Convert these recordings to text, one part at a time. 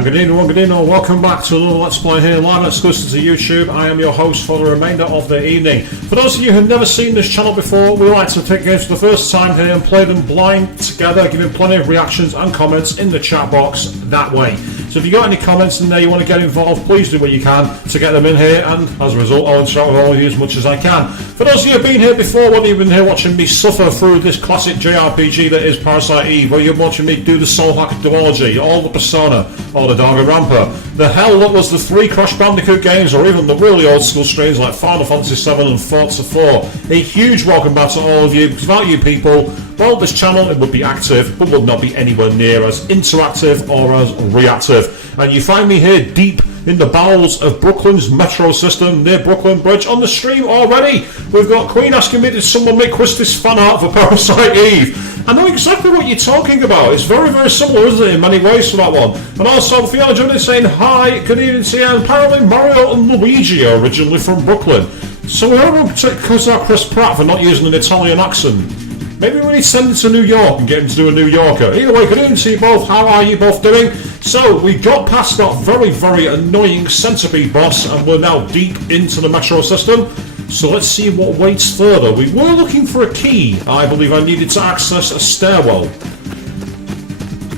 And good evening, welcome back to another Let's Play here, live and exclusive to YouTube. I am your host for the remainder of the evening. For those of you who have never seen this channel before, we like to take games for the first time here and play them blind together, giving plenty of reactions and comments in the chat box that way. So if you got any comments in there you want to get involved, please do what you can to get them in here, and as a result I'll interact with all of you as much as I can. For those of you who have been here before, whether you've been here watching me suffer through this classic JRPG that is Parasite Eve, or you're watching me do the Soul Hacker duology, all the Persona, or the Danganronpa, the hell that was the 3 Crash Bandicoot games, or even the really old school streams like Final Fantasy 7 and Forza 4, a huge welcome back to all of you, because without you people, well, this channel, it would be active, but would not be anywhere near as interactive or as reactive. And you find me here deep in the bowels of Brooklyn's metro system, near Brooklyn Bridge. On the stream already, we've got Queen asking me, did someone make Christie's fan art for Parasite Eve? I know exactly what you're talking about. It's very, very similar, isn't it, in many ways for that one. And also, Fiona Jones is saying, hi, good evening to you. And apparently Mario and Luigi are originally from Brooklyn. So we don't because of Chris Pratt for not using an Italian accent. Maybe we need to send him to New York and get him to do a New Yorker. Either way, good evening to you both. How are you both doing? So, we got past that very, very annoying centipede boss, and we're now deep into the metro system. So let's see what waits further. We were looking for a key. I believe I needed to access a stairwell.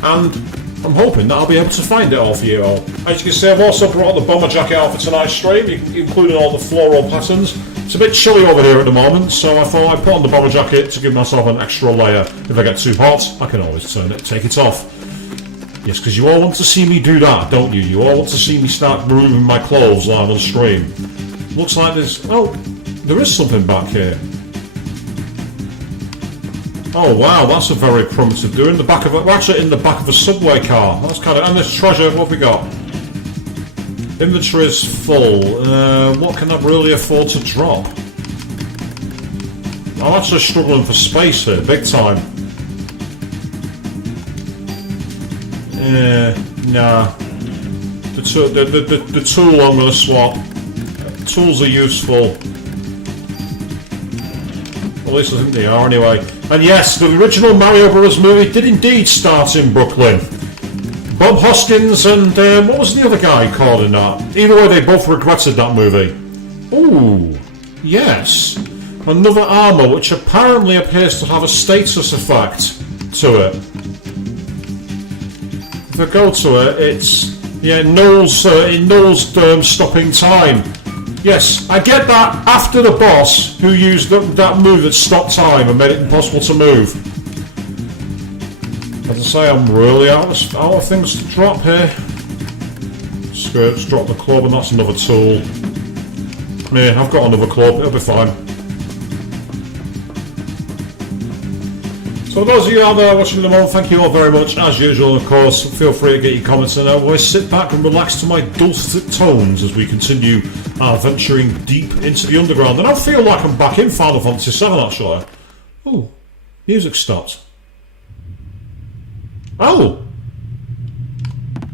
And I'm hoping that I'll be able to find it all for you all. As you can see, I've also brought the bomber jacket out for tonight's stream, including all the floral patterns. It's a bit chilly over here at the moment, so I thought I'd put on the bomber jacket to give myself an extra layer. If I get too hot, I can always turn it, take it off. Yes, because you all want to see me do that, don't you? You all want to see me start removing my clothes live on stream. Looks like there's... oh, there is something back here. Oh wow, that's a very primitive do. In the back of it, we're actually in the back of a subway car. That's kind of... and there's treasure. What have we got? Inventory is full. What can I really afford to drop? I'm actually struggling for space here, big time. Nah. The tool I'm going to swap. Tools are useful. At least I think they are anyway. And yes, the original Mario Bros. Movie did indeed start in Brooklyn. Bob Hoskins and what was the other guy called in that? Either way, they both regretted that movie. Ooh, yes. Another armour which apparently appears to have a status effect to it. If I go to it, it's... yeah, it nulls stopping time. Yes, I get that after the boss who used that move that stopped time and made it impossible to move. As I say, I'm really out of things to drop here. Skirts, drop the club, and that's another tool. Yeah, I've got another club, it'll be fine. So for those of you out there watching at the moment, thank you all very much. As usual, of course, feel free to get your comments in. Always sit back and relax to my dulcet tones as we continue our venturing deep into the underground. And I feel like I'm back in Final Fantasy 7 actually. Ooh, music stopped. Oh!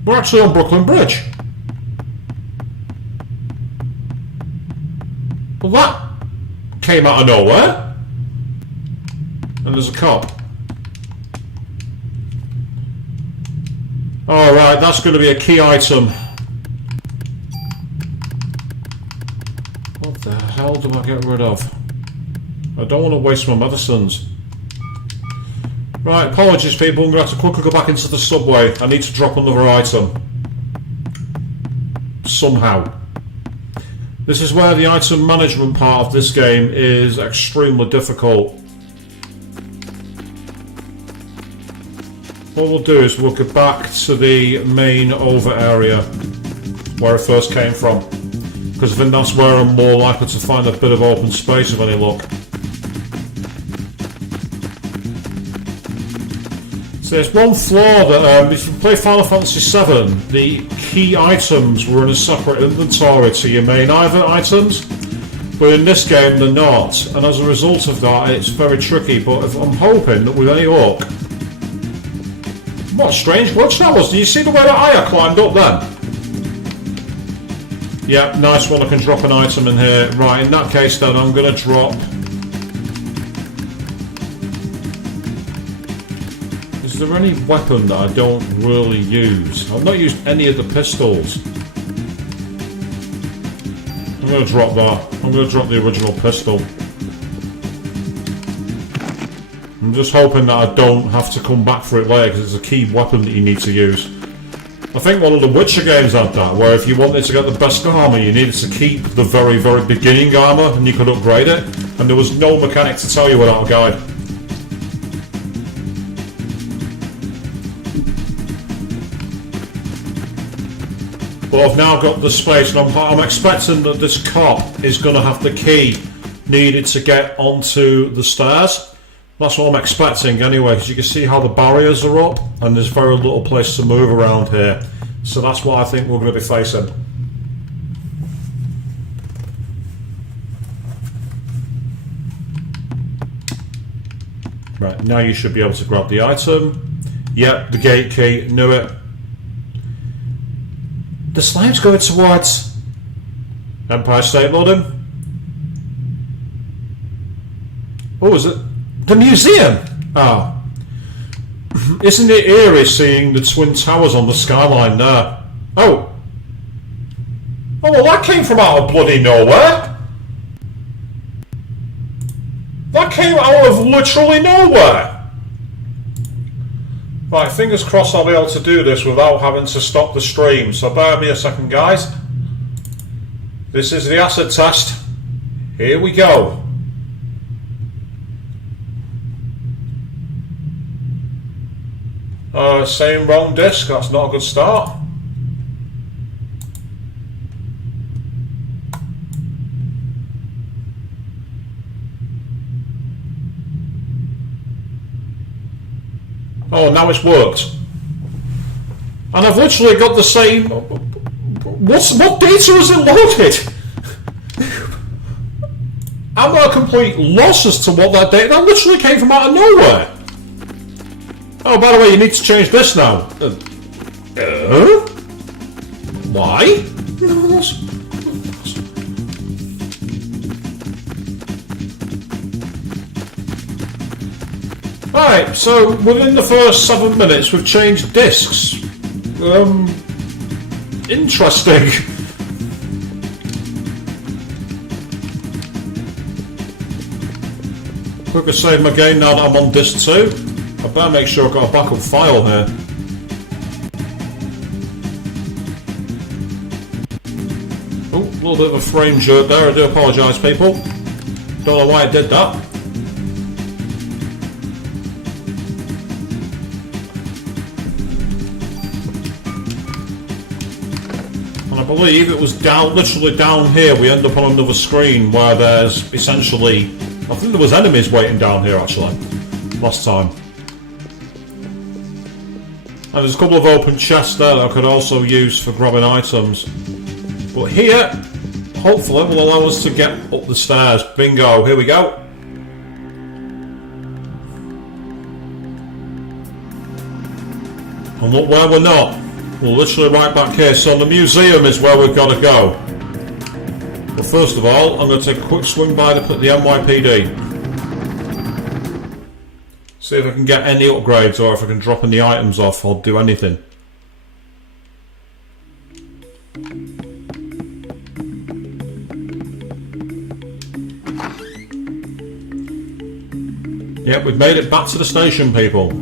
We're actually on Brooklyn Bridge. Well, that came out of nowhere. And there's a cop. Alright, that's going to be a key item. What the hell do I get rid of? I don't want to waste my medicines. Right, apologies people, I'm going to have to quickly go back into the subway. I need to drop another item. Somehow. This is where the item management part of this game is extremely difficult. What we'll do is we'll go back to the main over area where it first came from. Because I think that's where I'm more likely to find a bit of open space of any luck. So there's one flaw that if you play Final Fantasy 7, the key items were in a separate inventory to your main items, but in this game they're not, and as a result of that it's very tricky. But if I'm hoping that with any luck... what a strange glitch that was. Do you see the way that Aya climbed up then? Yeah, nice one. I can drop an item in here. Right, in that case then I'm going to drop... is Is there any weapon that I don't really use? I've not used any of the pistols. I'm going to drop that. I'm going to drop the original pistol. I'm just hoping that I don't have to come back for it later, because it's a key weapon that you need to use. I think one of the Witcher games had that, where if you wanted to get the best armour, you needed to keep the very, very beginning armour, and you could upgrade it, and there was no mechanic to tell you without a guide. But I've now got the space, and I'm expecting that this cop is going to have the key needed to get onto the stairs. That's what I'm expecting anyway, because you can see how the barriers are up, and there's very little place to move around here. So that's what I think we're going to be facing. Right, now you should be able to grab the item. Yep, the gate key, knew it. The slime's going towards Empire State Building. Oh, is it the museum? Oh. Isn't it eerie seeing the Twin Towers on the skyline there? Oh. Oh, well, that came from out of bloody nowhere. That came out of literally nowhere. Right, fingers crossed I'll be able to do this without having to stop the stream, so bear me a second, guys. This is the acid test. Here we go. Same wrong disc, that's not a good start. Oh, now it's worked. And I've literally got the same... What data is it loaded? I'm at a complete loss as to what that data... That literally came from out of nowhere. Oh, by the way, you need to change this now. Why? Right, so within the first 7 minutes we've changed discs. Interesting. Quicker save my game now that I'm on disc 2. I better make sure I've got a backup file here. Oh, a little bit of a frame jerk there, I do apologise, people. Don't know why I did that. And I believe it was down, literally down here, we end up on another screen where there's essentially... I think there was enemies waiting down here actually, last time. And there's a couple of open chests there that I could also use for grabbing items. But here, hopefully, will allow us to get up the stairs. Bingo, here we go. And look where we're not. We're literally right back here. So the museum is where we've got to go. But first of all, I'm going to take a quick swing by the NYPD. See if I can get any upgrades, or if I can drop any items off or do anything. Yep, we've made it back to the station, people.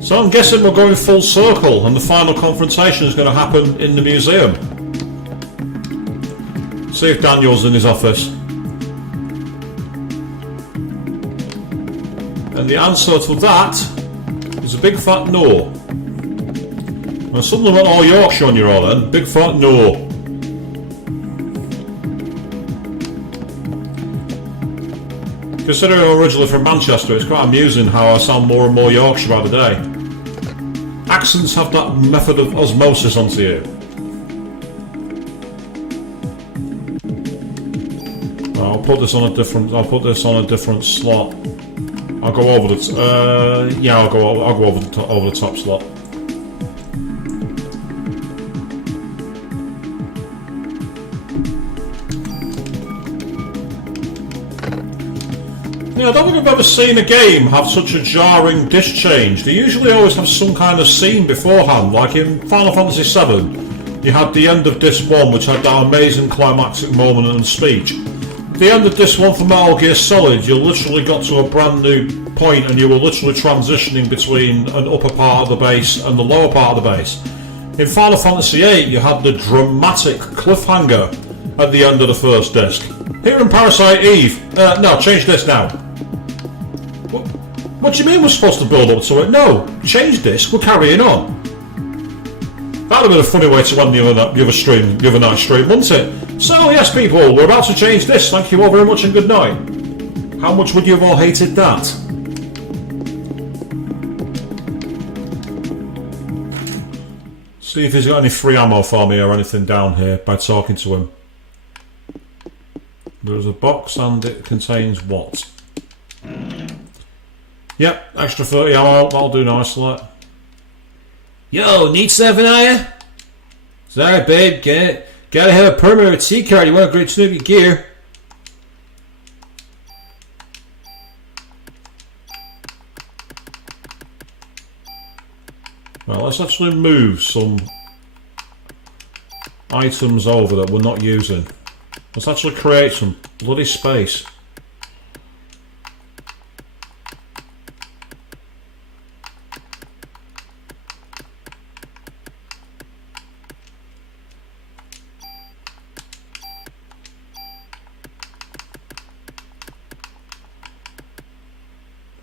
So I'm guessing we're going full circle and the final confrontation is going to happen in the museum. See if Daniel's in his office. And the answer to that is a big fat no. And suddenly went all Yorkshire on your own then. Big fat no. Considering I'm originally from Manchester, it's quite amusing how I sound more and more Yorkshire by the day. Accents have that method of osmosis onto you. I'll put this on a different. I'll put this on a different slot. I'll go over the. Yeah, I'll go over the top slot. Yeah, I don't think I've ever seen a game have such a jarring disc change. They usually always have some kind of scene beforehand, like in Final Fantasy VII. You had the end of disc 1, which had that amazing climactic moment and speech. The end of disc 1 for Metal Gear Solid, you literally got to a brand new point and you were literally transitioning between an upper part of the base and the lower part of the base. In Final Fantasy VIII, you had the dramatic cliffhanger at the end of the first disc. Here in Parasite Eve, no, change this now. What do you mean we're supposed to build up to it? No, change this, we're carrying on. That would have been a funny way to end the other night stream, wouldn't it? So yes people, we're about to change this, thank you all very much and good night. How much would you have all hated that? See if he's got any free ammo for me or anything down here by talking to him. There's a box and it contains what? Yep, extra 30 ammo, that'll do nicely. Yo, need something, are you? Sorry, babe, gotta have a permit or a T card. You want a great Snoopy gear. Well, let's actually move some items over that we're not using. Let's actually create some bloody space.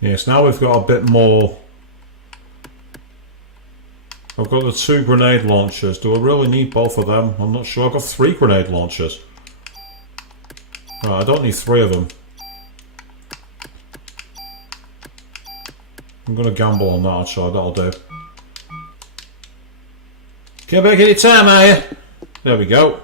Yes, now we've got a bit more. I've got the 2 grenade launchers. Do I really need both of them? I'm not sure. I've got 3 grenade launchers. Right, I don't need 3 of them. I'm going to gamble on that actually, that'll do. Get back any time, are you? There we go.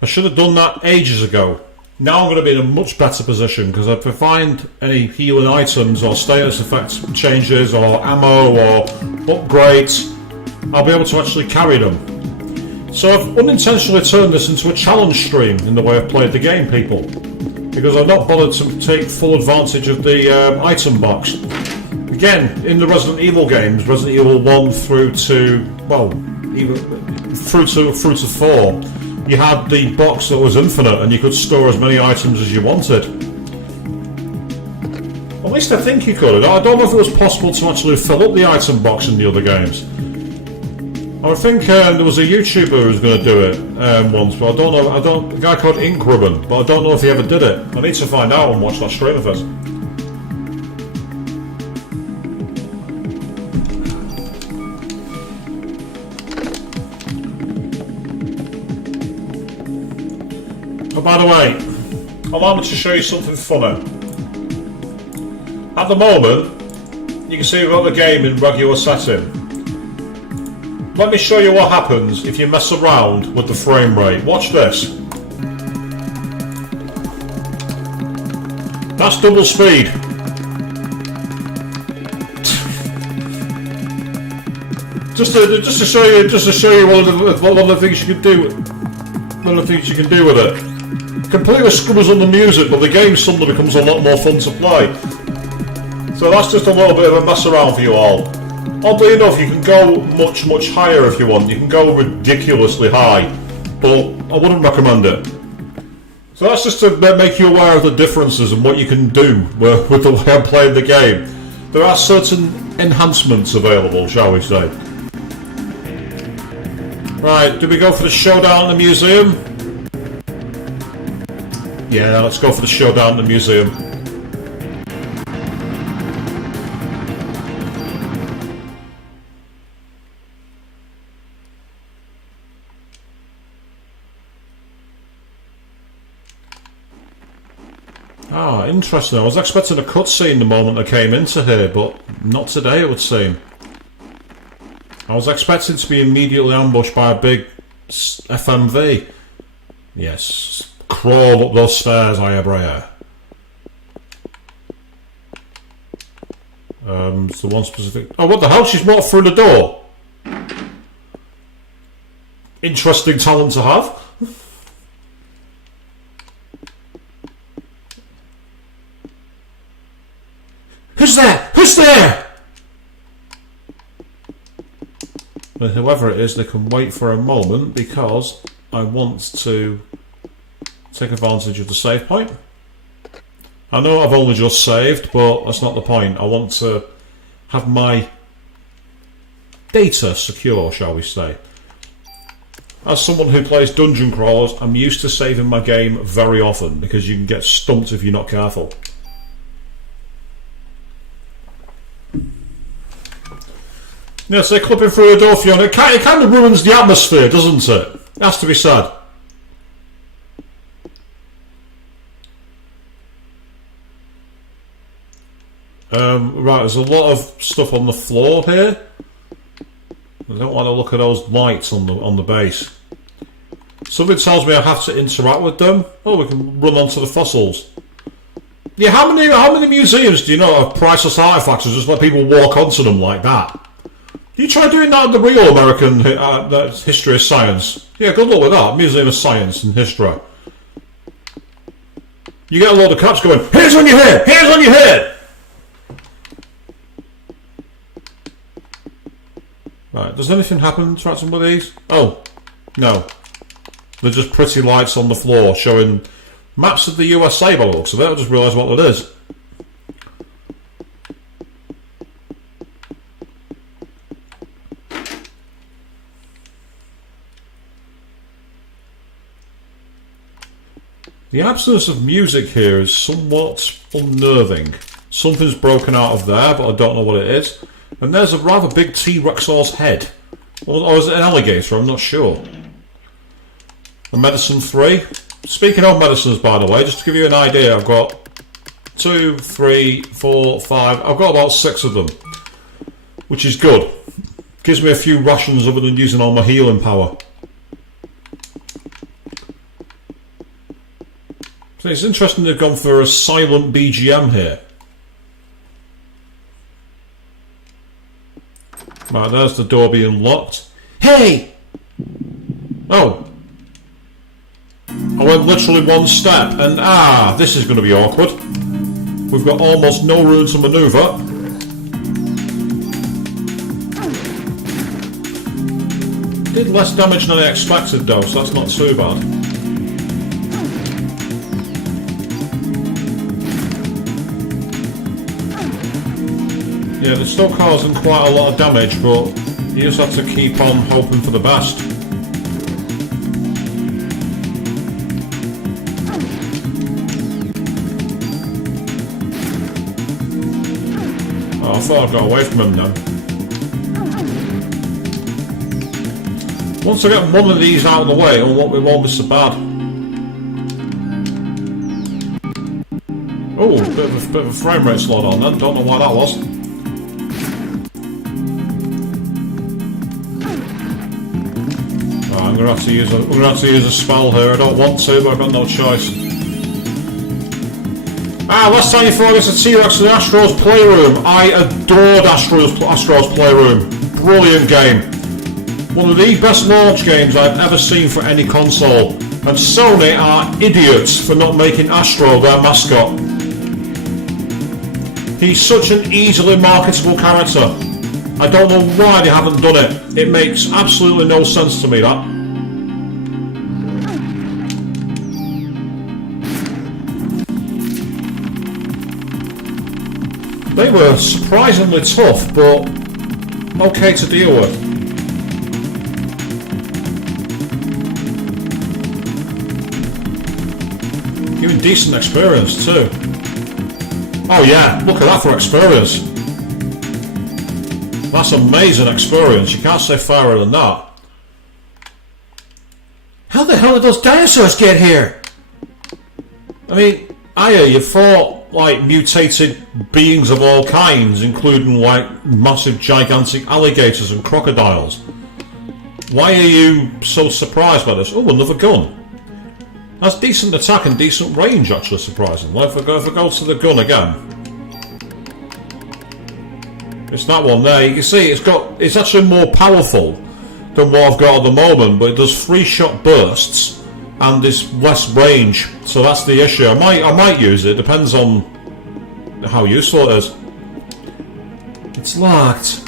I should have done that ages ago. Now I'm going to be in a much better position because if I find any healing items or status effects changes or ammo or upgrades, I'll be able to actually carry them. So I've unintentionally turned this into a challenge stream in the way I've played the game, people, because I've not bothered to take full advantage of the item box. Again, in the Resident Evil games, Resident Evil 1 through to, well, even through to 4, you had the box that was infinite and you could store as many items as you wanted. At least I think you could. I don't know if it was possible to actually fill up the item box in the other games. I think there was a YouTuber who was going to do it once, but I don't know. A guy called Ink Ribbon, but I don't know if he ever did it. I need to find out and watch that stream of his. Oh, by the way, allow me to show you something funny. At the moment, you can see we've got the game in regular setting. Let me show you what happens if you mess around with the frame rate. Watch this. That's double speed. just to show you one of the things you can do. One of the things you can do with it. Completely screws on the music, but the game suddenly becomes a lot more fun to play. So that's just a little bit of a mess around for you all. Oddly enough, you can go much higher if you want. You can go ridiculously high, but I wouldn't recommend it. So that's just to make you aware of the differences and what you can do with the way I'm playing the game. There are certain enhancements available, shall we say. Right, do we go for the showdown in the museum? Yeah, let's go for the showdown in the museum. Ah, interesting. I was expecting a cutscene the moment I came into here, but not today it would seem. I was expecting to be immediately ambushed by a big FMV. Yes, crawl up those stairs, Ayabrea. It's the one specific... Oh, what the hell? She's walked through the door. Interesting talent to have. Who's there? Who's there? But whoever it is, they can wait for a moment because I want to take advantage of the save point. I know I've only just saved, but that's not the point. I want to have my data secure, shall we say. As someone who plays dungeon crawlers, I'm used to saving my game very often because you can get stumped if you're not careful. Yes, they're clipping through a door, Fiona. It kind of ruins the atmosphere, doesn't it? It has to be said. Right, there's a lot of stuff on the floor here. I don't want to look at those lights on the base. Something tells me I have to interact with them. Oh, we can run onto the fossils. Yeah, how many museums do you know of priceless artifacts and just let people walk onto them like that? You try doing that in the real American history of science. Yeah, good luck with that. Museum of Science and History. You get a load of cops going, "Hands on your head! Hands on your head!" Right, does anything happen interacting with these? Oh, no. They're just pretty lights on the floor showing maps of the USA by the looks of it. I just realised what it is. The absence of music here is somewhat unnerving. Something's broken out of there, but I don't know what it is. And there's a rather big T-Rexor's head. Or is it an alligator? I'm not sure. A medicine 3. Speaking of medicines, by the way, just to give you an idea, I've got 2, 3, 4, 5. I've got about 6 of them. Which is good. Gives me a few rations other than using all my healing power. So it's interesting they've gone for a silent BGM here. Right, there's the door being locked. Hey! Oh. I went literally one step and this is going to be awkward. We've got almost no room to manoeuvre. Did less damage than I expected though, so that's not too bad. Yeah, they're still causing quite a lot of damage, but you just have to keep on hoping for the best. Oh, I thought I got away from him then. Once I get one of these out of the way, it won't be so bad. Oh, bit of a frame rate slowed on then, don't know why that was. I'm gonna have to use a spell here. I don't want to, but I've got no choice. Last time you fought against a T-Rex in Astro's Playroom. I adored Astro's Playroom. Brilliant game. One of the best launch games I've ever seen for any console. And Sony are idiots for not making Astro their mascot. He's such an easily marketable character. I don't know why they haven't done it. It makes absolutely no sense to me, that. They were surprisingly tough, but okay to deal with. Giving decent experience too. Oh yeah, look at that for experience. That's amazing experience, you can't say fairer than that. How the hell did those dinosaurs get here? I mean, Aya, you fought like mutated beings of all kinds, including like massive gigantic alligators and crocodiles. Why are you so surprised by this? Oh, another gun. That's decent attack and decent range, actually, surprisingly. If I go to the gun again. It's that one there. You can see it's actually more powerful than what I've got at the moment, but it does 3-shot bursts and it's less range. So that's the issue. I might use it. Depends on how useful it is. It's locked.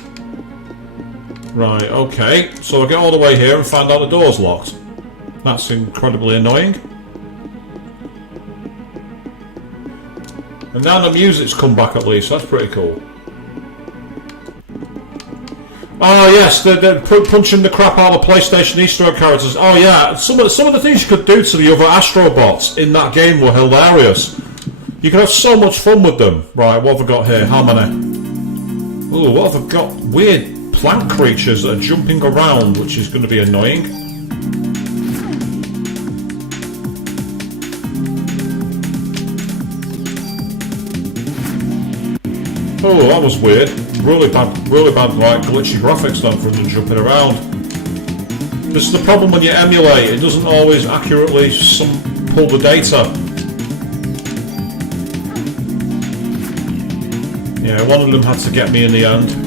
Right, okay. So I get all the way here and find out the door's locked. That's incredibly annoying. And now the music's come back at least, that's pretty cool. Oh yes, they're punching the crap out of PlayStation Easter egg characters. Oh yeah, some of the things you could do to the other Astrobots in that game were hilarious. You could have so much fun with them. Right, what have I got here? How many? Ooh, what have I got? Weird plant creatures that are jumping around, which is going to be annoying. Oh, that was weird. Really bad, like, glitchy graphics then from them jumping around. This is the problem when you emulate, it doesn't always accurately pull the data. Yeah, one of them had to get me in the end.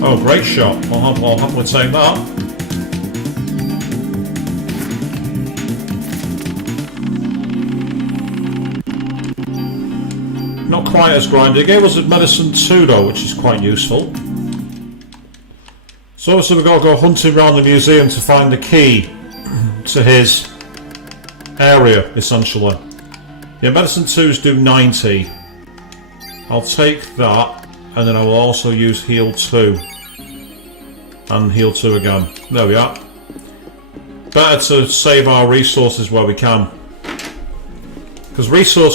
Oh, great shot. I'll happily take that. Not quite as grindy. It gave us a medicine too though, which is quite useful. So obviously we've got to go hunting around the museum to find the key to his area, essentially. Yeah, medicine 2s do 90. I'll take that, and then I will also use heal 2. And heal 2 again. There we are. Better to save our resources where we can. Because resource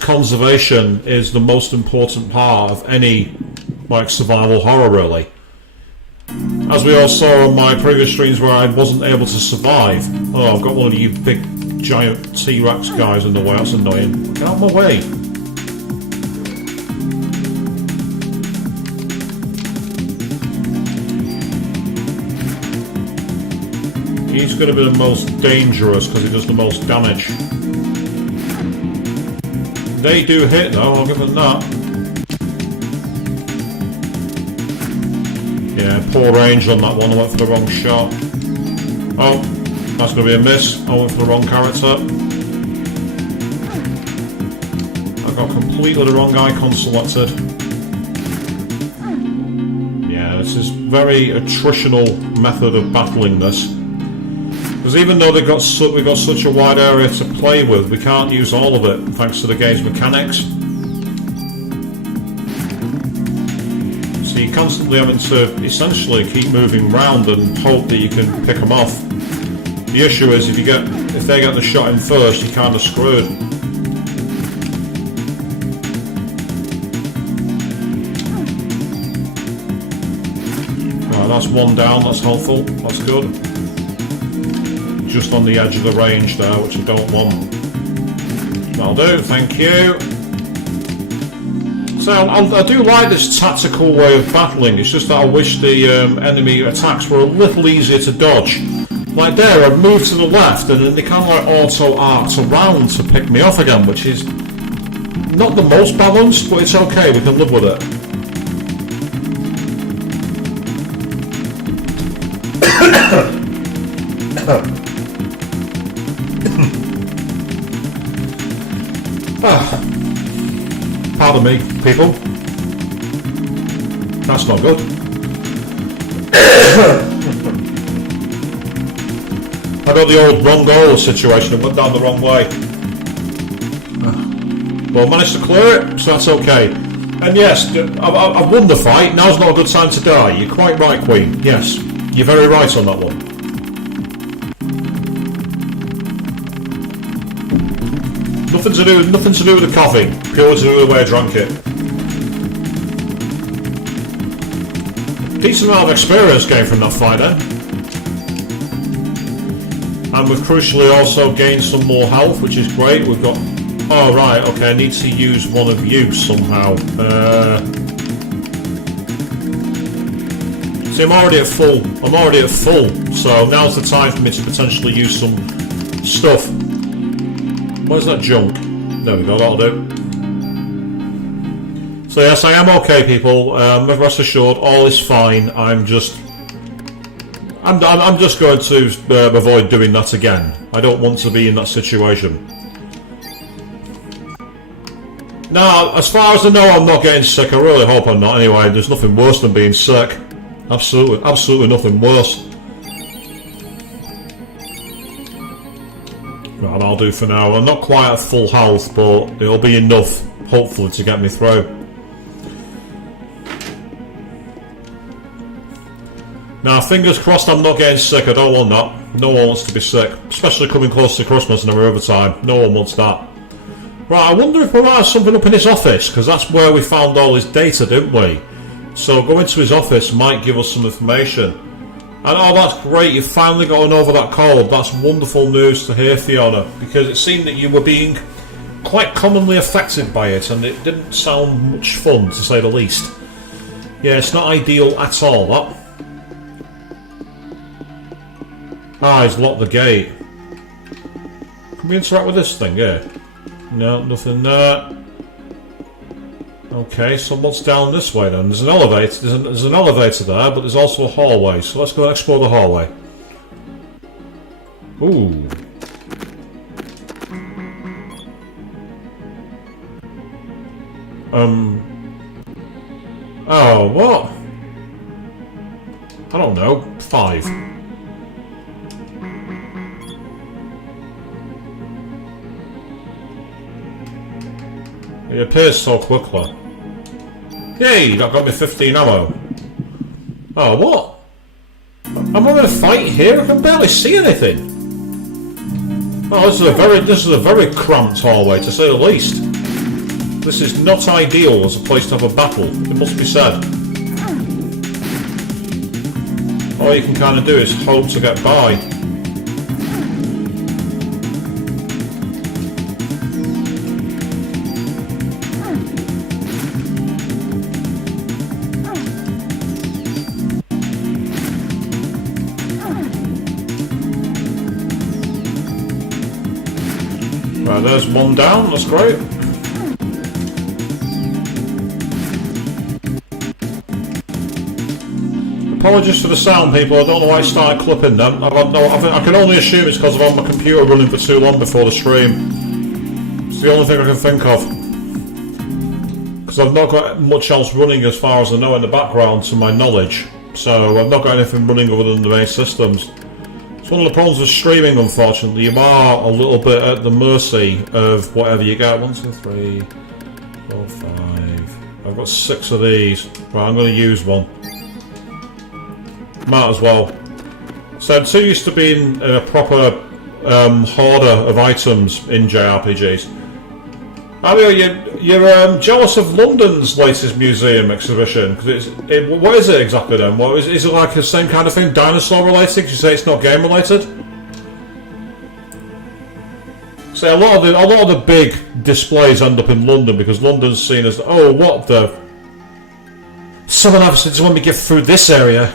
conservation is the most important part of any like survival horror, really. As we all saw on my previous streams where I wasn't able to survive. Oh, I've got one of you big giant T-Rex guys in the way, that's annoying. Get out of my way. He's going to be the most dangerous because he does the most damage. They do hit though, I'll give them that. Yeah, poor range on that one, I went for the wrong shot. Oh, that's going to be a miss, I went for the wrong character. I got completely the wrong icon selected. Yeah, this is very attritional method of battling this. Because even though we've got such a wide area to play with, we can't use all of it thanks to the game's mechanics. So you're constantly having to essentially keep moving around and hope that you can pick them off. The issue is if they get the shot in first, you're kind of screwed. Right, that's one down, that's helpful, that's good. Just on the edge of the range there, which I don't want. That'll do, thank you. So I do like this tactical way of battling, it's just that I wish the enemy attacks were a little easier to dodge. Like there, I've moved to the left and then they kind of like auto-arc around to pick me off again, which is not the most balanced, but it's okay, we can live with it. Pardon me, people. That's not good. I got the old wrong goal situation, it went down the wrong way. Well, I managed to clear it, so that's okay. And yes, I've won the fight, now's not a good time to die. You're quite right, Queen. Yes, you're very right on that one. Nothing to do with the coffee, purely to do with the way I drank it. Decent amount of experience gained from that fight then. And we've crucially also gained some more health, which is great. We've got... Oh right, okay, I need to use one of you somehow. See, I'm already at full, so now's the time for me to potentially use some stuff. Where's that junk? There we go, that'll do. So yes, I am okay, people. Rest assured, all is fine. I'm just going to avoid doing that again. I don't want to be in that situation. Now, as far as I know, I'm not getting sick. I really hope I'm not. Anyway, there's nothing worse than being sick. Absolutely nothing worse. Right, that'll do for now. I'm not quite at full health, but it'll be enough, hopefully, to get me through. Now, fingers crossed I'm not getting sick. I don't want that. No one wants to be sick. Especially coming close to Christmas and over time. No one wants that. Right, I wonder if we might have something up in his office, because that's where we found all his data, didn't we? So going to his office might give us some information. And oh, that's great, you've finally gotten over that cold. That's wonderful news to hear, Fiona, because it seemed that you were being quite commonly affected by it, and it didn't sound much fun, to say the least. Yeah, it's not ideal at all, that. Ah, he's locked the gate. Can we interact with this thing? Yeah. No, nothing there. Okay, so what's down this way then? There's an elevator. There's an elevator there, but there's also a hallway. So let's go and explore the hallway. Ooh. Oh, what? I don't know. 5. It appears so quickly. Yay, that got me 15 ammo. Oh, what? I'm having a fight here? I can barely see anything. Oh, this is a very cramped hallway, to say the least. This is not ideal as a place to have a battle, it must be said. All you can kind of do is hope to get by. Right, there's one down, that's great. Apologies for the sound, people. I don't know why I started clipping them. I can only assume it's because I've had my computer running for too long before the stream. It's the only thing I can think of. Because I've not got much else running as far as I know in the background to my knowledge. So I've not got anything running other than the main systems. It's one of the problems with streaming, unfortunately. You are a little bit at the mercy of whatever you get. 1, 2, 3, 4, 5. I've got 6 of these. Right, I'm going to use one. Might as well. So I'm too used to being a proper hoarder of items in JRPGs. I mean, you're jealous of London's latest museum exhibition, because what is it exactly then? Is it like the same kind of thing, dinosaur related? Because you say it's not game related. So a lot of the big displays end up in London because London's seen as what the. Someone obviously doesn't want me to get through this area.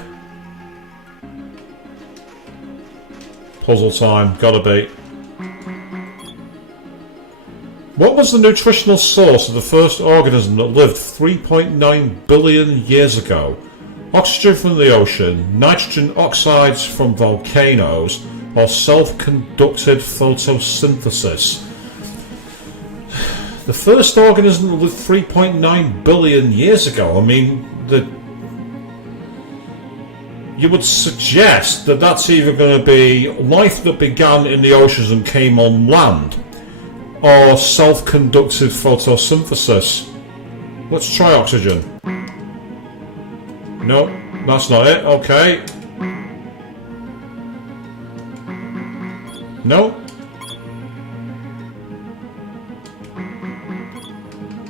Puzzle time, gotta be. What was the nutritional source of the first organism that lived 3.9 billion years ago? Oxygen from the ocean, nitrogen oxides from volcanoes, or self-conducted photosynthesis? The first organism that lived 3.9 billion years ago, I mean, you would suggest that that's either going to be life that began in the oceans and came on land, or self-conducted photosynthesis. Let's try oxygen. No, that's not it. Okay. No.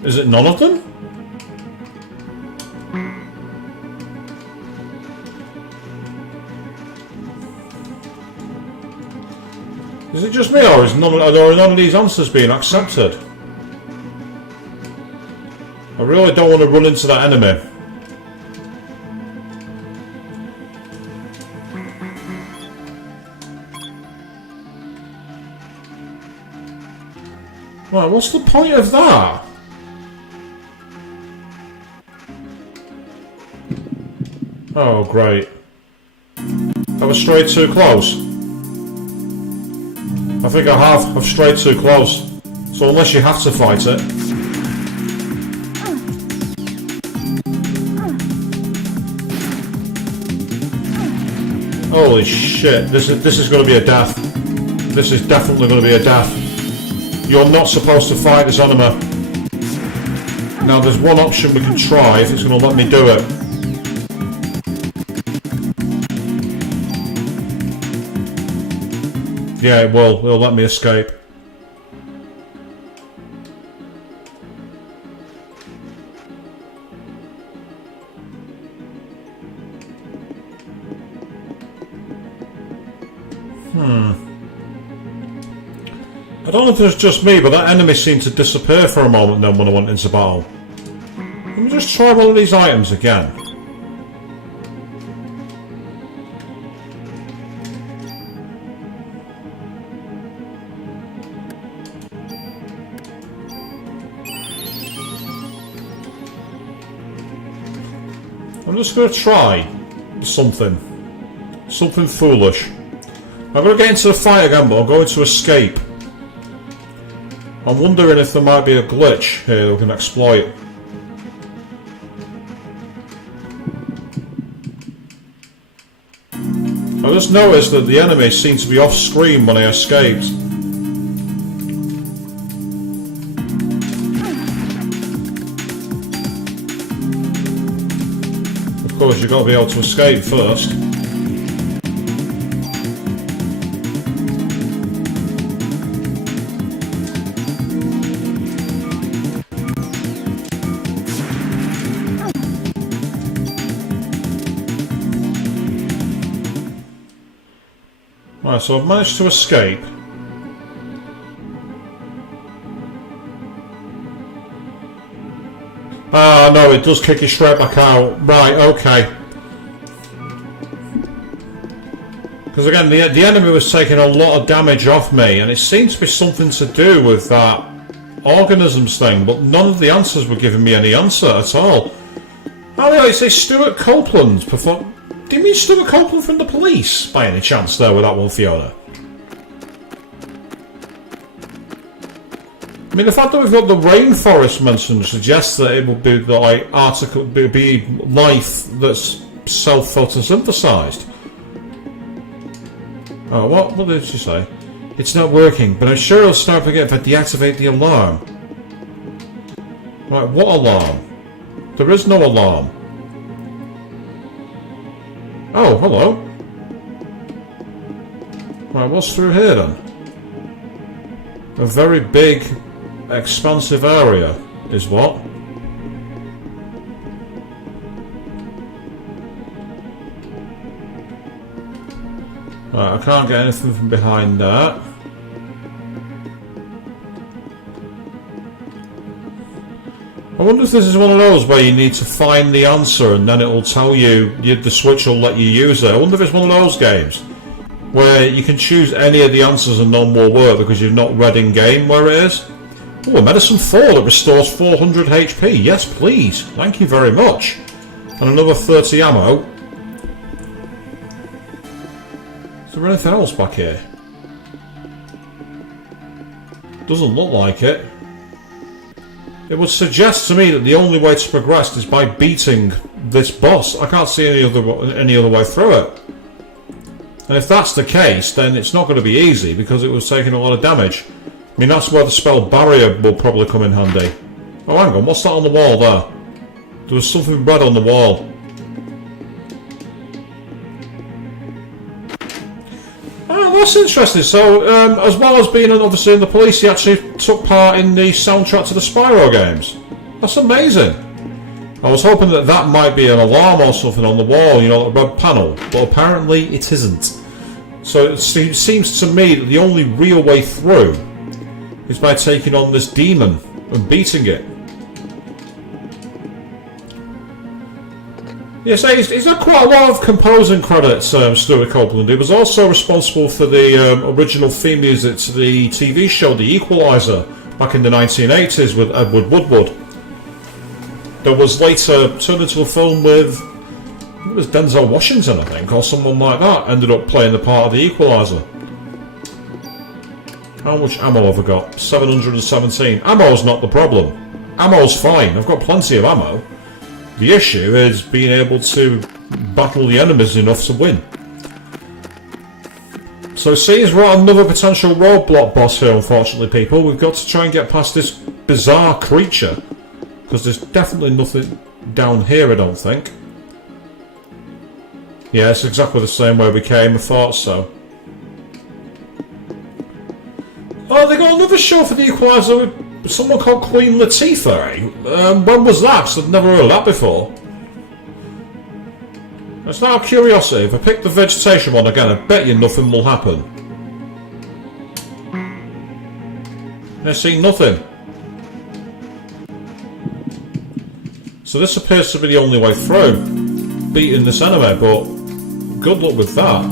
Is it none of them? Is it just me, or are none of these answers being accepted? I really don't want to run into that enemy. Right, what's the point of that? Oh, great. Have I strayed too close? I think I have. I've strayed too close. So unless you have to fight it. Holy shit, this is going to be a death. This is definitely going to be a death. You're not supposed to fight this enemy. Now there's one option we can try if it's going to let me do it. Yeah, it will. It'll let me escape. I don't know if it's just me, but that enemy seemed to disappear for a moment then when I went into battle. Let me just try one of these items again. I'm just going to try something. Something foolish. I'm going to get into the fight again, but I'm going to escape. I'm wondering if there might be a glitch here we can exploit. I just noticed that the enemy seemed to be off screen when I escaped. Of course, you've got to be able to escape first. Right, so I've managed to escape. Ah, no, it does kick you straight back out. Right, okay. Because again, the enemy was taking a lot of damage off me, and it seemed to be something to do with that organisms thing, but none of the answers were giving me any answer at all. Oh yeah, it's Stuart Copeland perform. Do you mean Stuart Copeland from the police, by any chance, there with that one, Fiona? I mean, the fact that we've got the rainforest mentioned suggests that it would be the be life that's self-photosynthesized. Oh, what did she say? It's not working, but I'm sure it'll start again if I deactivate the alarm. Right, what alarm? There is no alarm. Oh, hello. Right, what's through here then? A very big, expansive area is what? Right, I can't get anything from behind that. I wonder if this is one of those where you need to find the answer and then it will tell you, the switch will let you use it. I wonder if it's one of those games where you can choose any of the answers and none will work because you've not read in game where it is. Oh, a medicine 4 that restores 400 HP. Yes, please. Thank you very much. And another 30 ammo. Is there anything else back here? Doesn't look like it. It would suggest to me that the only way to progress is by beating this boss. I can't see any other way through it. And if that's the case, then it's not going to be easy because it was taking a lot of damage. I mean, that's where the spell barrier will probably come in handy. Oh, hang on, what's that on the wall there? There was something red on the wall. Oh, that's interesting. So, as well as being obviously in the police, he actually took part in the soundtrack to the Spyro games. That's amazing. I was hoping that that might be an alarm or something on the wall, you know, a red panel, but apparently it isn't. So it seems to me that the only real way through is by taking on this demon and beating it. Yes, he's had quite a lot of composing credits, Stuart Copeland. He was also responsible for the original theme music to the TV show The Equalizer back in the 1980s with Edward Woodward. That was later turned into a film with, it was Denzel Washington, I think, or someone like that, ended up playing the part of The Equalizer. How much ammo have I got? 717. Ammo's not the problem. Ammo's fine, I've got plenty of ammo. The issue is being able to battle the enemies enough to win. So it seems we're at another potential roadblock boss here, unfortunately, people. We've got to try and get past this bizarre creature. Because there's definitely nothing down here, I don't think. Yeah, it's exactly the same way we came, I thought so. Oh, they got another show for the Equalizer with someone called Queen Latifah, eh? When was that? 'Cause I've never heard of that before. It's now a curiosity. If I pick the vegetation one again, I bet you nothing will happen. I see nothing. So this appears to be the only way through, beating this enemy, but good luck with that.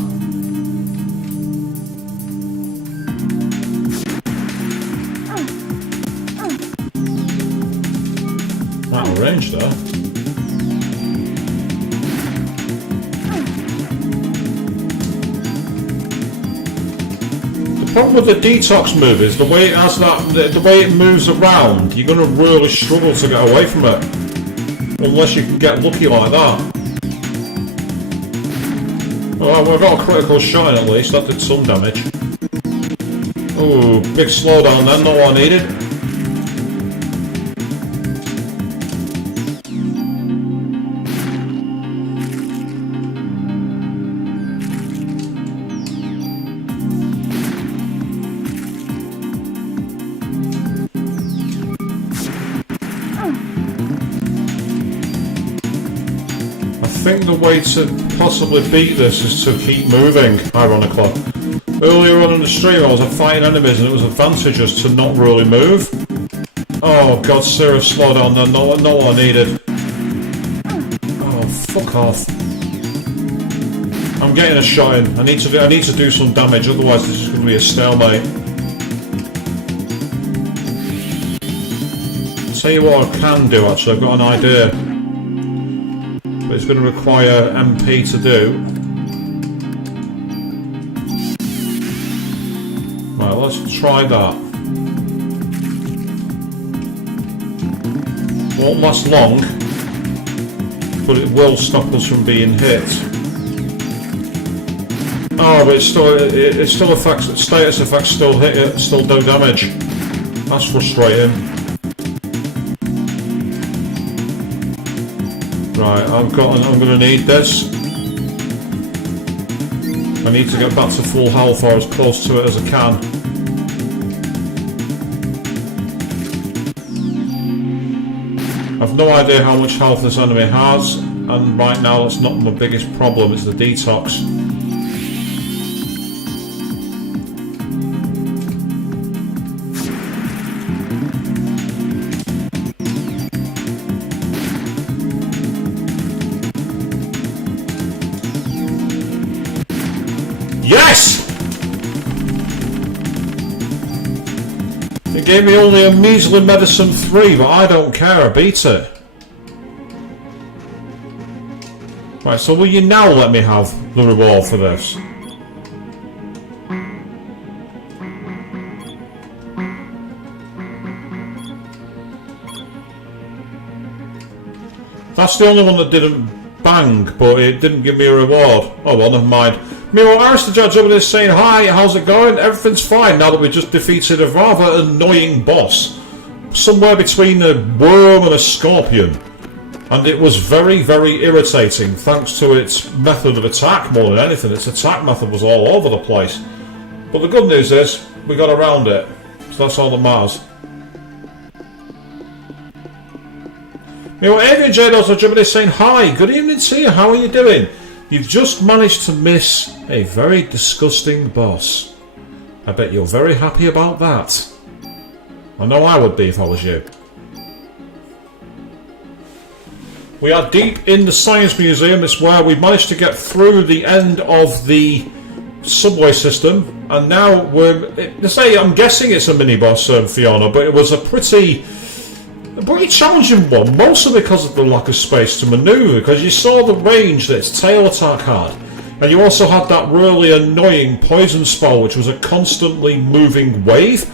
Out of range there. The problem with the detox move is the way it has the way it moves around. You're going to really struggle to get away from it. Unless you can get lucky like that. Well, we've got a critical shot at least, that did some damage. Ooh, big slowdown then, not what I needed. I think the way to possibly beat this is to keep moving, ironically. Earlier on in the stream I was fighting enemies and it was advantageous to not really move. Oh god, serious slowdown there, not what I needed. Oh, fuck off. I'm getting a shot in. I need to do some damage, otherwise this is going to be a stalemate. I'll tell you what I can do actually, I've got an idea. But it's going to require MP to do. Right, let's try that. Won't last long, but it will stop us from being hit. Oh, but it still affects, status effects still hit it, still do damage. That's frustrating. Right, I'm going to need this. I need to get back to full health or as close to it as I can. I've no idea how much health this enemy has, and right now that's not my biggest problem, it's the detox. Yes! It gave me only a measly medicine 3, but I don't care, I beat it. Right, so will you now let me have the reward for this? That's the only one that didn't bang, but it didn't give me a reward. Oh well, never mind. Meanwhile, Aristotle over there saying, hi, how's it going? Everything's fine now that we just defeated a rather annoying boss. Somewhere between a worm and a scorpion. And it was very, very irritating, thanks to its method of attack more than anything. Its attack method was all over the place. But the good news is, we got around it. So that's all that matters. Meanwhile, Adrian J. also Jimmy saying, hi, good evening to you, how are you doing? You've just managed to miss a very disgusting boss. I bet you're very happy about that. I know I would be if I was you. We are deep in the Science Museum. It's where we managed to get through the end of the subway system. And now we're... I'm guessing it's a mini-boss, Fiona, but it was a pretty challenging one, mostly because of the lack of space to manoeuvre, because you saw the range that its tail attack had, and you also had that really annoying poison spell, which was a constantly moving wave,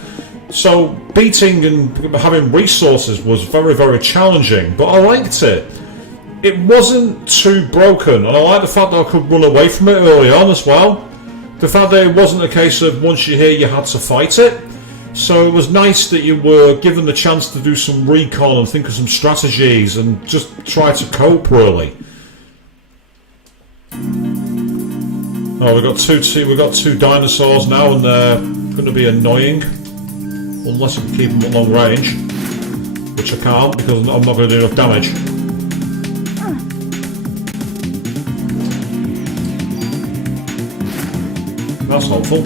so beating and having resources was very, very challenging, but I liked it. It wasn't too broken, and I like the fact that I could run away from it early on as well. The fact that it wasn't a case of once you're here you had to fight it. So it was nice that you were given the chance to do some recon and think of some strategies and just try to cope, really. Oh, we've got two dinosaurs now, and they're going to be annoying unless I can keep them at long range, which I can't because I'm not going to do enough damage. That's helpful.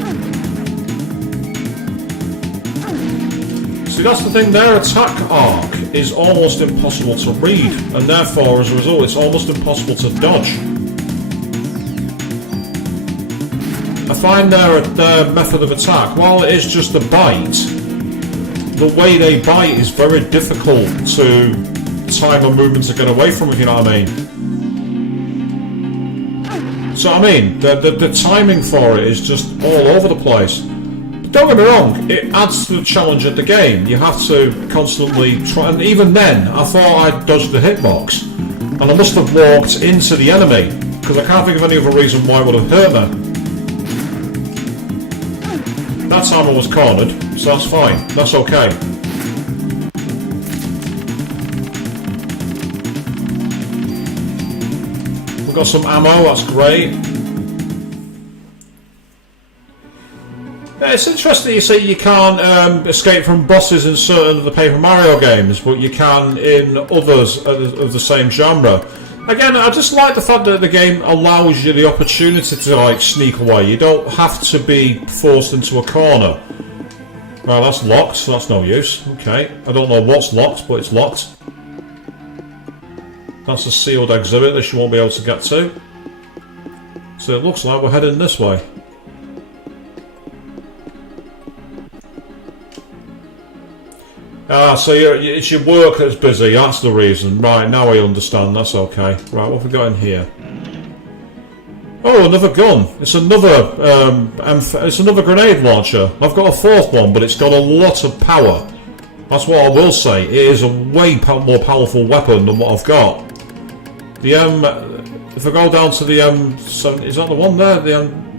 See, that's the thing, their attack arc is almost impossible to read, and therefore, as a result, it's almost impossible to dodge. I find their method of attack, while it is just a bite, the way they bite is very difficult to time a movement to get away from, if you know what I mean. So, I mean, the timing for it is just all over the place. Don't get me wrong, it adds to the challenge of the game. You have to constantly try, and even then, I thought I dodged the hitbox, and I must have walked into the enemy, because I can't think of any other reason why it would have hurt me. That time I was cornered, so that's fine, that's okay. We've got some ammo, that's great. It's interesting you say you can't escape from bosses in certain of the Paper Mario games, but you can in others of the same genre. Again, I just like the fact that the game allows you the opportunity to like sneak away. You don't have to be forced into a corner. Well, that's locked, so that's no use. Okay, I don't know what's locked, but it's locked. That's a sealed exhibit that you won't be able to get to. So it looks like we're heading this way. Ah, so it's your work that's busy, that's the reason. Right, now I understand, that's okay. Right, what have we got in here? Oh, another gun. It's another grenade launcher. I've got a fourth one, but it's got a lot of power. That's what I will say. It is a way more powerful weapon than what I've got. The if I go down to the is that the one there?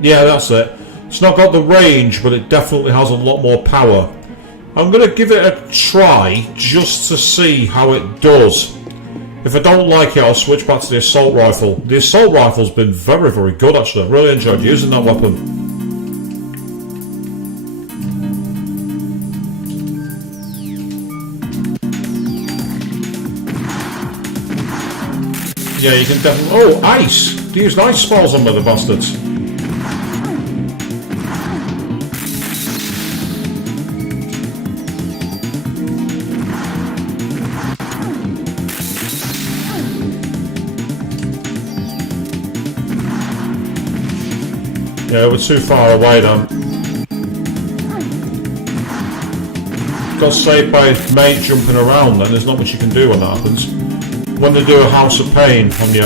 Yeah, that's it. It's not got the range, but it definitely has a lot more power. I'm going to give it a try just to see how it does. If I don't like it, I'll switch back to the assault rifle. The assault rifle's been very, very good actually. I've really enjoyed using that weapon. Yeah, you can definitely... Oh, ice! They used ice spells on me, the bastards. Yeah, we're too far away then. Got saved by his mate jumping around, then there's not much you can do when that happens. When they do a House of Pain on you.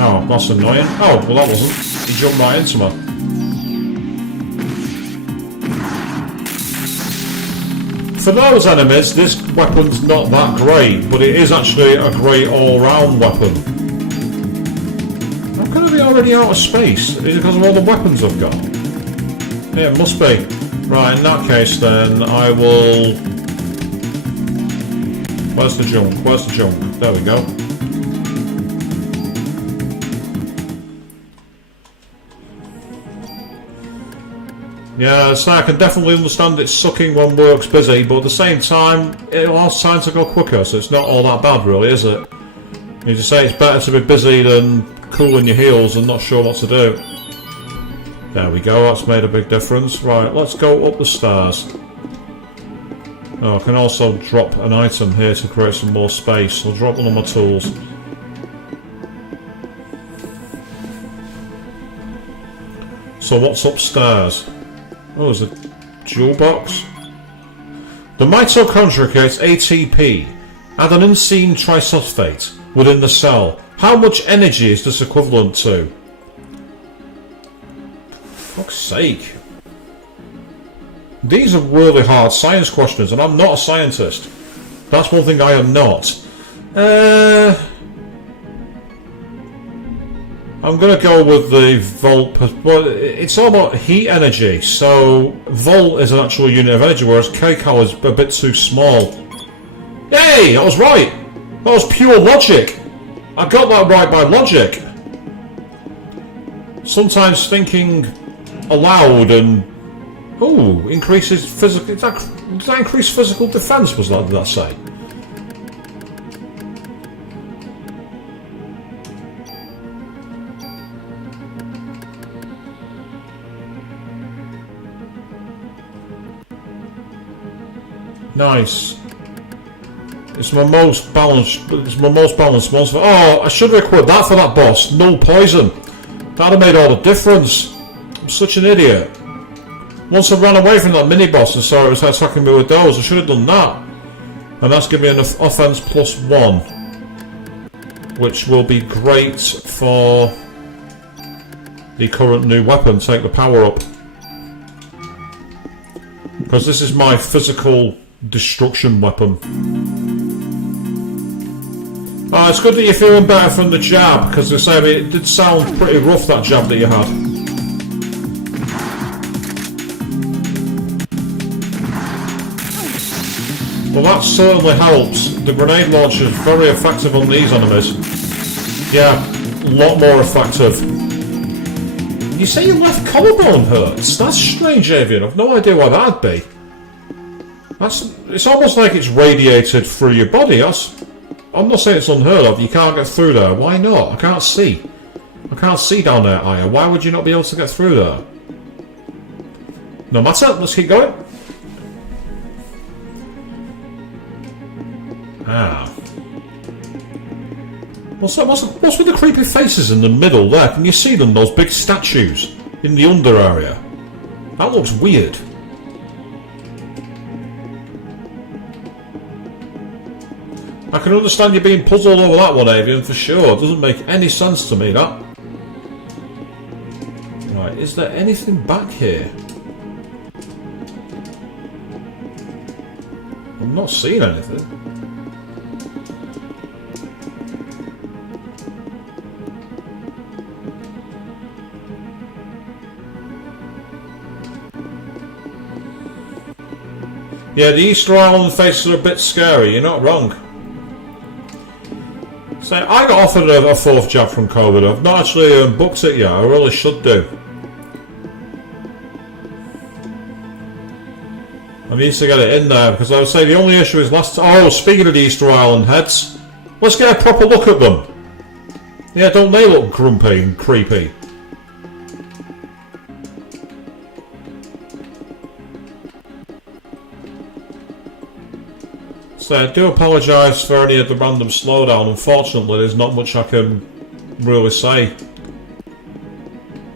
Oh, that's annoying. Oh, well that wasn't. He jumped right into me. For those enemies, this weapon's not that great, but it is actually a great all-round weapon. How can I be already out of space? Is it because of all the weapons I've got? Yeah, it must be. Right, in that case then, I will... Where's the junk? Where's the junk? There we go. Yeah, so I can definitely understand it sucking when work's busy, but at the same time, it allows time to go quicker, so it's not all that bad really, is it? You just say it's better to be busy than cooling your heels and not sure what to do. There we go, that's made a big difference. Right, let's go up the stairs. Oh, I can also drop an item here to create some more space. I'll drop one of my tools. So what's upstairs? Oh, there's a jewel box. The mitochondria creates ATP. Add an unseen triphosphate within the cell. How much energy is this equivalent to? For fuck's sake. These are really hard science questions, and I'm not a scientist. That's one thing I am not. I'm going to go with the volt, but it's all about heat energy, so volt is an actual unit of energy, whereas kcal is a bit too small. Hey, I was right! That was pure logic! I got that right by logic! Sometimes thinking aloud and... Ooh, increases physical... Did that increase physical defense, did that say? Nice. It's my most balanced. It's my most balanced monster. Oh, I should have equipped that for that boss. No poison. That'd have made all the difference. I'm such an idiot. Once I ran away from that mini boss and saw it was attacking me with those, I should have done that. And that's giving me an offense +1, which will be great for the current new weapon. Take the power up, because this is my physical destruction weapon. Oh, it's good that you're feeling better from the jab, because they say it did sound pretty rough, that jab that you had. Well, that certainly helps. The grenade launcher is very effective on these enemies. Yeah, a lot more effective. You say your left collarbone hurts? That's strange, Avian. I've no idea why that'd be. It's almost like it's radiated through your body. I'm not saying it's unheard of. You can't get through there. Why not? I can't see. I can't see down there, Aya. Why would you not be able to get through there? No matter. Let's keep going. Ah. What's with the creepy faces in the middle there? Can you see them? Those big statues in the under area. That looks weird. I can understand you being puzzled over that one, Avian, for sure. It doesn't make any sense to me, that. Right, is there anything back here? I'm not seeing anything. Yeah, the Easter Island faces are a bit scary, you're not wrong. So I got offered a 4th jab from COVID. I've not actually booked it yet. I really should do. I need to get it in there, because I would say the only issue is speaking of the Easter Island heads, let's get a proper look at them. Yeah, don't they look grumpy and creepy? So I do apologise for any of the random slowdown. Unfortunately, there's not much I can really say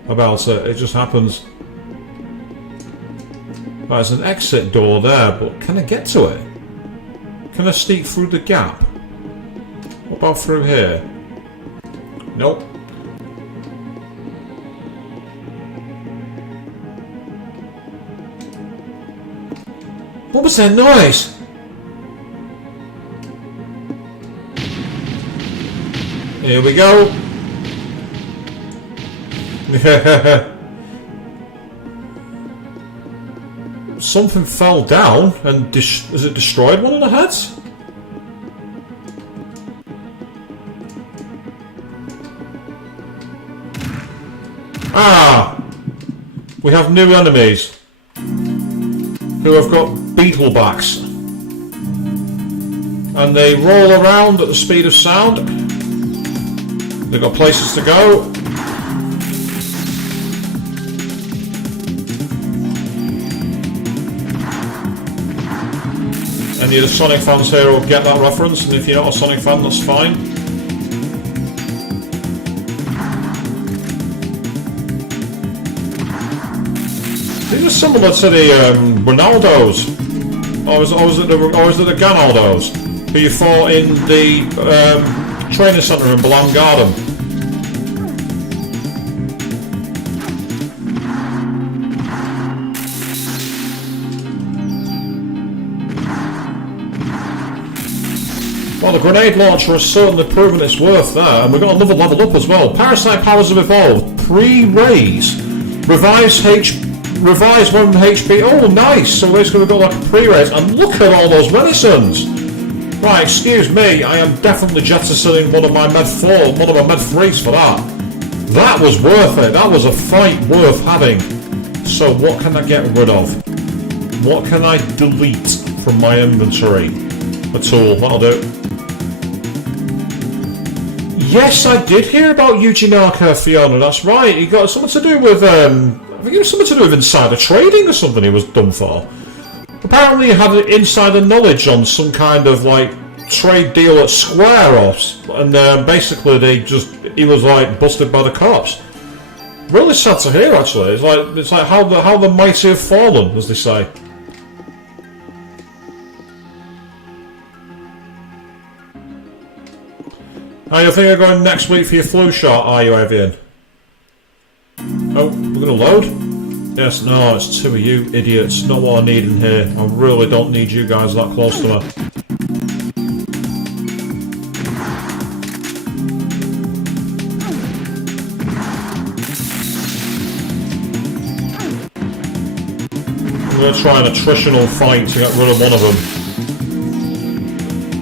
about it. It just happens. There's an exit door there, but can I get to it? Can I sneak through the gap? What about through here? Nope. What was that noise? Here we go. Something fell down and has it destroyed one of the heads? Ah! We have new enemies who have got beetlebacks. And they roll around at the speed of sound. They've got places to go. Any of the Sonic fans here will get that reference, and if you're not a Sonic fan, that's fine. These are similar to the Ronaldos, or is it the Ganaldos, who you fought in the training centre in Blam Garden. Well, the grenade launcher has certainly proven its worth there, and we've got another level up as well. Parasite powers have evolved. Pre-raise. Revives when HP. Oh, nice! So we're going to go like a pre-raise. And look at all those renaissance! Right, excuse me, I am definitely jettisoning one of my med 4, one of my med 3s for that. That was worth it. That was a fight worth having. So what can I get rid of? What can I delete from my inventory? A tool, that'll do. Yes, I did hear about Eugenarca, Fiona, that's right. He got something to do with, I think it was something to do with insider trading or something he was done for. Apparently he had insider knowledge on some kind of, like, trade deal at Square, and basically he was, like, busted by the cops. Really sad to hear, actually. It's like how the mighty have fallen, as they say. How you think you're going next week for your flu shot, are you, Avian? Oh, we're going to load? Yes, no, it's two of you idiots. Not what I need in here. I really don't need you guys that close to me. I'm going to try an attritional fight to get rid of one of them.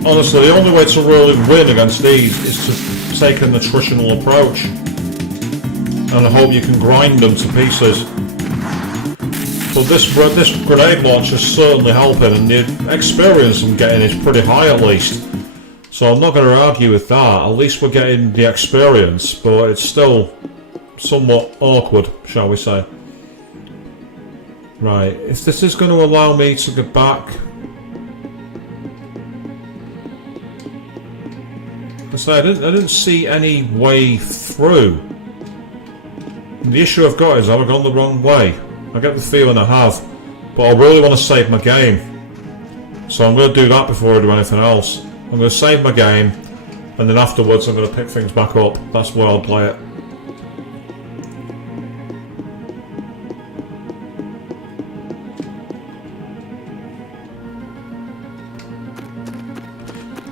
Honestly, the only way to really win against these is to take an attritional approach. And I hope you can grind them to pieces. But this grenade launcher is certainly helping, and the experience I'm getting is pretty high at least. So I'm not going to argue with that. At least we're getting the experience, but it's still somewhat awkward, shall we say. Right, if this is going to allow me to get back... I didn't see any way through. And the issue I've got is, have I gone the wrong way? I get the feeling I have, but I really want to save my game. So I'm going to do that before I do anything else. I'm going to save my game, and then afterwards I'm going to pick things back up. That's the way I'll play it.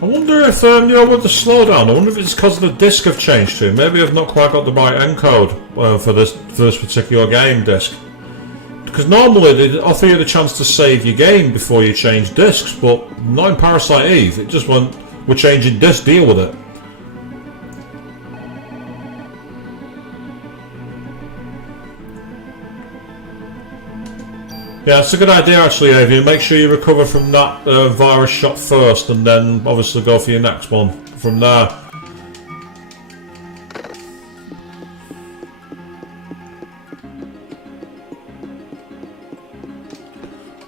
I wonder if, with the slowdown, I wonder if it's because the disc have changed too. Maybe I've not quite got the right encode for this particular game disc. Because normally they offer you the chance to save your game before you change discs, but not in Parasite Eve. It just went, we're changing disc, deal with it. Yeah, it's a good idea actually, Avian. Make sure you recover from that virus shot first, and then obviously go for your next one from there.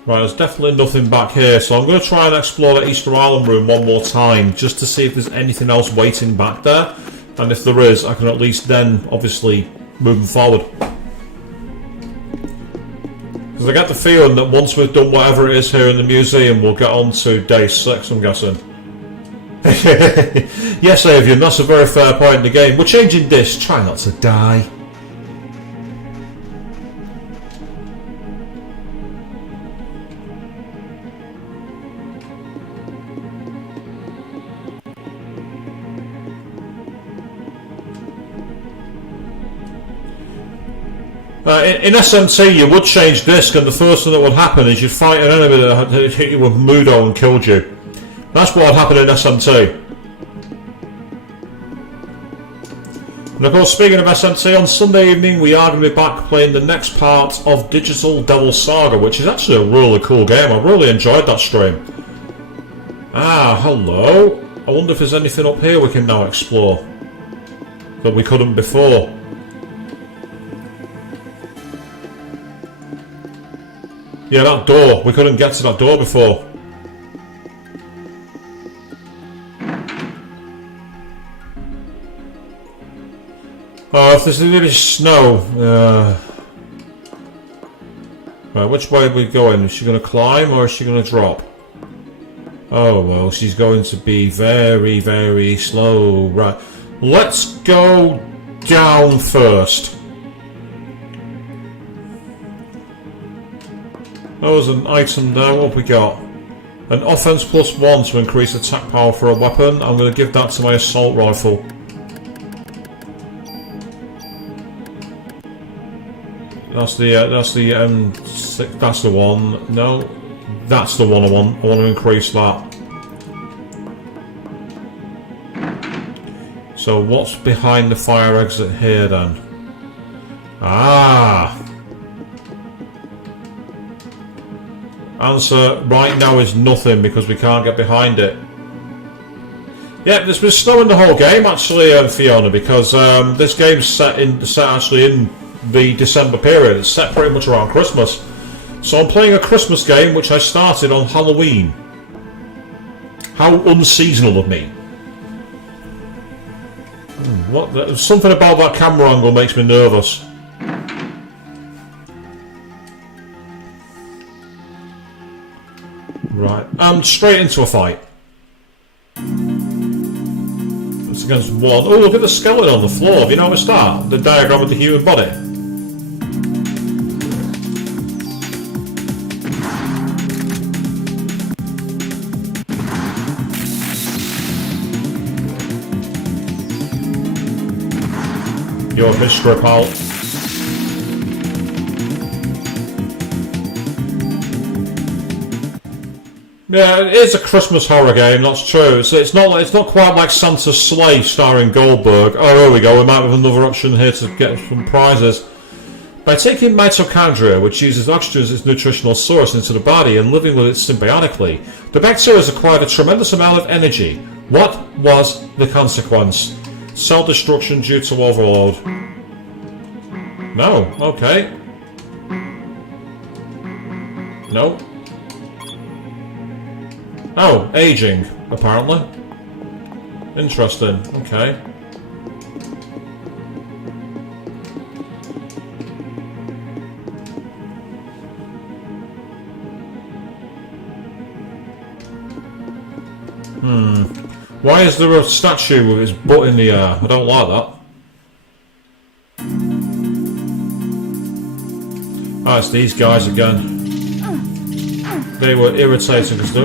Right, there's definitely nothing back here, so I'm going to try and explore the Easter Island room one more time, just to see if there's anything else waiting back there, and if there is, I can at least then, obviously, move forward. Because I get the feeling that once we've done whatever it is here in the museum, we'll get on to day 6, I'm guessing. Yes, Avian, that's a very fair point in the game. We're changing this, try not to die. In SMT you would change disc, and the first thing that would happen is you'd fight an enemy that had hit you with Mudo and killed you. That's what would happen in SMT. And of course, speaking of SMT, on Sunday evening we are going to be back playing the next part of Digital Devil Saga, which is actually a really cool game. I really enjoyed that stream. Ah, hello. I wonder if there's anything up here we can now explore that we couldn't before. Yeah, that door. We couldn't get to that door before. Oh, if there's really snow. Right, which way are we going? Is she going to climb or is she going to drop? Oh, well, she's going to be very, very slow. Right. Let's go down first. That was an item there. What have we got? An offense +1 to increase attack power for a weapon. I'm going to give that to my assault rifle. That's the that's the one. No, that's the one I want. I want to increase that. So what's behind the fire exit here then? Ah. Answer right now is nothing because we can't get behind it. Yeah, there's been snowing the whole game actually, Fiona, because this game's set actually in the December period. It's set pretty much around Christmas. So I'm playing a Christmas game which I started on Halloween. How unseasonal of me. Something about that camera angle makes me nervous. Right, and straight into a fight. It's against one. Oh, look at the skeleton on the floor. Have you noticed that? The diagram of the human body. Your history, pal. Yeah, it is a Christmas horror game, that's true. It's not quite like Santa's Sleigh starring Goldberg. Oh, here we go, we might have another option here to get some prizes. By taking mitochondria, which uses oxygen as its nutritional source, into the body and living with it symbiotically, the bacteria has acquired a tremendous amount of energy. What was the consequence? Cell destruction due to overload. No, okay. No. Oh, aging, apparently. Interesting, okay. Why is there a statue with his butt in the air? I don't like that. Ah, it's these guys again. They were irritating because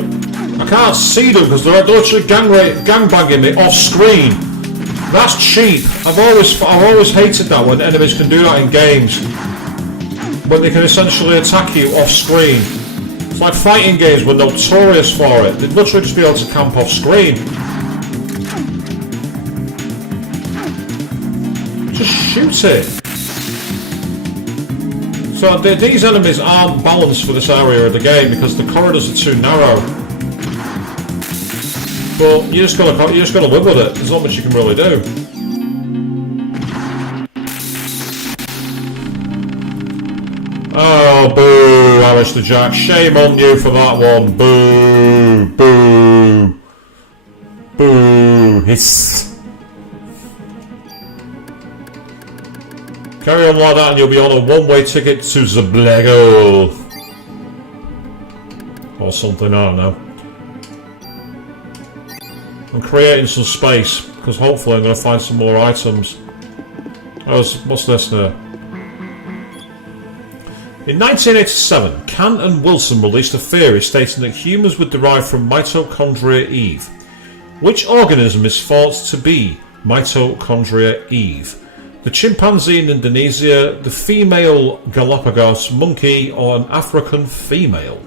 I can't see them because they're literally gangbanging me off screen. That's cheap. I've always hated that when enemies can do that in games. When they can essentially attack you off screen. It's like fighting games were notorious for it. They'd literally just be able to camp off screen. Just shoot it. So these enemies aren't balanced for this area of the game because the corridors are too narrow. But you just gotta live with it. There's not much you can really do. Oh, boo, Alistair Jack. Shame on you for that one. Boo, boo, boo. Hiss. Carry on like that and you'll be on a one-way ticket to Zablego. Or something, I don't know. I'm creating some space, because hopefully I'm going to find some more items. What's this now? In 1987, Kant and Wilson released a theory stating that humans would derive from mitochondria Eve. Which organism is thought to be mitochondria Eve? The chimpanzee in Indonesia, the female Galapagos monkey, or an African female?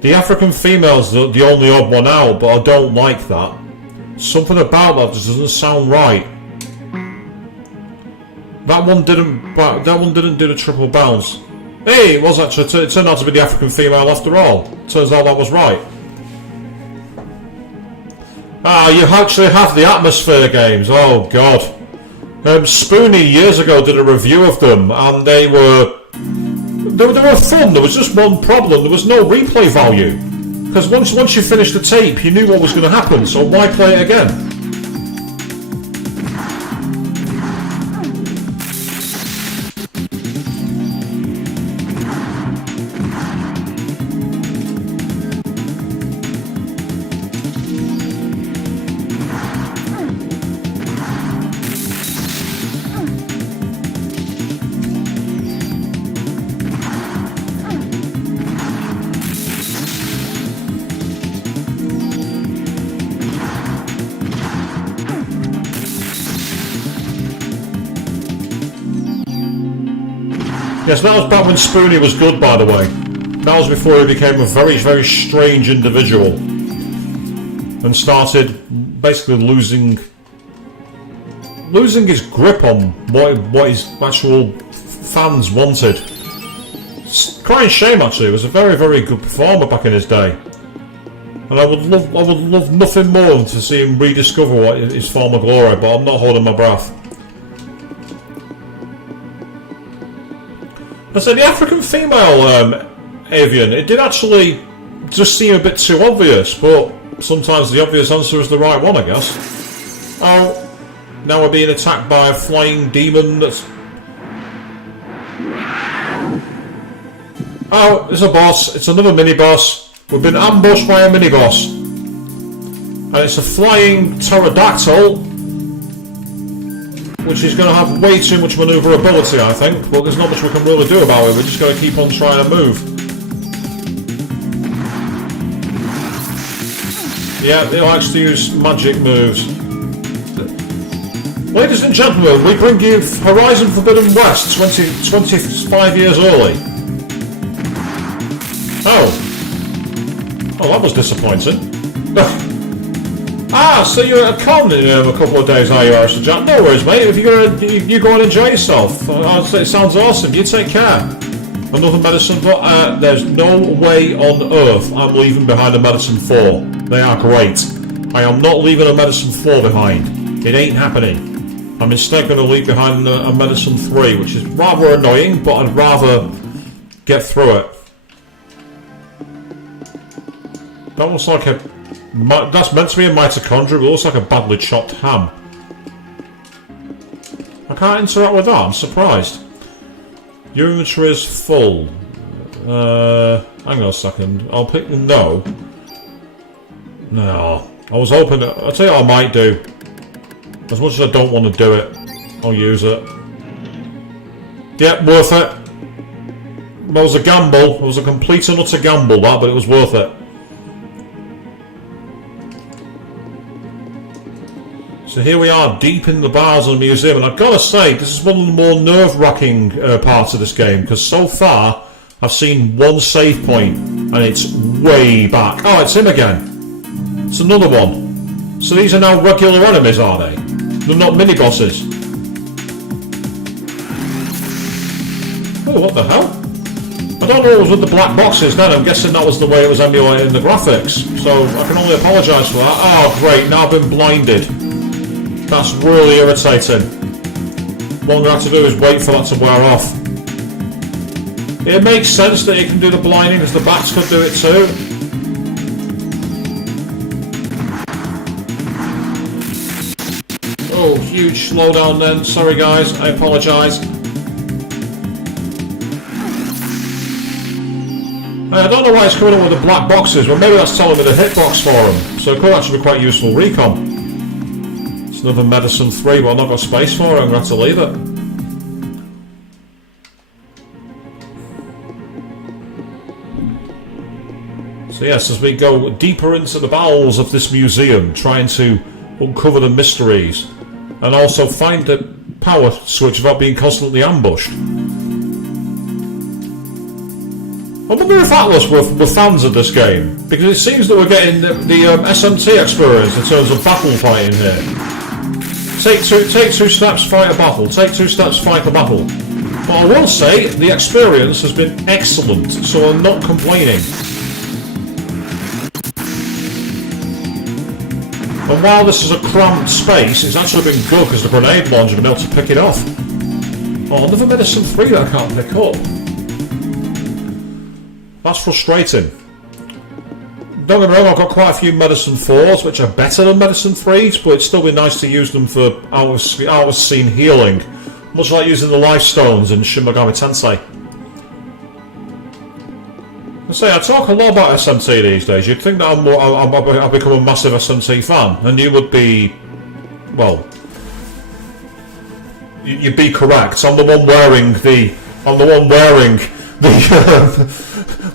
The African female's the only odd one out, but I don't like that. Something about that just doesn't sound right. That one didn't do the triple bounce. Hey, it was actually. It turned out to be the African female after all. Turns out that was right. Ah, you actually have the atmosphere games. Oh god. Spoonie years ago did a review of them, and they were fun. There was just one problem. There was no replay value, because once you finished the tape, you knew what was going to happen. So why play it again? Yes, that was back when Spoonie was good, by the way. That was before he became a very, very strange individual. And started basically losing his grip on what his actual fans wanted. It's crying shame, actually. He was a very, very good performer back in his day. And I would love nothing more than to see him rediscover what his former glory, but I'm not holding my breath. I said the African female avian, it did actually just seem a bit too obvious, but sometimes the obvious answer is the right one, I guess. Oh, now we're being attacked by a flying demon that's... Oh, it's a boss. It's another mini-boss. We've been ambushed by a mini-boss. And it's a flying pterodactyl, which is going to have way too much manoeuvrability, I think. But there's not much we can really do about it. We're just going to keep on trying to move. Yeah, it likes to use magic moves. Ladies and gentlemen, we bring you Horizon Forbidden West 25 years early. Oh. Oh, that was disappointing. So you're at a con in a couple of days, are you, Irish Jack? No worries, mate. If you're gonna, you go and enjoy yourself. It sounds awesome. You take care. Another medicine, but there's no way on earth I'm leaving behind a medicine 4. They are great. I am not leaving a medicine 4 behind. It ain't happening. I'm instead going to leave behind a medicine 3, which is rather annoying, but I'd rather get through it. That looks like a... That's meant to be a mitochondria, but it looks like a badly chopped ham. I can't interact with that, I'm surprised. Your inventory is full. Hang on a second. I'll pick no. No. I was hoping... I'll tell you what I might do. As much as I don't want to do it, I'll use it. Yep, worth it. That was a gamble. It was a complete and utter gamble, that, but it was worth it. So here we are, deep in the bowels of the museum, and I've got to say, this is one of the more nerve-wracking parts of this game, because so far, I've seen one save point, and it's way back. Oh, it's him again. It's another one. So these are now regular enemies, are they? They're not mini-bosses. Oh, what the hell? I don't know what was with the black boxes then, I'm guessing that was the way it was emulating the graphics. So, I can only apologise for that. Oh, great, now I've been blinded. That's really irritating. What I'm going to have to do is wait for that to wear off. It makes sense that you can do the blinding because the bats could do it too. Oh, huge slowdown then. Sorry guys, I apologise. I don't know why it's coming up with the black boxes. Well, maybe that's telling me the hitbox for them. So it could actually be quite useful recon. It's another medicine 3, but I've not got space for it. I'm going to have to leave it. So yes, as we go deeper into the bowels of this museum, trying to uncover the mysteries, and also find the power switch without being constantly ambushed. I wonder if Atlas were fans of this game, because it seems that we're getting the SMT experience in terms of battle fighting here. Take two steps, fight a battle. Take 2 steps, fight a battle. But I will say, the experience has been excellent, so I'm not complaining. And while this is a cramped space, it's actually been good because the grenade launcher has been able to pick it off. Oh, another medicine 3 that I can't pick up. That's frustrating. Don't get me wrong, I've got quite a few medicine 4s which are better than medicine 3s, but it'd still be nice to use them for out-of-scene healing, much like using the life stones in Shin Megami Tensei. I talk a lot about SMT these days. You'd think that I've become a massive SMT fan, and you would be, well, you'd be correct. I'm the one wearing the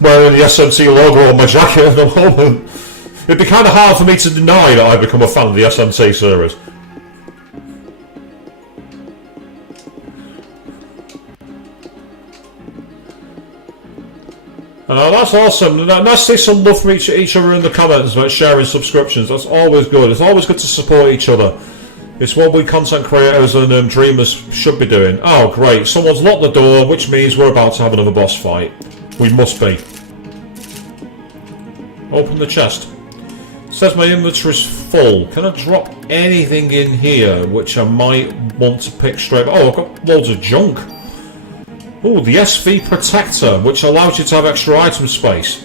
wearing the SMT logo on my jacket at the moment. It'd be kind of hard for me to deny that I've become a fan of the SMT series. That's awesome. Let's see some love from each other in the comments about sharing subscriptions. That's always good. It's always good to support each other. It's what we content creators and dreamers should be doing. Oh, great. Someone's locked the door, which means we're about to have another boss fight. We must be. Open the chest. It says my inventory's full. Can I drop anything in here which I might want to pick straight? Oh, I've got loads of junk. Oh, the SV Protector, which allows you to have extra item space.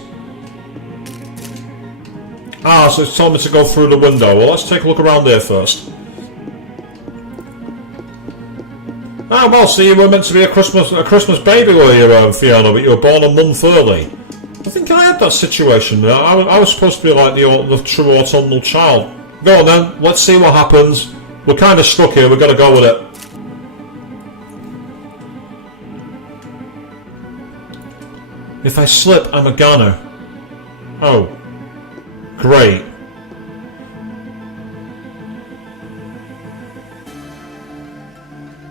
Ah, so it's told me to go through the window. Well, let's take a look around there first. Ah, well, so you were meant to be a Christmas baby, were you, Fiona, but you were born a month early. I think I had that situation. I was supposed to be like the true autumnal child. Go on then, let's see what happens. We're kind of stuck here, we've got to go with it. If I slip, I'm a goner. Oh. Great.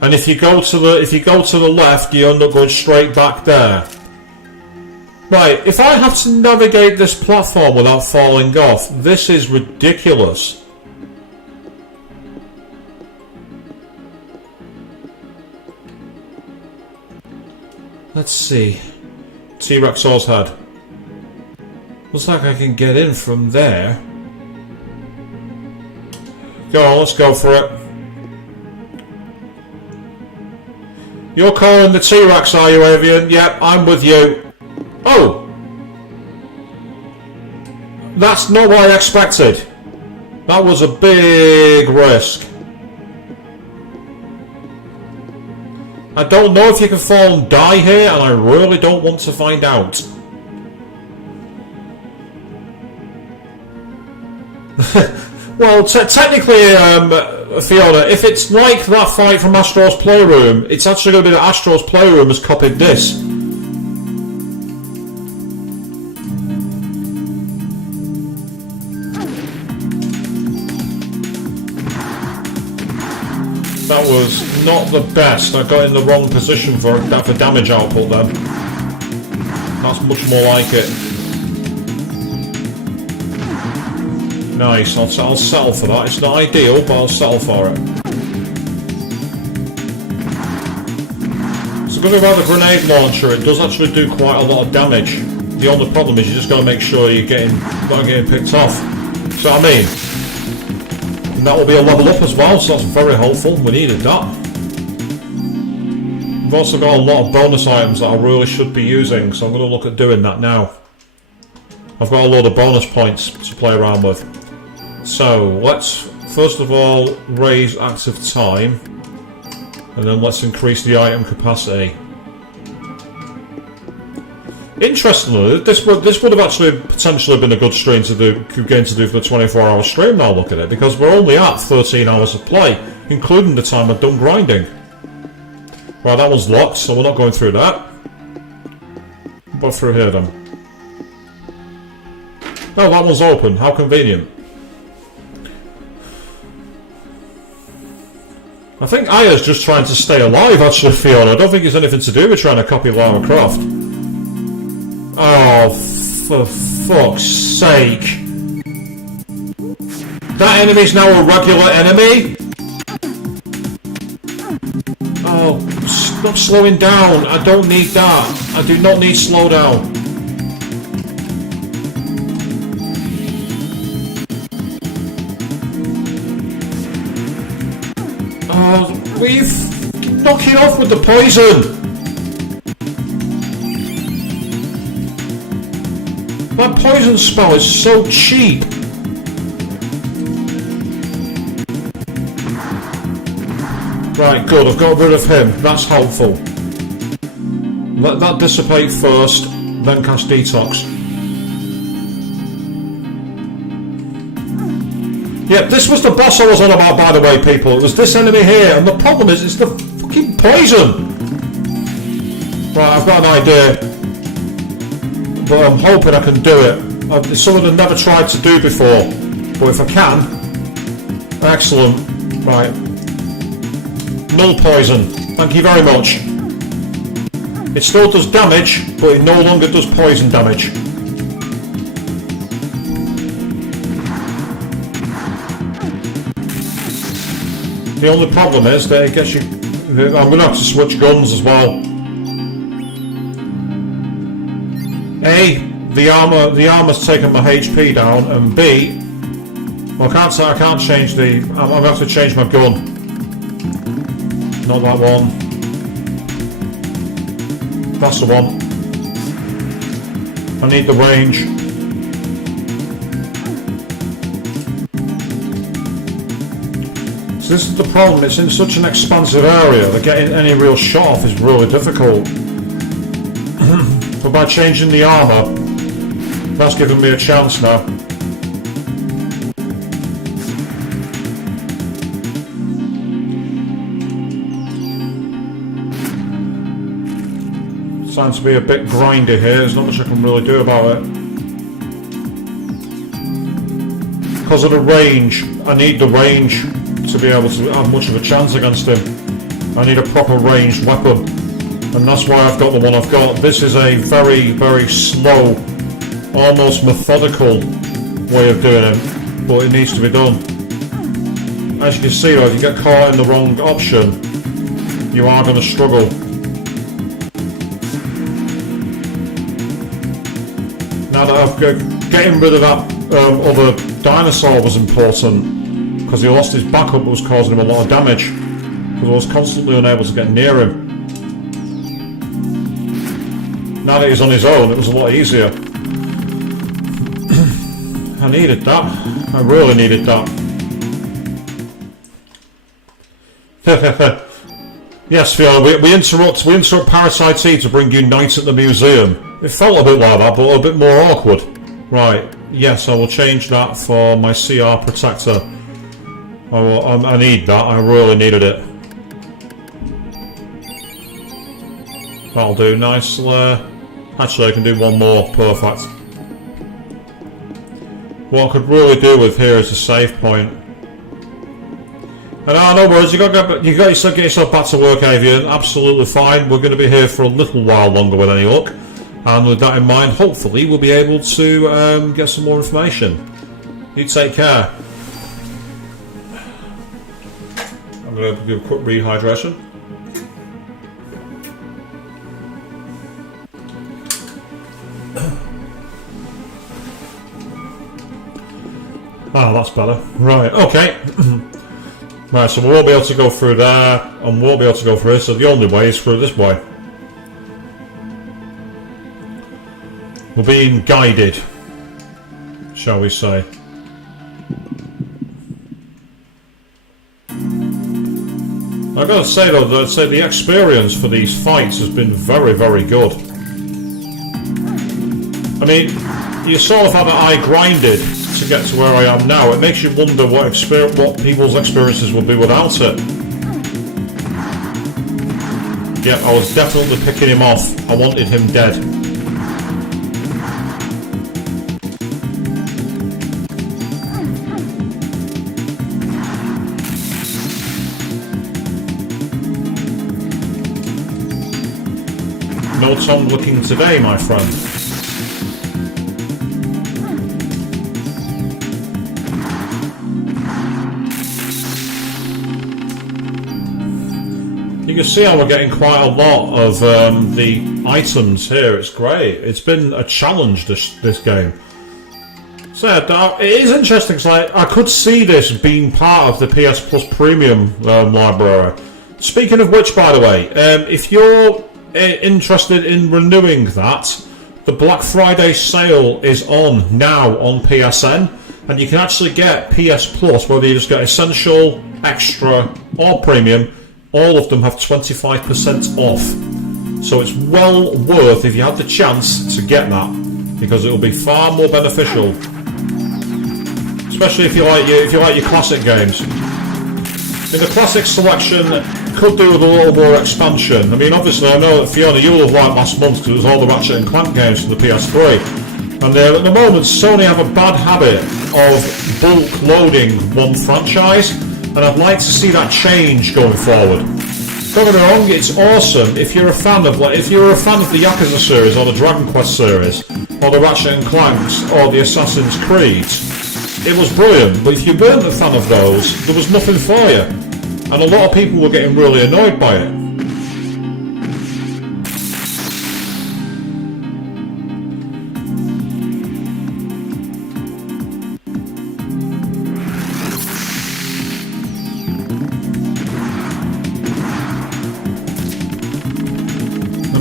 And if you go to the left, you end up going straight back there. Right, if I have to navigate this platform without falling off, this is ridiculous. Let's see. T-Rex Oz head. Looks like I can get in from there. Go on, let's go for it. You're calling the T-Rex, are you, Avian? Yep, I'm with you. Oh! That's not what I expected. That was a big risk. I don't know if you can fall and die here, and I really don't want to find out. Well, technically, Fiona, if it's like that fight from Astro's Playroom, it's actually going to be that Astro's Playroom has copied this. That was not the best. I got in the wrong position for damage output then. That's much more like it. Nice, I'll settle for that. It's not ideal, but I'll settle for it. So good about the grenade launcher, it does actually do quite a lot of damage. The only problem is you just got to make sure you're not getting picked off. So I mean, and that will be a level up as well, so that's very helpful. We needed that. We've also got a lot of bonus items that I really should be using, so I'm going to look at doing that now. I've got a load of bonus points to play around with. So let's first of all raise active time, and then let's increase the item capacity. Interestingly, this would have actually potentially been a good stream to do, good game to do for the 24-hour stream now, look at it, because we're only at 13 hours of play, including the time I've done grinding. Right, that one's locked, so we're not going through that. Go through here then. Oh, that one's open, how convenient. I think Aya's just trying to stay alive, actually, Fiona. I don't think it's anything to do with trying to copy Lara Croft. Oh, for fuck's sake. That enemy's now a regular enemy? Oh, stop slowing down. I don't need that. I do not need slow down. Oh, we've knocked it off with the poison. That poison spell is so cheap. Right, good, I've got rid of him. That's helpful. Let that dissipate first, then cast Detox. Yeah, this was the boss I was on about, by the way, people. It was this enemy here, and the problem is, it's the fucking poison! Right, I've got an idea. But I'm hoping I can do it. It's something I've never tried to do before. But if I can... Excellent. Right. Null poison. Thank you very much. It still does damage, but it no longer does poison damage. The only problem is that it gets you... I'm going to have to switch guns as well. A, the armor's taken my HP down, and B, well, I can't change the... I'm going to have to change my gun. Not that one. That's the one. I need the range. So this is the problem, it's in such an expansive area that getting any real shot off is really difficult. But by changing the armour, that's given me a chance now. Sounds to be a bit grindy here, there's not much I can really do about it. Because of the range, I need the range to be able to have much of a chance against him. I need a proper ranged weapon, and that's why I've got the one I've got. This is a very, very slow, almost methodical way of doing it, but it needs to be done. As you can see though, if you get caught in the wrong option, you are going to struggle. Now that I've getting rid of that other dinosaur was important, because he lost his backup that was causing him a lot of damage, because I was constantly unable to get near him. Now that he's on his own, it was a lot easier. I needed that. I really needed that. Yes, Fiona, we interrupt Parasite to bring you Night at the Museum. It felt a bit like that, but a bit more awkward. Right, yes, I will change that for my CR protector. I need that, I really needed it. That'll do nicely. Actually, I can do one more, perfect. What I could really do with here is a save point. And no worries, you got to get yourself back to work, Avian. Absolutely fine. We're going to be here for a little while longer with any luck. And with that in mind, hopefully we'll be able to get some more information. You take care. I'm going to do a quick rehydration. Ah, that's better. Right, okay. Right, so we won't be able to go through there, and we won't be able to go through this, so the only way is through this way. We're being guided, shall we say. I've got to say though, that the experience for these fights has been very, very good. I mean, you saw the fact that I grinded to get to where I am now. It makes you wonder what people's experiences would be without it. Yep, I was definitely picking him off. I wanted him dead. No tongue looking today, my friend. You can see how we're getting quite a lot of the items here. It's great. It's been a challenge, this game. So it is interesting because I could see this being part of the PS Plus Premium library. Speaking of which, by the way, if you're interested in renewing that, the Black Friday sale is on now on PSN, and you can actually get PS Plus, whether you just get Essential, Extra or Premium. All of them have 25% off, so it's well worth, if you have the chance, to get that, because it will be far more beneficial, especially if you like your classic games. In the classic selection, could do with a little more expansion. I mean, obviously, I know that Fiona, you'll have liked last month because it was all the Ratchet and Clank games for the PS3. And at the moment, Sony have a bad habit of bulk loading one franchise, and I'd like to see that change going forward. Don't get me wrong, it's awesome if you're a fan of the Yakuza series or the Dragon Quest series or the Ratchet and Clanks or the Assassin's Creed. It was brilliant, but if you weren't a fan of those, there was nothing for you. And a lot of people were getting really annoyed by it.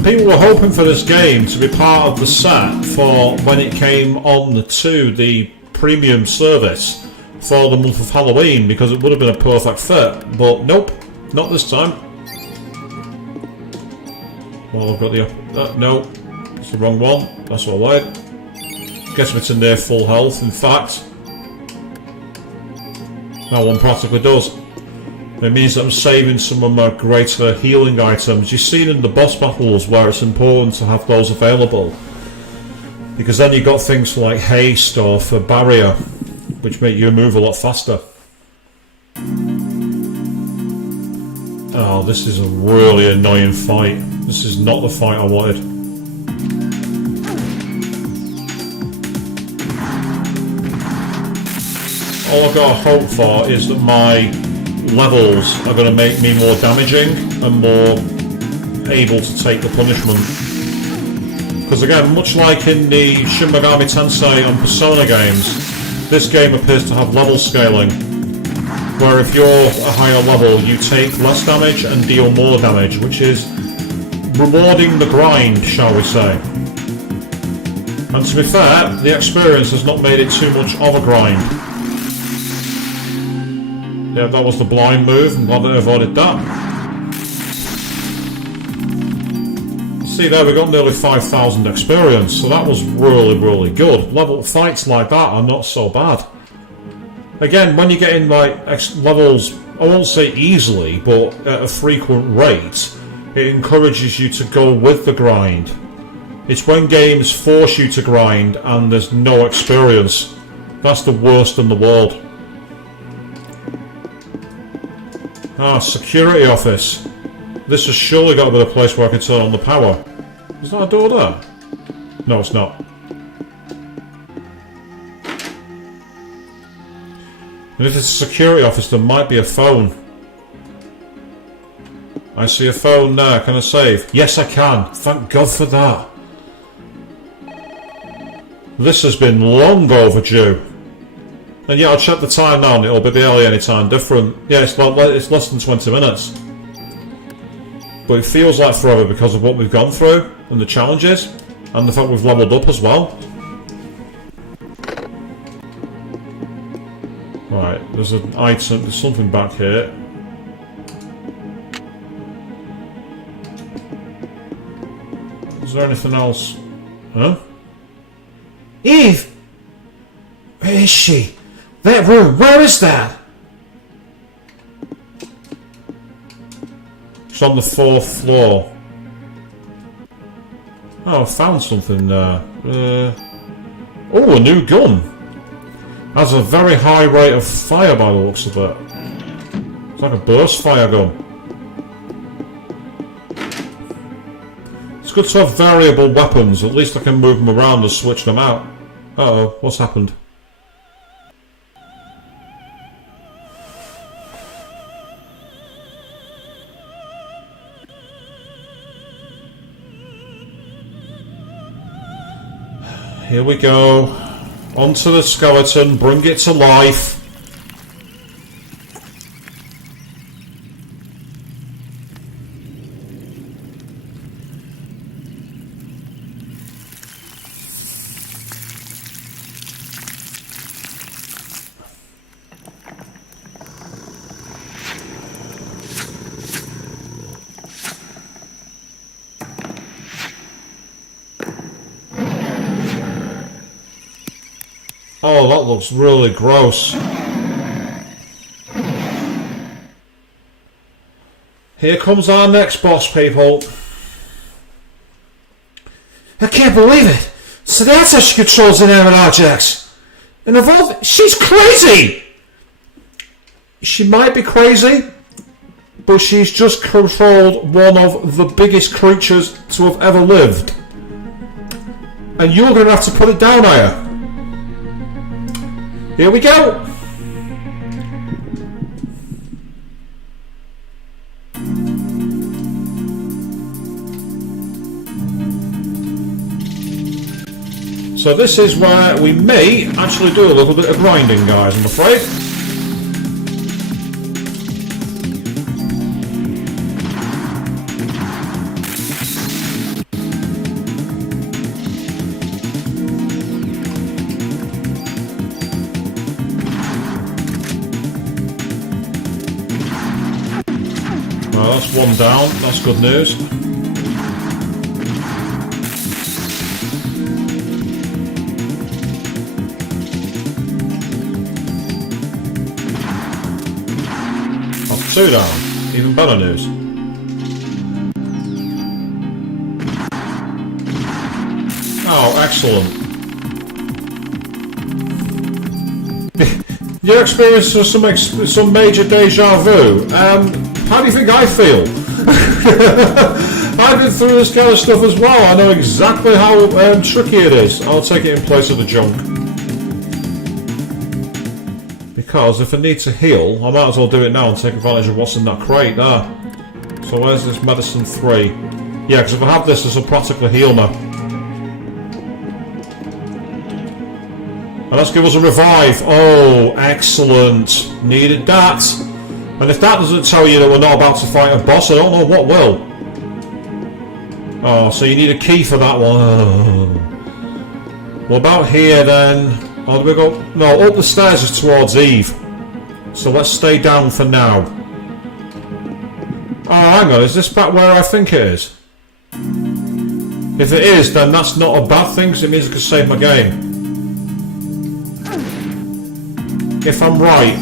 People were hoping for this game to be part of the set for when it came on to the premium service for the month of Halloween, because it would have been a perfect fit, but nope, not this time. Well, I've got the... no, it's the wrong one, that's all right. Guess me to near full health, in fact. That one practically does. It means that I'm saving some of my greater healing items. You've seen in the boss battles where it's important to have those available, because then you've got things for like haste or for barrier, which make you move a lot faster. Oh, this is a really annoying fight. This is not the fight I wanted. All I've got to hope for is that my levels are going to make me more damaging and more able to take the punishment. Because again, much like in the Shin Megami Tensei and Persona games, this game appears to have level scaling, where if you're a higher level you take less damage and deal more damage, which is rewarding the grind, shall we say. And to be fair, the experience has not made it too much of a grind. Yeah, that was the blind move. I'm glad I avoided that. See there, we got nearly 5,000 experience, so that was really, really good. Level fights like that are not so bad. Again, when you get in like levels, I won't say easily, but at a frequent rate, it encourages you to go with the grind. It's when games force you to grind and there's no experience. That's the worst in the world. Ah, security office. This has surely got to be the place where I can turn on the power. Is that a door there? No, it's not. And if it's a security office, there might be a phone. I see a phone there. Can I save? Yes, I can. Thank God for that. This has been long overdue. And yeah, I'll check the time now and it'll be barely any time different. Yeah, it's less than 20 minutes. But it feels like forever because of what we've gone through and the challenges and the fact we've leveled up as well. Right, there's an item, there's something back here. Is there anything else? Huh? Eve! Where is she? That room, where is that? It's on the 4th floor. Oh, I found something there. Oh, a new gun. Has a very high rate of fire by the looks of it. It's like a burst fire gun. It's good to have variable weapons. At least I can move them around and switch them out. Uh-oh, what's happened? Here we go. Onto the skeleton, bring it to life. Oh, that looks really gross. Here comes our next boss, people. I can't believe it. So that's how she controls inanimate objects. And of all, she's crazy. She might be crazy, but she's just controlled one of the biggest creatures to have ever lived. And you're going to have to put it down, Aya. Here we go. So this is where we may actually do a little bit of grinding, guys, I'm afraid. Well, that's one down, that's good news. That's two down, even better news. Oh, excellent. You're experiencing some major deja vu. How do you think I feel? I've been through this kind of stuff as well. I know exactly how tricky it is. I'll take it in place of the junk. Because if I need to heal, I might as well do it now and take advantage of what's in that crate there. So where's this medicine 3? Yeah, because if I have this will practically heal me. And let's give us a revive. Oh, excellent. Needed that. And if that doesn't tell you that we're not about to fight a boss, I don't know what will. Oh, so you need a key for that one. What about here then? Oh, do we go? No, up the stairs is towards Eve. So let's stay down for now. Oh, hang on, is this back where I think it is? If it is, then that's not a bad thing, because it means I can save my game. If I'm right.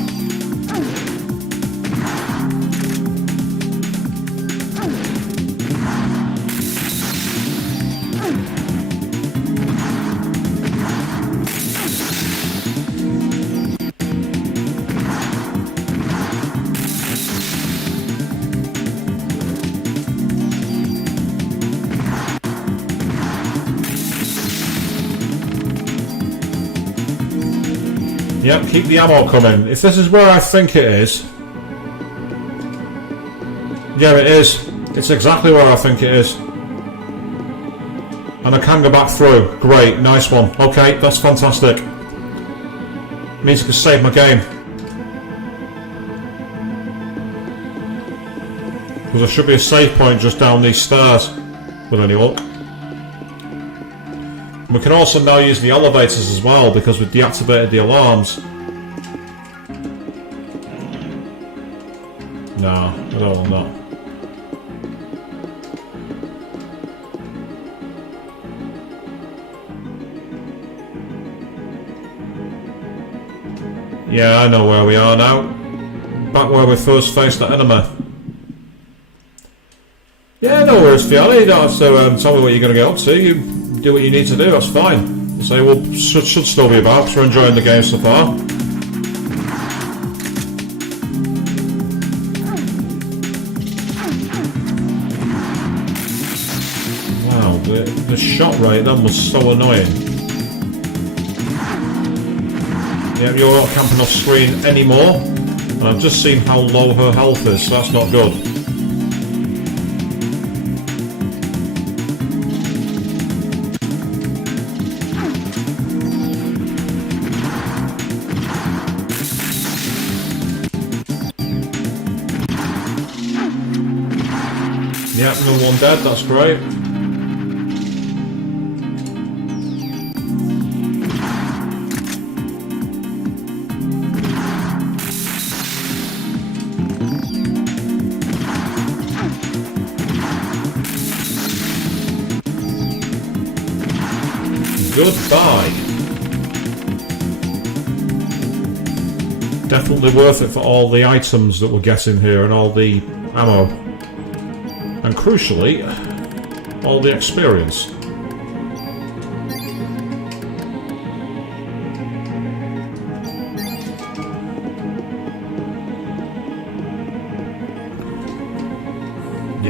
Yep, keep the ammo coming. If this is where I think it is... Yeah, it is. It's exactly where I think it is. And I can go back through. Great, nice one. Okay, that's fantastic. Means I can save my game. Because there should be a save point just down these stairs. With any luck. We can also now use the elevators as well because we've deactivated the alarms. No, I don't want that. Yeah, I know where we are now. Back where we first faced the enemy. Yeah, no worries, Fiona. You don't have to tell me what you're going to get up to. You do what you need to do, that's fine. So we'll should still be about, because we're enjoying the game so far. Wow, the shot rate then was so annoying. Yeah, you're not camping off screen anymore. And I've just seen how low her health is, so that's not good. Yep, no one dead, that's great. Goodbye. Definitely worth it for all the items that we're getting here and all the ammo. And crucially, all the experience.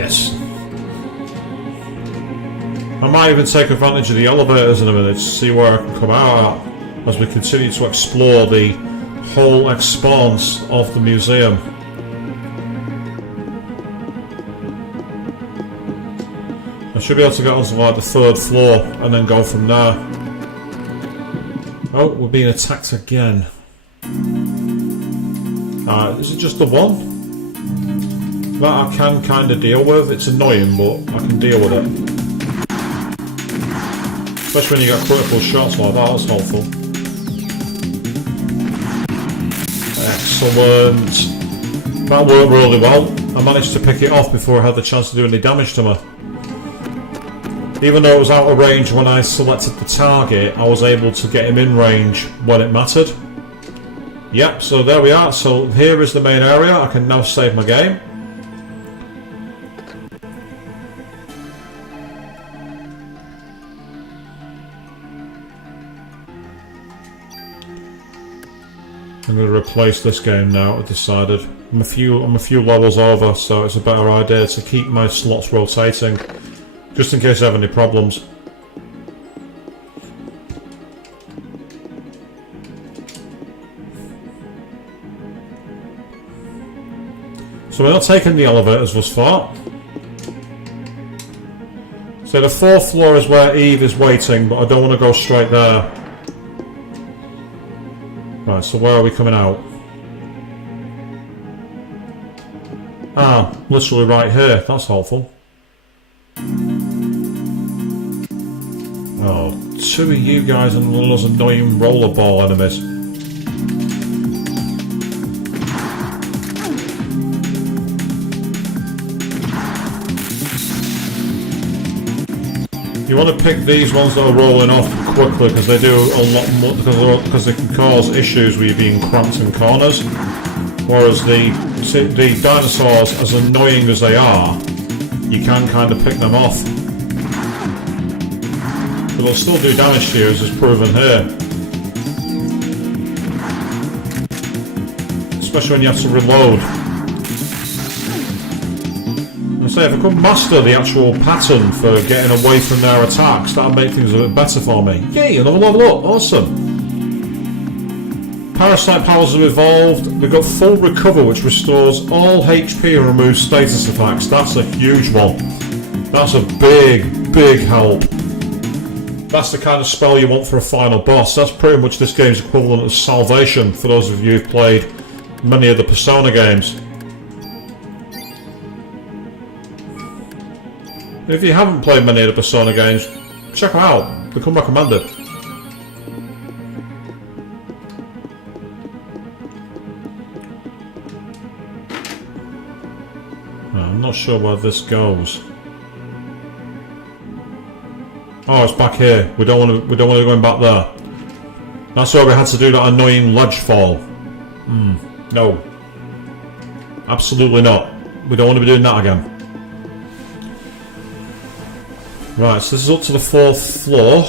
Yes. I might even take advantage of the elevators in a minute to see where I can come out at as we continue to explore the whole expanse of the museum. I should be able to get onto like the 3rd floor and then go from there. Oh, we're being attacked again. Is it just the one? That I can kind of deal with. It's annoying, but I can deal with it. Especially when you get critical shots like that, that's helpful. Excellent. That worked really well. I managed to pick it off before I had the chance to do any damage to me. Even though it was out of range when I selected the target, I was able to get him in range when it mattered. Yep, so there we are. So here is the main area. I can now save my game. I'm going to replace this game now, I've decided. I'm a few levels over, so it's a better idea to keep my slots rotating, just in case I have any problems. So we're not taking the elevators thus far. So the 4th floor is where Eve is waiting, but I don't want to go straight there. Right, so where are we coming out? Ah, literally right here. That's helpful. Oh, 2 of you guys and one of those annoying rollerball enemies. You want to pick these ones that are rolling off quickly because they do a lot more, because they can cause issues with you being cramped in corners. Whereas the dinosaurs, as annoying as they are, you can kind of pick them off. But they'll still do damage to you, as is proven here. Especially when you have to reload. I say, if I could master the actual pattern for getting away from their attacks, that would make things a bit better for me. Yay, another level up, awesome! Parasite powers have evolved. We've got full recover, which restores all HP and removes status effects. That's a huge one. That's a big, big help. That's the kind of spell you want for a final boss. That's pretty much this game's equivalent of salvation for those of you who've played many of the Persona games. If you haven't played many of the Persona games, check them out. They come recommended. I'm not sure where this goes. Oh, it's back here. We don't want to go back there. That's why we had to do that annoying ledge fall. No. Absolutely not. We don't want to be doing that again. Right, so this is up to the 4th floor.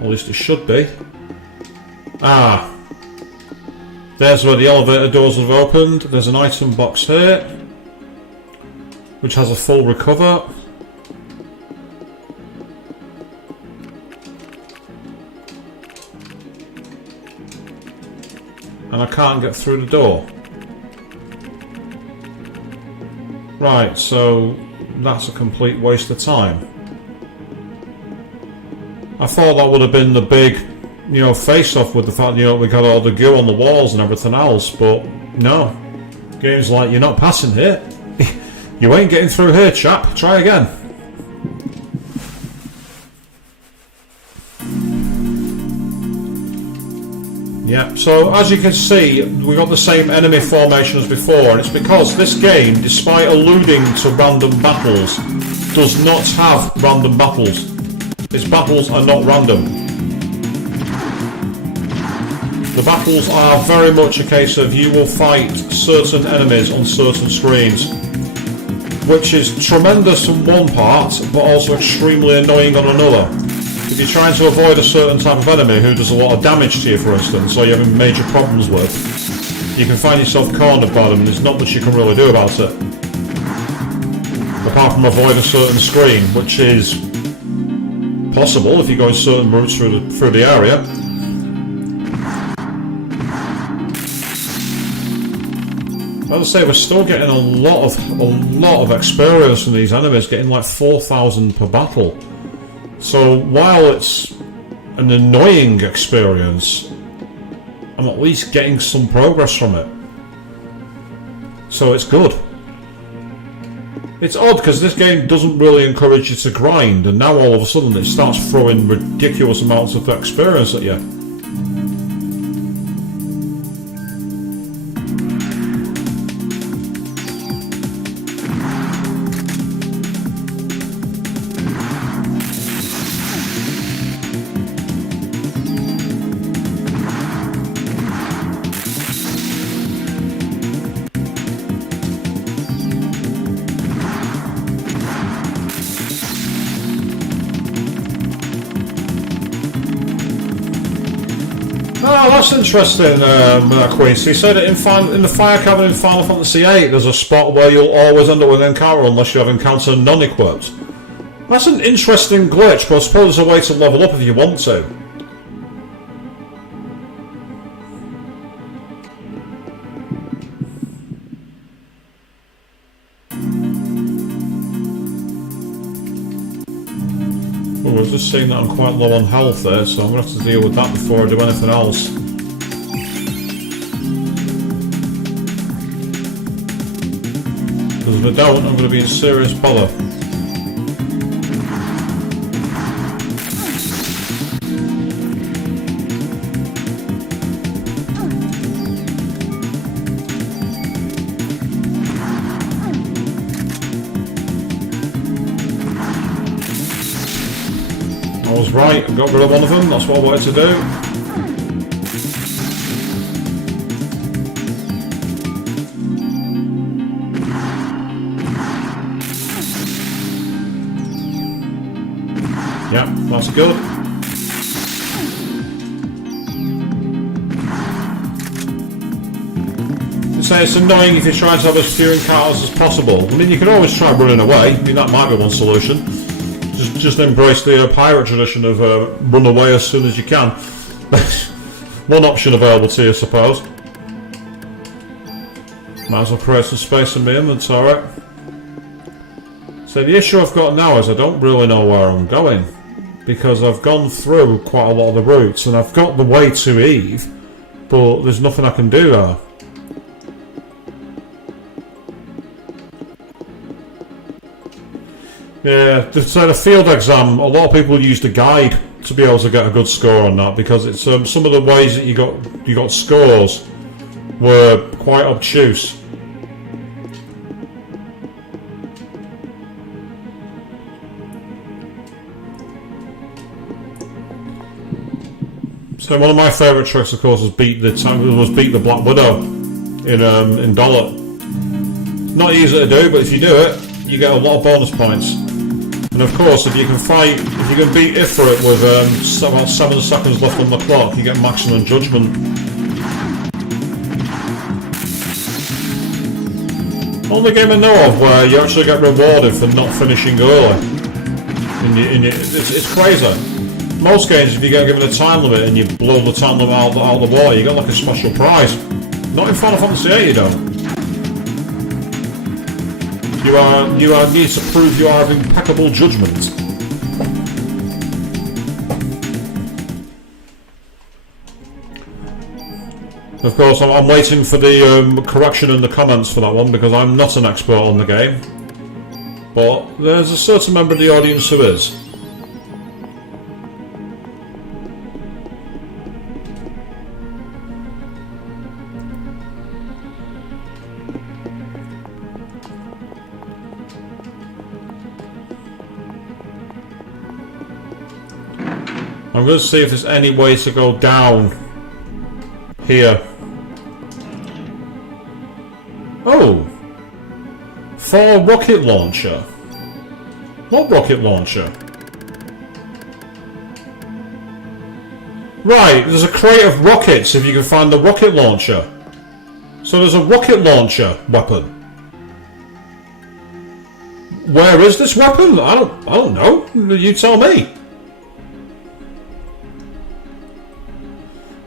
At least it should be. Ah. There's where the elevator doors have opened. There's an item box here, which has a full recover. And I can't get through the door. Right, so that's a complete waste of time. I thought that would have been the big, face-off with the fact, we got all the goo on the walls and everything else, but no. Game's like, you're not passing here. You ain't getting through here, chap. Try again. Yeah, so as you can see, we got the same enemy formation as before, and it's because this game, despite alluding to random battles, does not have random battles. Its battles are not random. The battles are very much a case of you will fight certain enemies on certain screens, which is tremendous on one part, but also extremely annoying on another. If you're trying to avoid a certain type of enemy who does a lot of damage to you, for instance, or you're having major problems with, you can find yourself cornered by them and there's not much you can really do about it. apart from avoid a certain screen, which is possible if you go in certain routes through the area. As I say, we're still getting a lot of experience from these enemies, getting like 4,000 per battle. So while it's an annoying experience, I'm at least getting some progress from it. So it's good. It's odd because this game doesn't really encourage you to grind, and now all of a sudden it starts throwing ridiculous amounts of experience at you. Oh, that's interesting, Queen. So you said that in the fire cabin in Final Fantasy VIII, there's a spot where you'll always end up with an encounter unless you have encounter non-equipped. That's an interesting glitch, but I suppose there's a way to level up if you want to. Oh, we've just seen that I'm quite low on health there, so I'm going to have to deal with that before I do anything else. Because if I don't, I'm going to be in serious bother. I was right, I got rid of one of them, that's what I wanted to do. Yeah, that's good. So it's annoying if you're trying to have as few encounters as possible. I mean, you can always try running away, I mean that might be one solution. Just embrace the pirate tradition of run away as soon as you can. One option available to you, I suppose. Might as well create some space in my inventory. So the issue I've got now is I don't really know where I'm going, because I've gone through quite a lot of the routes and I've got the way to Eve, but there's nothing I can do there. Yeah, so the field exam, a lot of people use the guide to be able to get a good score on that, because it's some of the ways that you got scores were quite obtuse. So one of my favourite tricks, of course, was beat the Black Widow in Dollar. Not easy to do, but if you do it, you get a lot of bonus points. And of course, if you can beat Ifrit with about 7 seconds left on the clock, you get maximum judgment. Only game I know of where you actually get rewarded for not finishing early. It's crazy. Most games, if you get given a time limit and you blow the time limit out of the water, you get like a special prize. Not in Final Fantasy VIII, you don't. You need to prove you are of impeccable judgment. Of course, I'm waiting for the correction in the comments for that one, because I'm not an expert on the game. But there's a certain member of the audience who is. I'm going to see if there's any way to go down here. Oh! For rocket launcher. What rocket launcher? Right, there's a crate of rockets if you can find the rocket launcher. So there's a rocket launcher weapon. where is this weapon? I don't know. You tell me.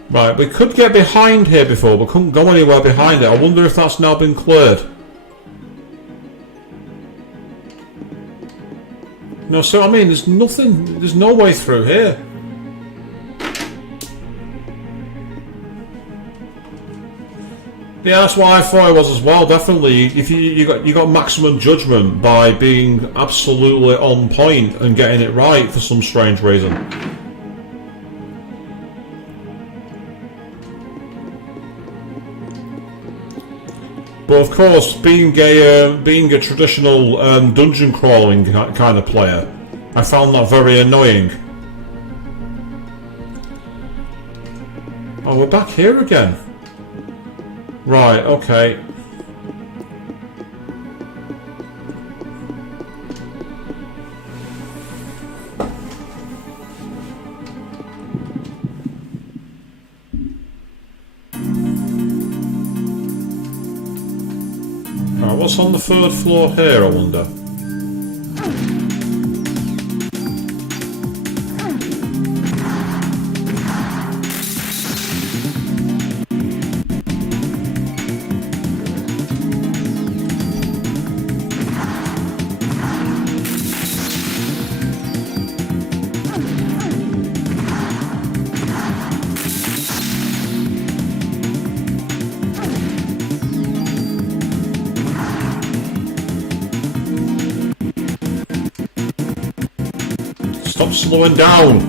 Right, we could get behind here before, but couldn't go anywhere behind it. I wonder if that's now been cleared. No, so I mean, there's nothing, there's no way through here. Yeah, that's what I thought it was as well. Definitely, if you got maximum judgment by being absolutely on point and getting it right for some strange reason. But of course, being a traditional dungeon crawling kind of player, I found that very annoying. Oh, we're back here again. Right, okay. Right, what's on the third floor here, I wonder? Stop slowing down!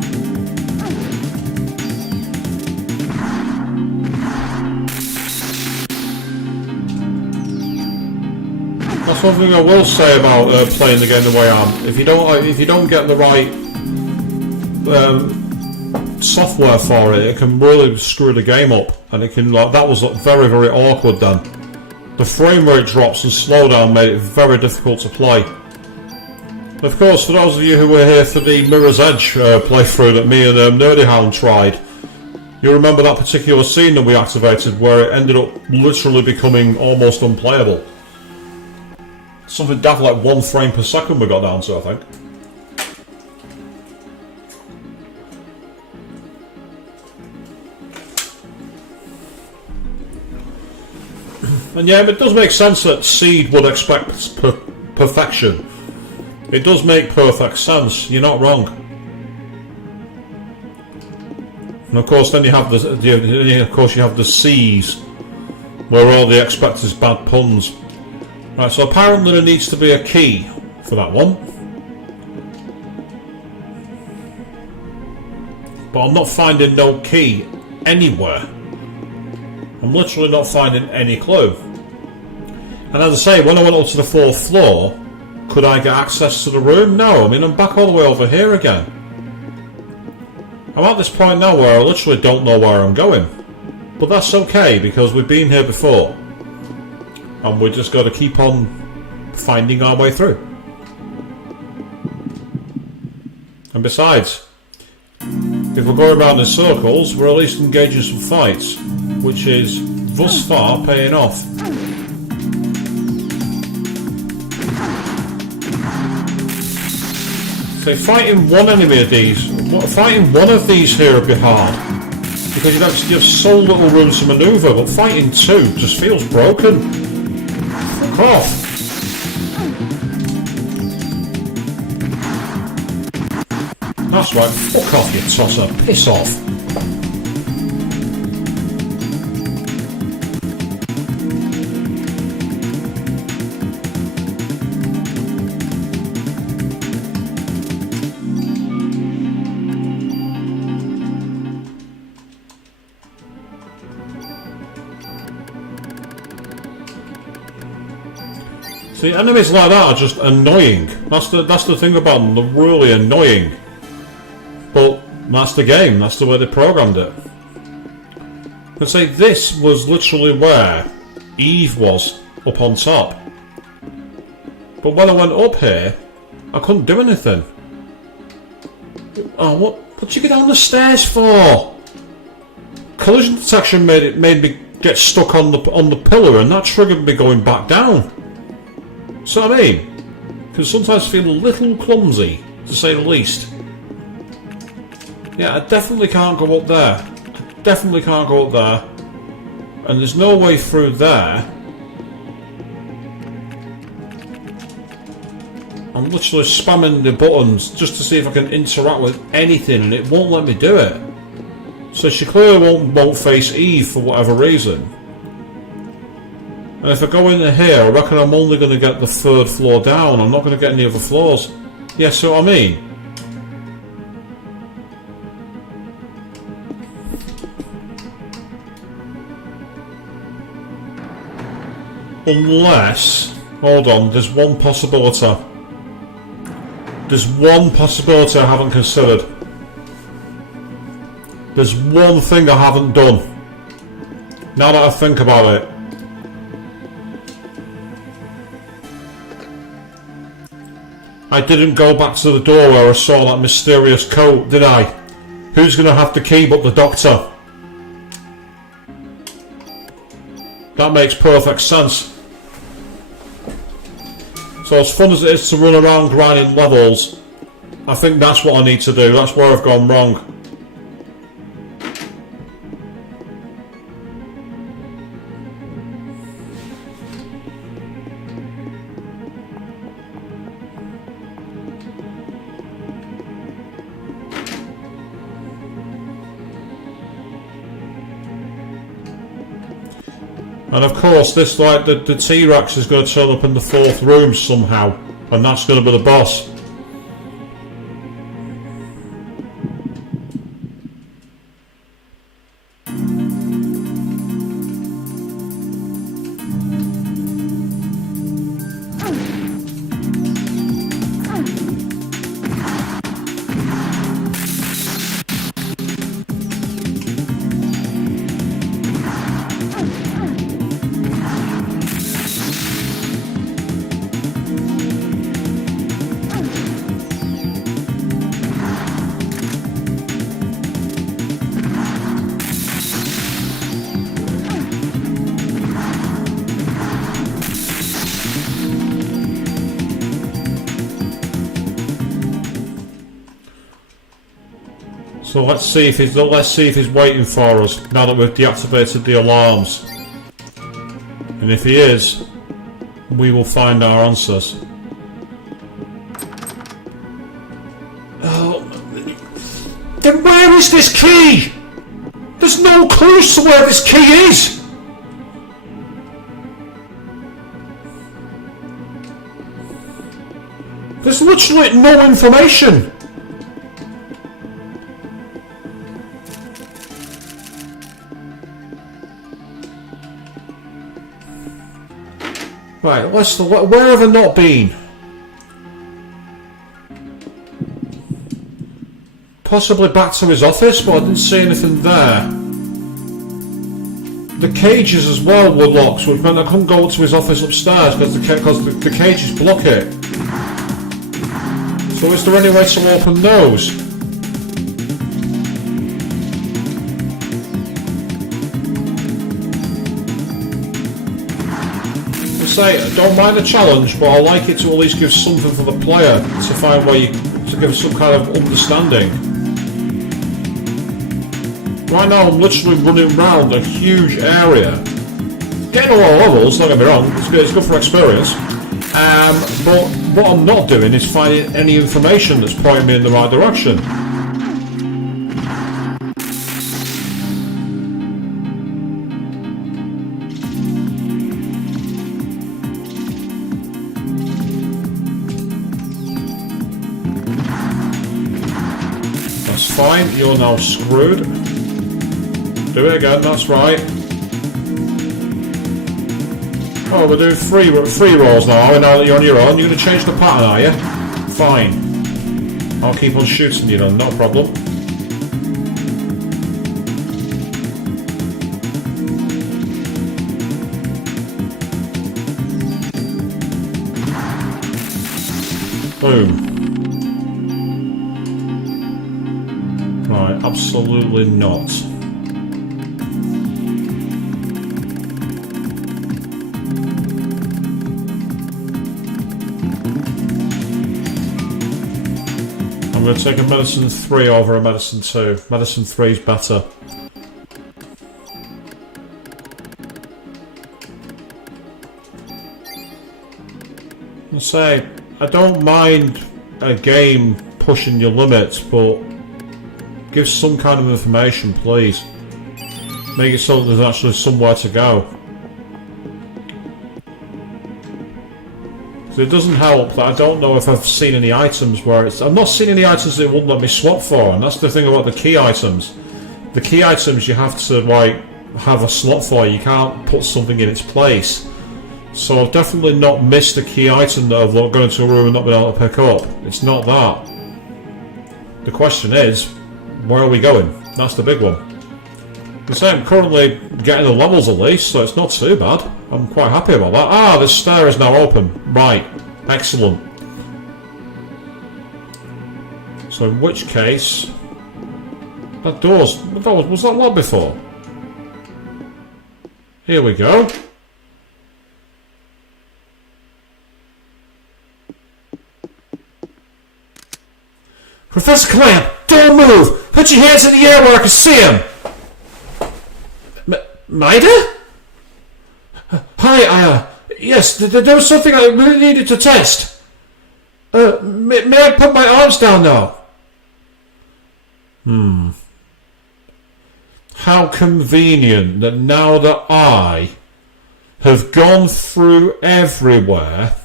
That's one thing I will say about playing the game the way I am. If you don't get the right software for it, it can really screw the game up, and it can that was very, very awkward then. The frame rate drops and slowdown made it very difficult to play. Of course, for those of you who were here for the Mirror's Edge playthrough that me and Nerdyhound tried, you remember that particular scene that we activated where it ended up literally becoming almost unplayable. Something daft like 1 frame per second we got down to, I think. And yeah, it does make sense that Seed would expect perfection. It does make perfect sense. You're not wrong. And of course, then you have the C's, where all they expect is bad puns. Right. So apparently there needs to be a key for that one, but I'm not finding no key anywhere. I'm literally not finding any clue. And as I say, when I went up to the 4th floor, could I get access to the room? No, I mean, I'm back all the way over here again. I'm at this point now where I literally don't know where I'm going. But that's okay, because we've been here before. And we just got to keep on finding our way through. And besides, if we're going around in circles, we're at least engaging some fights, which is, thus far, paying off. So fighting one enemy of these, fighting one of these here would be hard, because you have so little room to manoeuvre, but fighting 2 just feels broken. Fuck off. That's right, fuck off you tosser, piss off. See, enemies like that are just annoying. That's the thing about them, they're really annoying. But that's the game, that's the way they programmed it. And say this was literally where Eve was, up on top. But when I went up here, I couldn't do anything. Oh, what'd you get down the stairs for? Collision detection made me get stuck on the pillar, and that triggered me going back down. So I mean, Because sometimes I feel a little clumsy, to say the least. Yeah, I definitely can't go up there. I definitely can't go up there. And there's no way through there. I'm literally spamming the buttons just to see if I can interact with anything, and it won't let me do it. So she clearly won't face Eve for whatever reason. And if I go into here, I reckon I'm only going to get the 3rd floor down. I'm not going to get any other floors. Yeah, see what I mean? Unless... Hold on, there's one possibility. There's one possibility I haven't considered. There's one thing I haven't done. Now that I think about it. I didn't go back to the door where I saw that mysterious coat, did I? Who's going to have the key but the doctor? That makes perfect sense. So as fun as it is to run around grinding levels, I think that's what I need to do. That's where I've gone wrong. And of course, this like the T-Rex is going to turn up in the 4th room somehow, and that's going to be the boss. So let's see if he's waiting for us now that we've deactivated the alarms. And if he is, we will find our answers. Oh, then where is this key? There's no clues to where this key is. There's literally no information. Right, where have I not been? Possibly back to his office, but I didn't see anything there. The cages as well were locked, which meant I couldn't go up to his office upstairs because the cages block it. So is there any way to open those? I don't mind the challenge, but I like it to at least give something for the player to find where to give some kind of understanding. Right now I'm literally running around a huge area. Getting a lot of levels, don't get me wrong, it's good for experience. But what I'm not doing is finding any information that's pointing me in the right direction. Fine, you're now screwed. Do it again, that's right. Oh, we're doing three rolls now, are we? Now that you're on your own, you're going to change the pattern, are you? Fine. I'll keep on shooting you then, not a problem. Boom. Right, absolutely not. I'm going to take a medicine 3 over a medicine 2. Medicine 3 is better. I say, I don't mind a game pushing your limits, but give some kind of information, please. Make it so that there's actually somewhere to go. So it doesn't help that I don't know if I've seen any items where it's... I've not seen any items that it wouldn't let me swap for, and that's the thing about the key items. The key items you have to, like, have a slot for. You can't put something in its place. So I've definitely not missed a key item that I've gone into a room and not been able to pick up. It's not that. The question is, where are we going? That's the big one. I'm currently getting the levels at least, so it's not too bad. I'm quite happy about that. Ah, this stair is now open. Right. Excellent. So in which case... That door's... Was that locked before? Here we go. Professor Clamp, don't move! Put your hands in the air where I can see him! Maida? Hi, yes, there was something I really needed to test. May I put my arms down now? How convenient that now that I have gone through everywhere,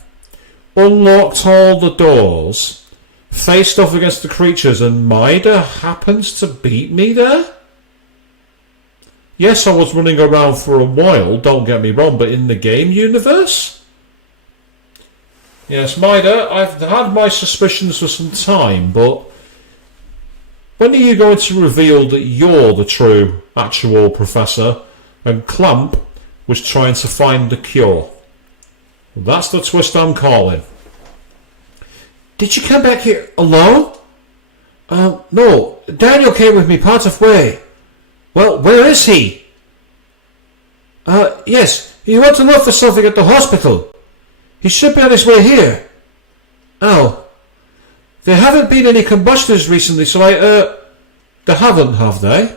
unlocked all the doors, faced off against the creatures, and Maida happens to beat me there? Yes, I was running around for a while, don't get me wrong, but in the game universe? Yes, Maida, I've had my suspicions for some time, but when are you going to reveal that you're the true, actual professor, and Clamp was trying to find the cure? Well, that's the twist I'm calling. Did you come back here alone? No, Daniel came with me part of way. Well, where is he? Yes, he went to look for something at the hospital. He should be on his way here. Oh. There haven't been any combustors recently, so There haven't, have they?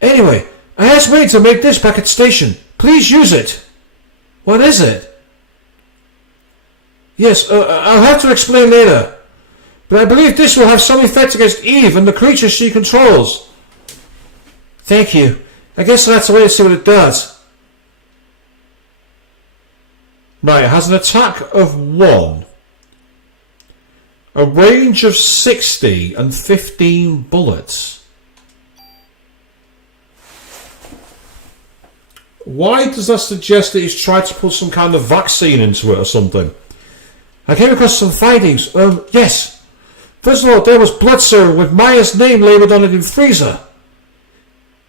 Anyway, I asked Wayne to make this back at station. Please use it. What is it? Yes, I'll have to explain later. But I believe this will have some effect against Eve and the creatures she controls. Thank you. I guess I'll have to wait and see what it does. Right, it has an attack of 1. A range of 60 and 15 bullets. Why does that suggest that he's tried to put some kind of vaccine into it or something? I came across some findings. Yes. First of all, there was blood serum with Maya's name labelled on it in freezer.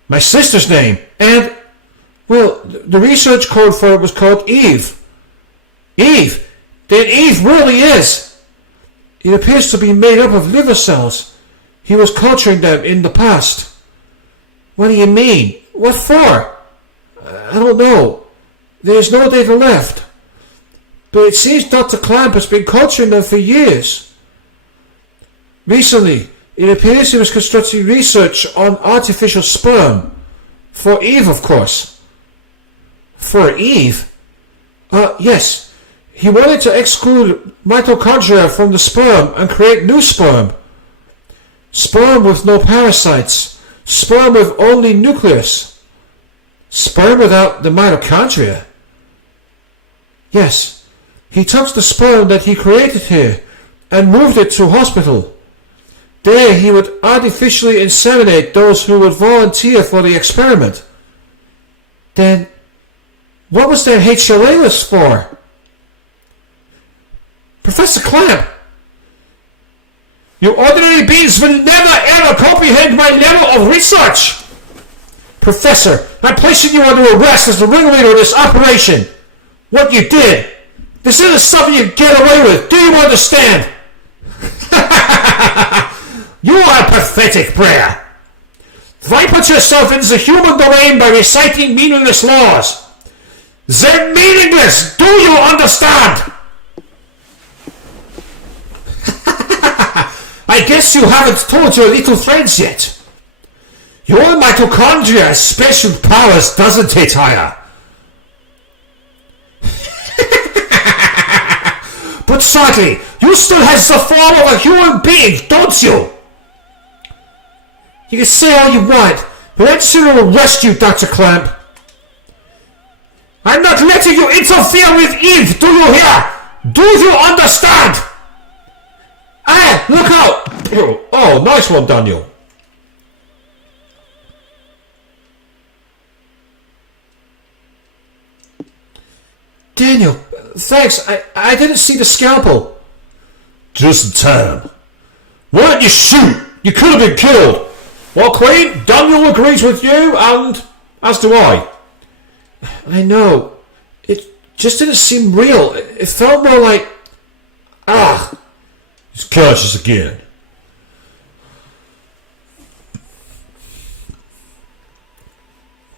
My sister's name. And, well, the research code for it was called Eve. Eve? Then Eve really is. It appears to be made up of liver cells. He was culturing them in the past. What do you mean? What for? I don't know. There's no data left. But it seems Dr. Clamp has been culturing them for years. Recently, it appears he was constructing research on artificial sperm. For Eve, of course. For Eve? Yes. He wanted to exclude mitochondria from the sperm and create new sperm. Sperm with no parasites. Sperm with only nucleus. Sperm without the mitochondria. Yes. He took the sperm that he created here and moved it to a hospital. There he would artificially inseminate those who would volunteer for the experiment. Then, what was their HLA list for? Professor Clamp, you ordinary beings will never ever comprehend my level of research. Professor, I'm placing you under arrest as the ringleader of this operation. What you did, this isn't something you get away with. Do you understand? You are a pathetic prayer. Why put yourself into the human domain by reciting meaningless laws? They're meaningless. Do you understand? I guess you haven't told your little friends yet. Your mitochondria has special powers, doesn't it, Aya? But sadly, you still have the form of a human being, don't you? You can say all you want, but I'm sure will arrest you, Dr. Clamp. I'm not letting you interfere with Eve, do you hear? Do you understand? Ah, look out! Oh, nice one, Daniel. Daniel, thanks. I didn't see the scalpel. Just in time. Why didn't you shoot? You could have been killed. Well, Queen, Daniel agrees with you, and as do I. I know. It just didn't seem real. It felt more like... He's conscious again.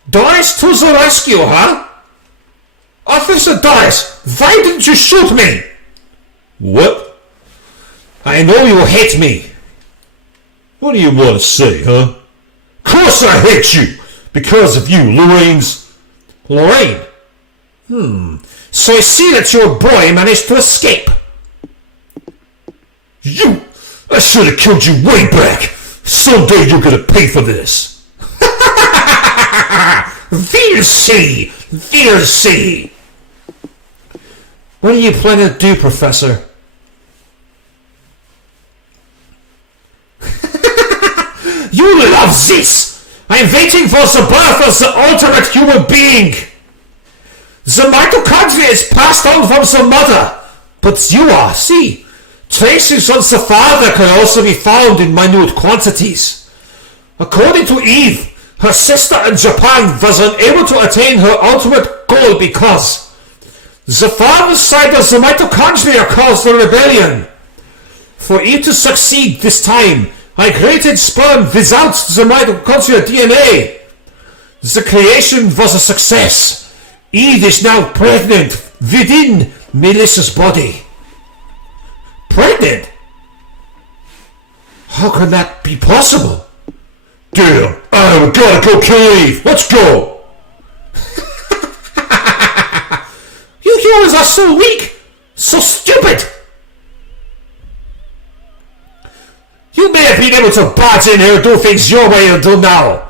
Dice to the rescue, huh? Officer Dice, why didn't you shoot me? What? I know you hate me. What do you want to say, huh? Of course I hate you! Because of you, Lorraine's... Lorraine? So I see that your boy managed to escape. You! I should have killed you way back! Someday you're gonna pay for this! We'll see! We'll see! What are you planning to do, Professor? You love this! I'm waiting for the birth of the ultimate human being! The mitochondria is passed on from the mother, but you are, see, traces of the father can also be found in minute quantities. According to Eve, her sister in Japan was unable to attain her ultimate goal because the father's side of the mitochondria caused the rebellion. For Eve to succeed this time, I created sperm without the mitochondria DNA. The creation was a success. Eve is now pregnant within Melissa's body. Pregnant? How can that be possible? Damn, we gotta go kill Eve. Let's go. You humans are so weak, so stupid. You may have been able to barge in here and do things your way and do now,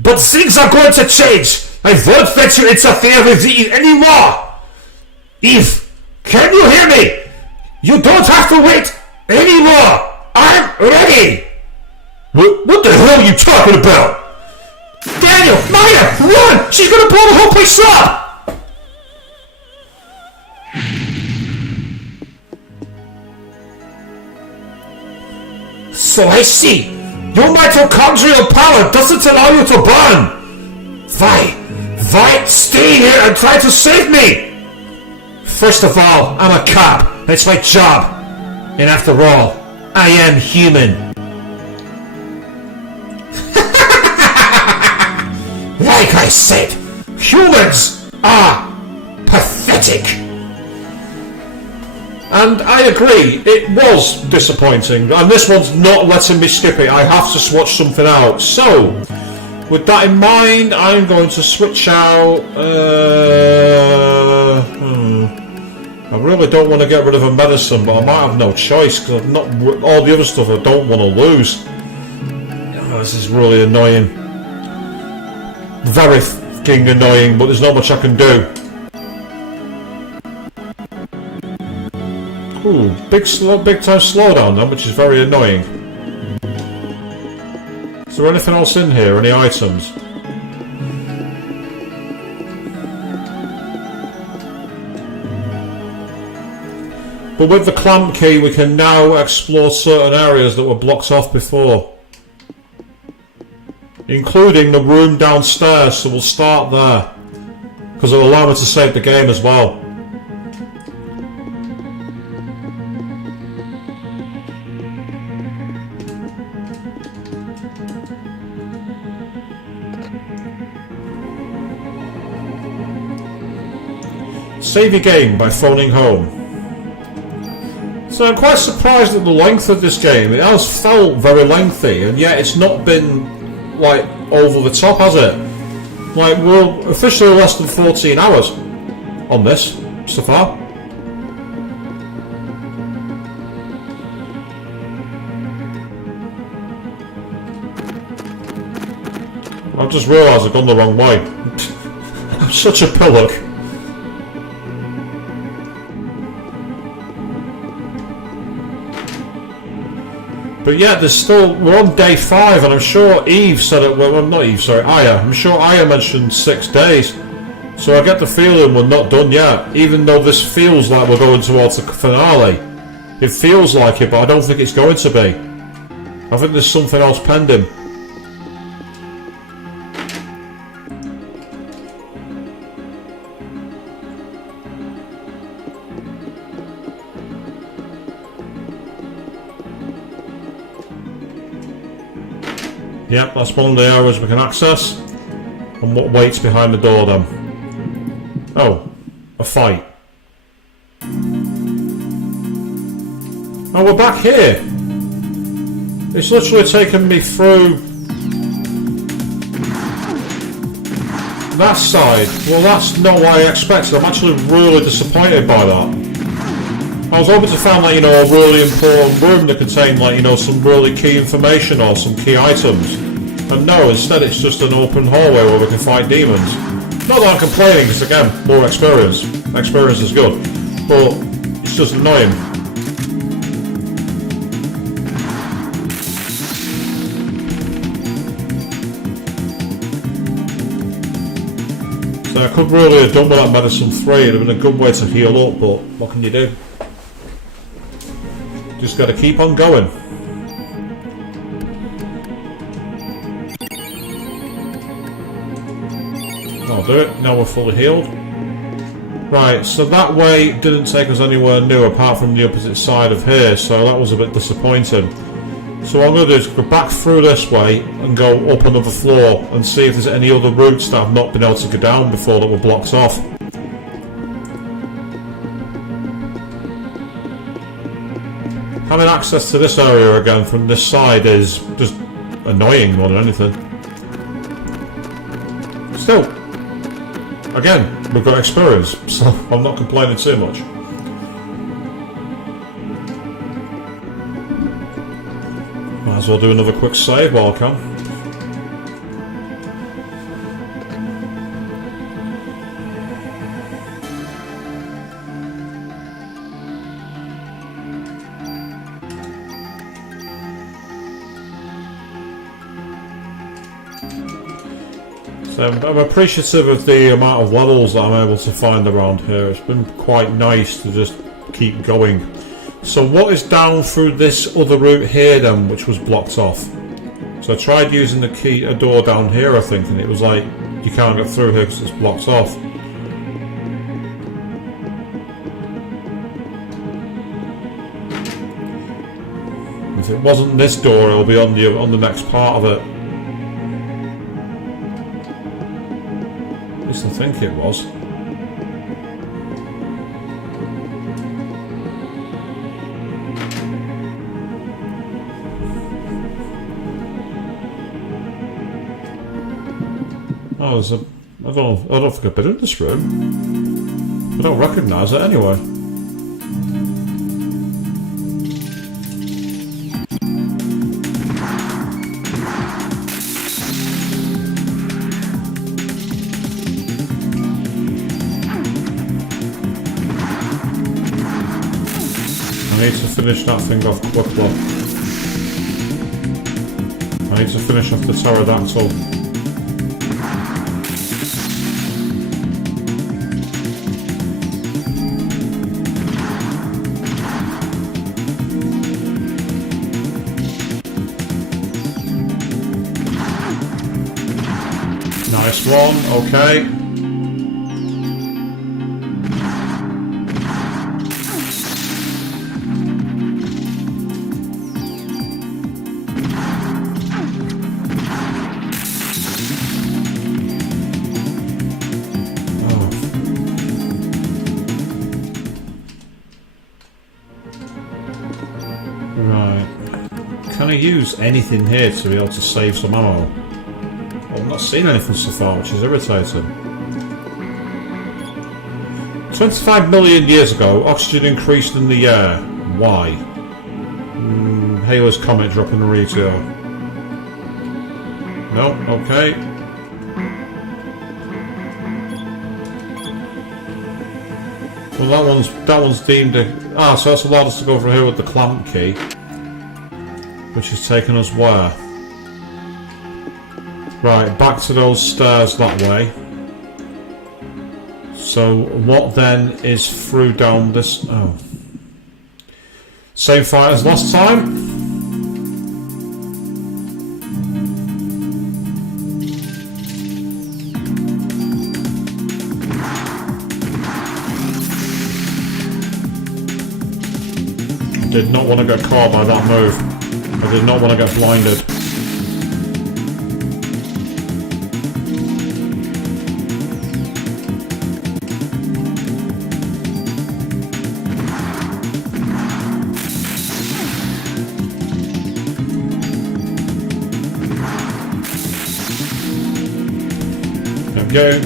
but things are going to change. I won't let you interfere with Eve anymore. Eve, can you hear me? You don't have to wait anymore. I'm ready. What the hell are you talking about? Daniel, Maya, run! She's gonna blow the whole place up! So I see. Your mitochondrial power doesn't allow you to burn. Why stay here and try to save me? First of all, I'm a cop. It's my job. And after all, I am human. Like I said, humans are pathetic. And I agree, it was disappointing, and this one's not letting me skip it. I have to swatch something out. So, with that in mind, I'm going to switch out... I really don't want to get rid of a medicine, but I might have no choice, because I've not... all the other stuff I don't want to lose. Oh, this is really annoying. Very fucking annoying, but there's not much I can do. Ooh, big time slowdown then, which is very annoying. Is there anything else in here? Any items? But with the clamp key we can now explore certain areas that were blocked off before. Including the room downstairs, so we'll start there. Because it'll allow me to save the game as well. Save your game by phoning home. So I'm quite surprised at the length of this game. It has felt very lengthy, and yet it's not been, like, over the top, has it? Like, we're officially less than 14 hours on this so far. I've just realised I've gone the wrong way. I'm such a pillock. But yeah, there's still, we're on day 5, and I'm sure Eve said it, well, not Eve, sorry, Aya. I'm sure Aya mentioned 6 days. So I get the feeling we're not done yet, even though this feels like we're going towards the finale. It feels like it, but I don't think it's going to be. I think there's something else pending. Yep, that's one of the areas we can access. And what waits behind the door then? Oh, a fight. Oh, we're back here. It's literally taken me through that side. Well, that's not what I expected. I'm actually really disappointed by that. I was hoping to find, like, you know, a really important room that contained, like, you know, some really key information or some key items. And no, instead it's just an open hallway where we can fight demons. Not that I'm complaining, because again, more experience. Experience is good. But it's just annoying. So I could really have done with that medicine 3. It would have been a good way to heal up, but what can you do? Just got to keep on going. I'll do it. Now we're fully healed. Right, so that way didn't take us anywhere new apart from the opposite side of here, so that was a bit disappointing. So what I'm going to do is go back through this way and go up another floor and see if there's any other routes that I've not been able to go down before that were blocked off. Having access to this area again from this side is just annoying more than anything. Still, again, we've got experience, so I'm not complaining too much. Might as well do another quick save while I can. I'm appreciative of the amount of levels that I'm able to find around here. It's been quite nice to just keep going. So what is down through this other route here then, which was blocked off? So I tried using the key, a door down here I think, and it was like, you can't get through here because it's blocked off. If it wasn't this door, it'll be on the next part of it. At least I think it was. Oh, there's a... I don't think I've been in this room. I don't recognise it anyway. I need to finish that thing off quickly. I need to finish off the pterodactyl. Nice one, okay. use anything here to be able to save some ammo? Well, I'm not seeing anything so far, which is irritating. 25 million years ago, oxygen increased in the air. Why? Halo's comet dropping the retail. No, okay. Well, that one's deemed a... Ah, so that's allowed us to go through here with the clamp key. Which is taking us where? Right, back to those stairs that way. So, what then is through down this... Oh. Same fight as last time? I did not want to get caught by that move. I did not want to get blinded.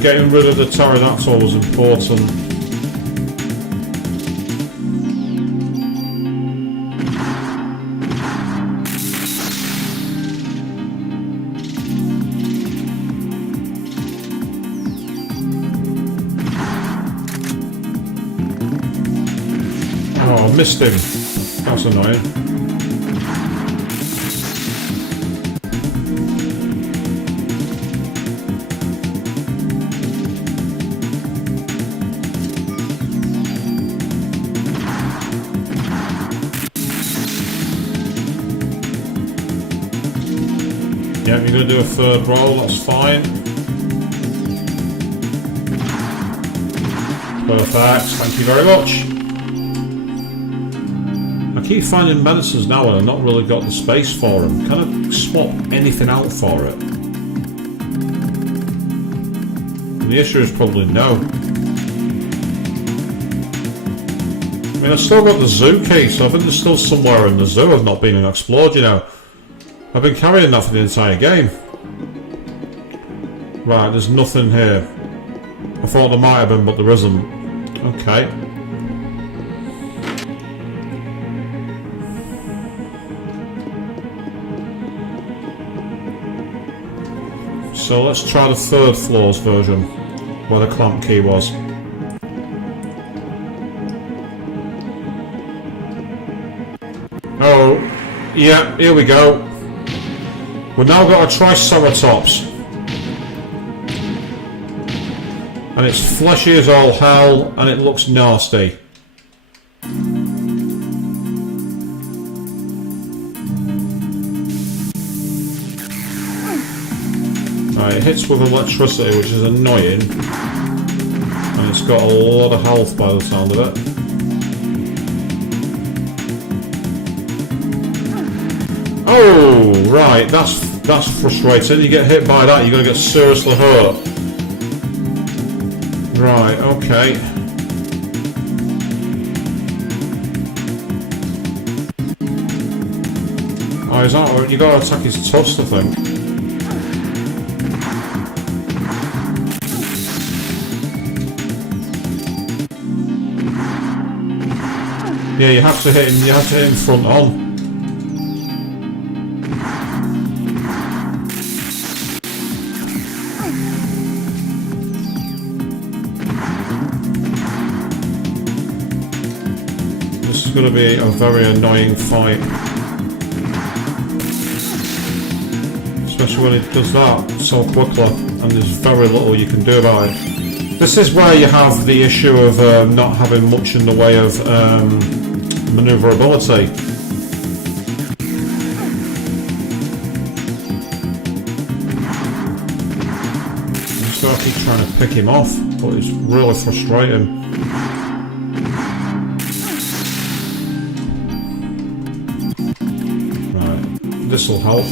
Getting rid of the pterodactyl was important. Oh, I missed him. That's annoying. Yeah, you're going to do a third roll, that's fine. Perfect, thank you very much. I keep finding medicines now and I've not really got the space for them. Can I swap anything out for it? And the issue is probably no. I mean, I've still got the zoo key, so I think there's still somewhere in the zoo I've not been and explored, you know. I've been carrying that for the entire game. Right, there's nothing here. I thought there might have been, but there isn't. Okay. So let's try the third floor's version, where the clamp key was. Oh, yeah, here we go. We've now got a Triceratops. And it's fleshy as all hell, and it looks nasty. Right, it hits with electricity, which is annoying. And it's got a lot of health by the sound of it. Oh, right, that's frustrating. You get hit by that, you're going to get seriously hurt. Right, okay. Oh, is that, you got to attack his tusk, I think. Yeah, you have to hit him. You have to hit him front on. This is going to be a very annoying fight, especially when it does that so quickly, and there's very little you can do about it. This is where you have the issue of not having much in the way of manoeuvrability. So I keep trying to pick him off, but it's really frustrating. Right, this will help.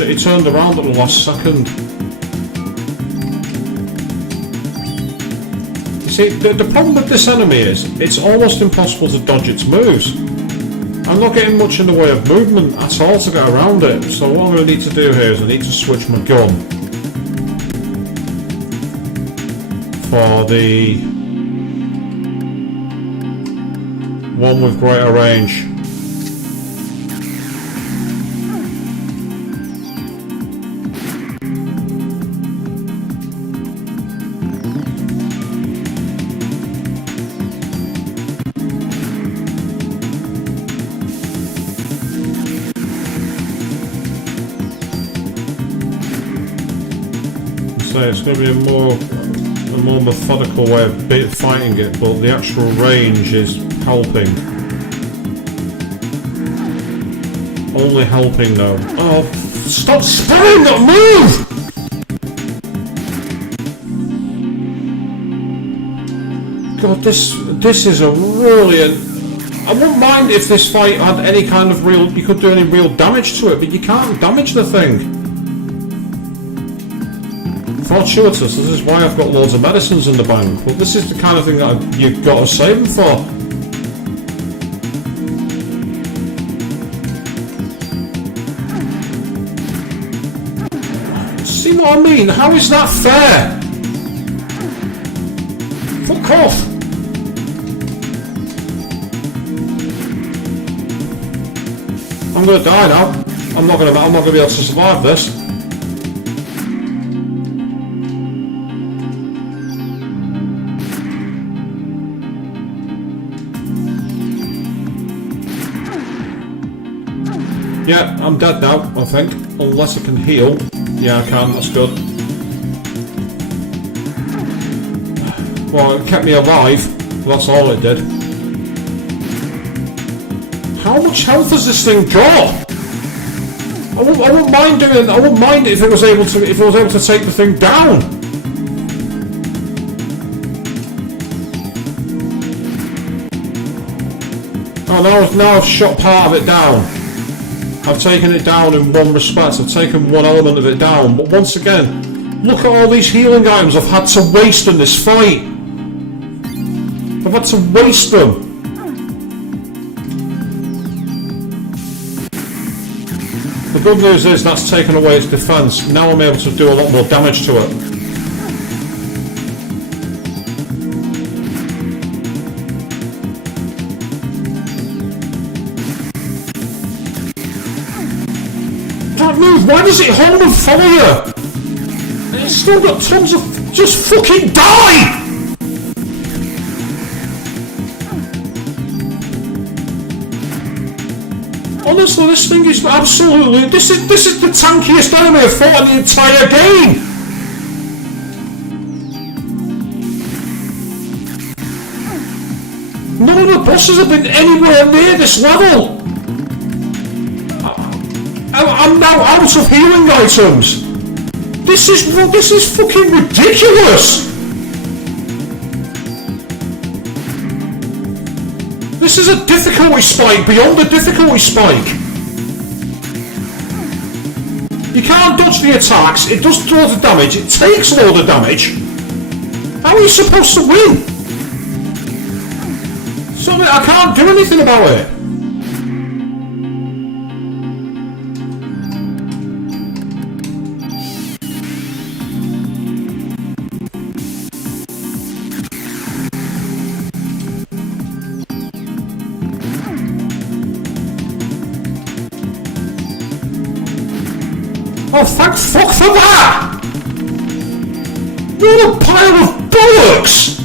It turned around at the last second. See, the problem with this enemy is it's almost impossible to dodge its moves. I'm not getting much in the way of movement at all to get around it, so what I'm going to need to do here is I need to switch my gun for the one with greater range. It's going to be a more methodical way of fighting it, but the actual range is helping. Only helping though. Oh, stop spamming that move! God, this is a really... I wouldn't mind if this fight had any kind of real... You could do any real damage to it, but you can't damage the thing. Fortuitous, this is why I've got loads of medicines in the bank, but this is the kind of thing that you've got to save them for. See what I mean? How is that fair? Fuck off! I'm gonna die now. I'm not gonna be able to survive this. Yeah, I'm dead now, I think. Unless I can heal. Yeah, I can, that's good. Well, it kept me alive. That's all it did. How much health has this thing got? I wouldn't mind doing. I wouldn't mind if it was able to take the thing down. Oh, now I've shot part of it down. I've taken it down in one respect, I've taken one element of it down, but once again, look at all these healing items I've had to waste in this fight. I've had to waste them. The good news is that's taken away its defense, now I'm able to do a lot more damage to it. Move. Why does it hold and follow you? And it's still got tons of... Just fucking die! Honestly, this thing is absolutely... This is the tankiest enemy I've fought in the entire game! None of the bosses have been anywhere near this level! I'm now out of healing items! This is fucking ridiculous! This is a difficulty spike beyond a difficulty spike! You can't dodge the attacks, it does loads of damage, it takes loads of damage! How are you supposed to win? So I can't do anything about it! Oh, thank fuck for that! What a pile of bollocks!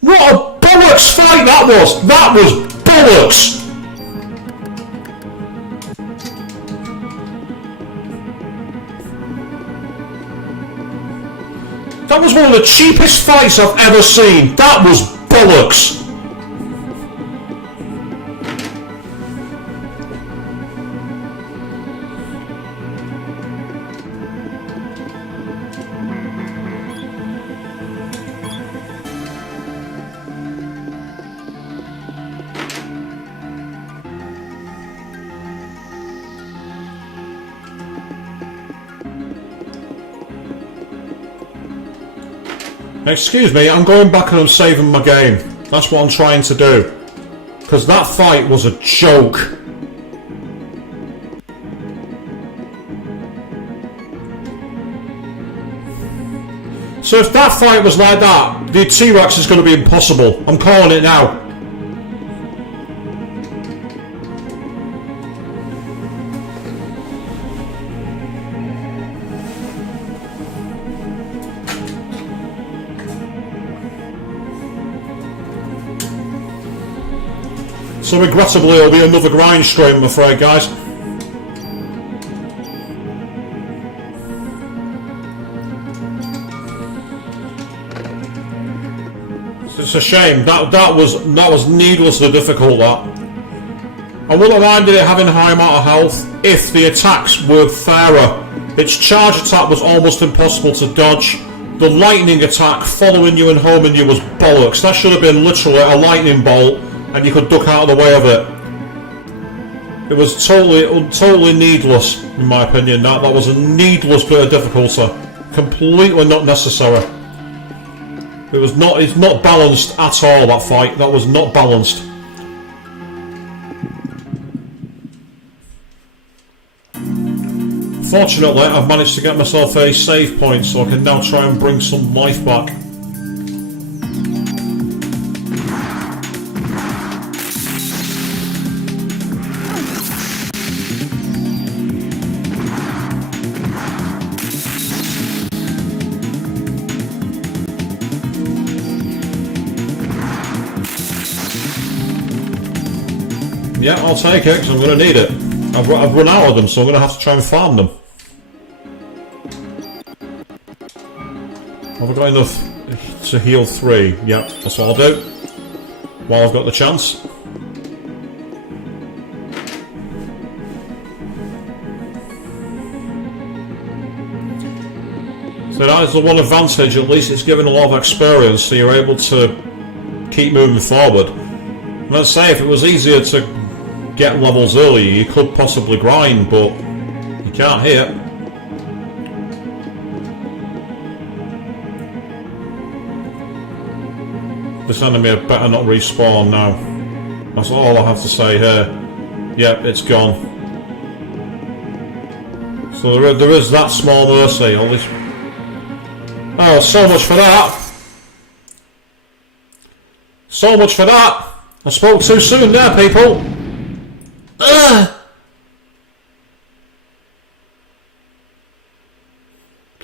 What a bollocks fight that was! That was bollocks! That was one of the cheapest fights I've ever seen! That was bollocks! Excuse me, I'm going back and I'm saving my game. That's what I'm trying to do. Because that fight was a joke. So if that fight was like that, the T-Rex is going to be impossible. I'm calling it now. So regrettably, it'll be another grind stream, I'm afraid, guys. It's a shame. That was needlessly difficult. That I wouldn't have minded it having a high amount of health if the attacks were fairer. Its charge attack was almost impossible to dodge. The lightning attack following you and homing you was bollocks. That should have been literally a lightning bolt. And you could duck out of the way of it. It was totally needless, in my opinion. That was a needless bit of difficulty, completely not necessary. It's not balanced at all. That fight, that was not balanced. Fortunately, I've managed to get myself a save point, so I can now try and bring some life back. Yeah, I'll take it, because I'm going to need it. I've run out of them, so I'm going to have to try and farm them. Have I got enough to heal 3? Yeah, that's what I'll do. While I've got the chance. So that is the one advantage, at least it's given a lot of experience, so you're able to keep moving forward. Let's say if it was easier to get levels earlier, you could possibly grind, but you can't here. This enemy had better not respawn now. That's all I have to say here. Yep, it's gone. So there is that small mercy. At least. Oh, so much for that. So much for that. I spoke too soon there, people. Ugh.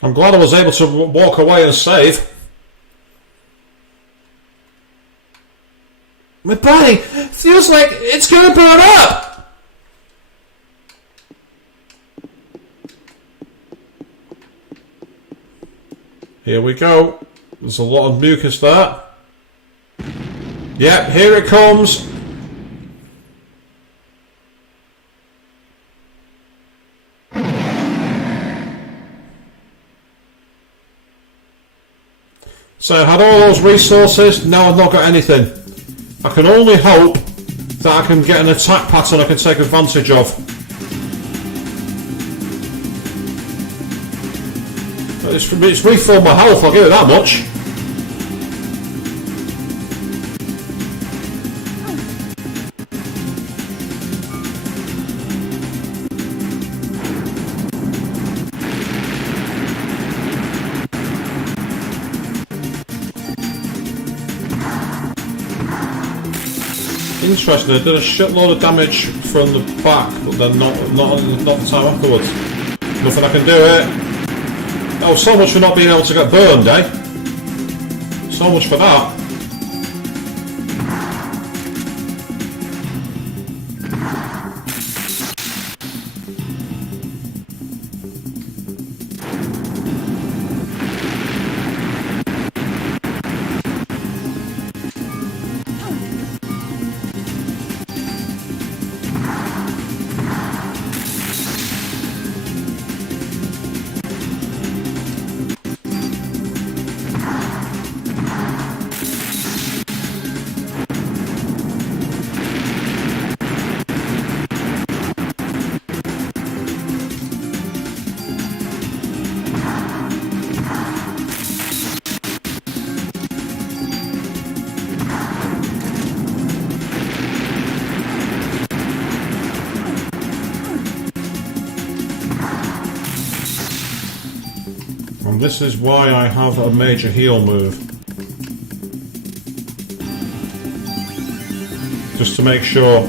I'm glad I was able to walk away and save. My body feels like it's gonna burn up! Here we go. There's a lot of mucus there. Yep, here it comes. So I had all those resources, now I've not got anything. I can only hope that I can get an attack pattern I can take advantage of. It's refilled my health, I'll give it that much. Interesting, it did a shitload of damage from the back, but then not the time afterwards. Nothing I can do it. Oh, so much for not being able to get burned, eh? So much for that. And this is why I have a major heal move. Just to make sure.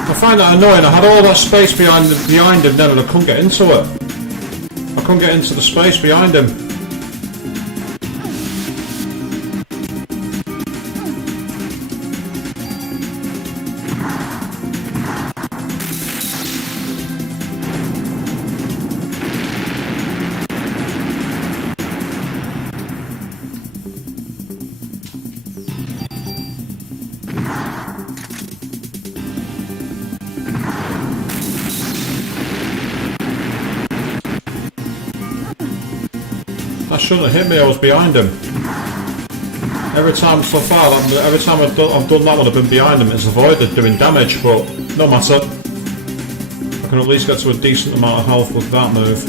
I find that annoying. I had all that space behind him then and I couldn't get into it. I couldn't get into the space behind him. That shouldn't have hit me, I was behind him. Every time so far, every time I've done that one, I've been behind him, it's avoided doing damage, but no matter. I can at least get to a decent amount of health with that move.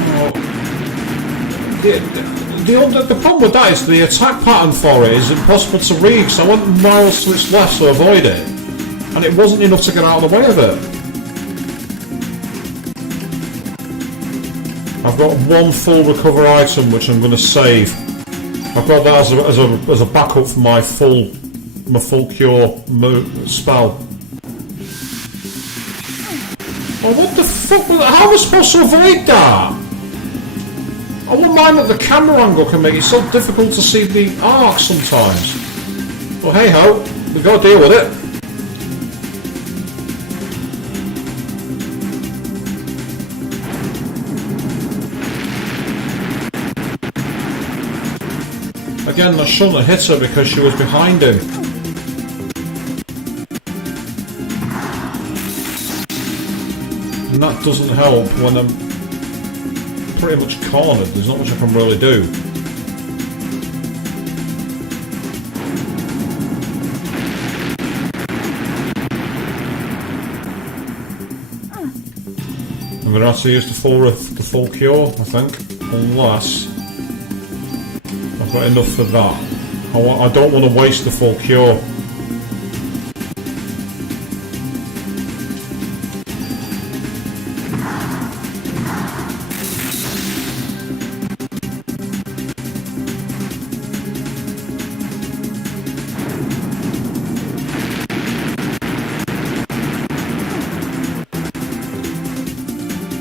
Oh. The problem with that is the attack pattern for it is impossible to read, because I went miles to its left to avoid it, and it wasn't enough to get out of the way of it. I've got one full recover item which I'm going to save. I've got that as a backup for my full cure spell. Oh, what the fuck was that? How am I supposed to avoid that? I wouldn't mind that the camera angle can make it so difficult to see the arc sometimes. Well, hey ho, we got to deal with it. Again, I shouldn't have hit her because she was behind him. And that doesn't help when I'm pretty much cornered. There's not much I can really do. I'm going to have to use the full cure, I think, unless I've got enough for that. I don't want to waste the full cure.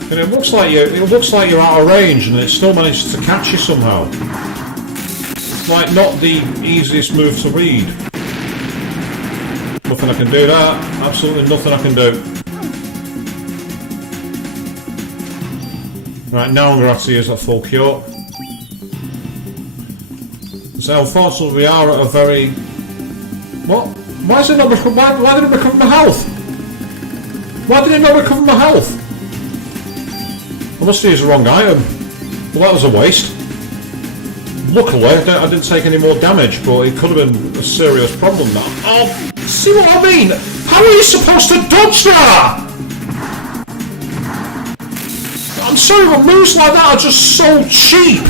And it looks like you're out of range, and it still manages to catch you somehow. Like, not the easiest move to read. Nothing I can do there. Absolutely nothing I can do. Right, now I'm going to have to use that full cure. So unfortunately we are at a very... What? Why is it not recover... Why did it recover my health? Why did it not recover my health? I must have used the wrong item. Well, that was a waste. Luckily, I didn't take any more damage, but it could have been a serious problem now. Oh, see what I mean? How are you supposed to dodge that? I'm sorry, but moves like that are just so cheap.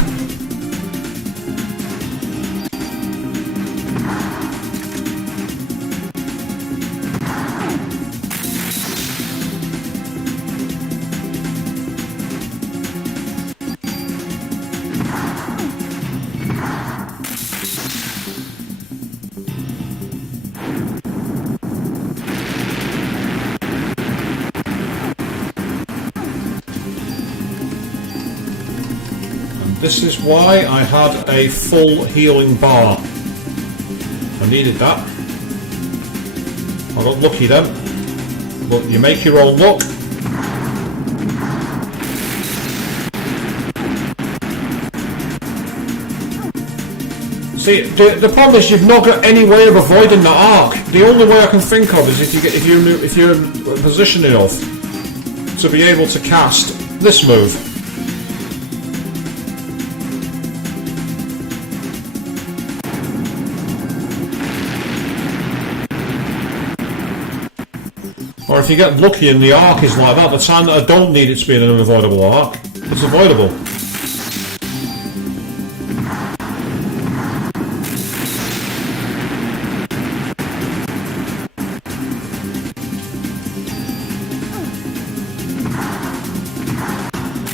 This is why I had a full healing bar. I needed that. I got lucky then. But you make your own luck. See, the problem is you've not got any way of avoiding the arc. The only way I can think of is if you're in position enough to be able to cast this move. Or if you get lucky and the arc is like that, the time that I don't need it to be in an unavoidable arc, it's avoidable.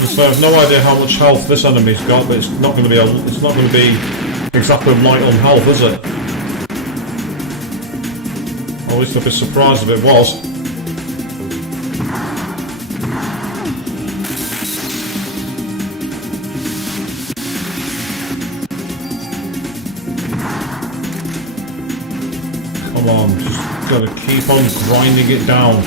So I have no idea how much health this enemy's got, but it's not going to be exactly light on health, is it? Or at least I'd be surprised if it was. Come on, just gotta keep on grinding it down.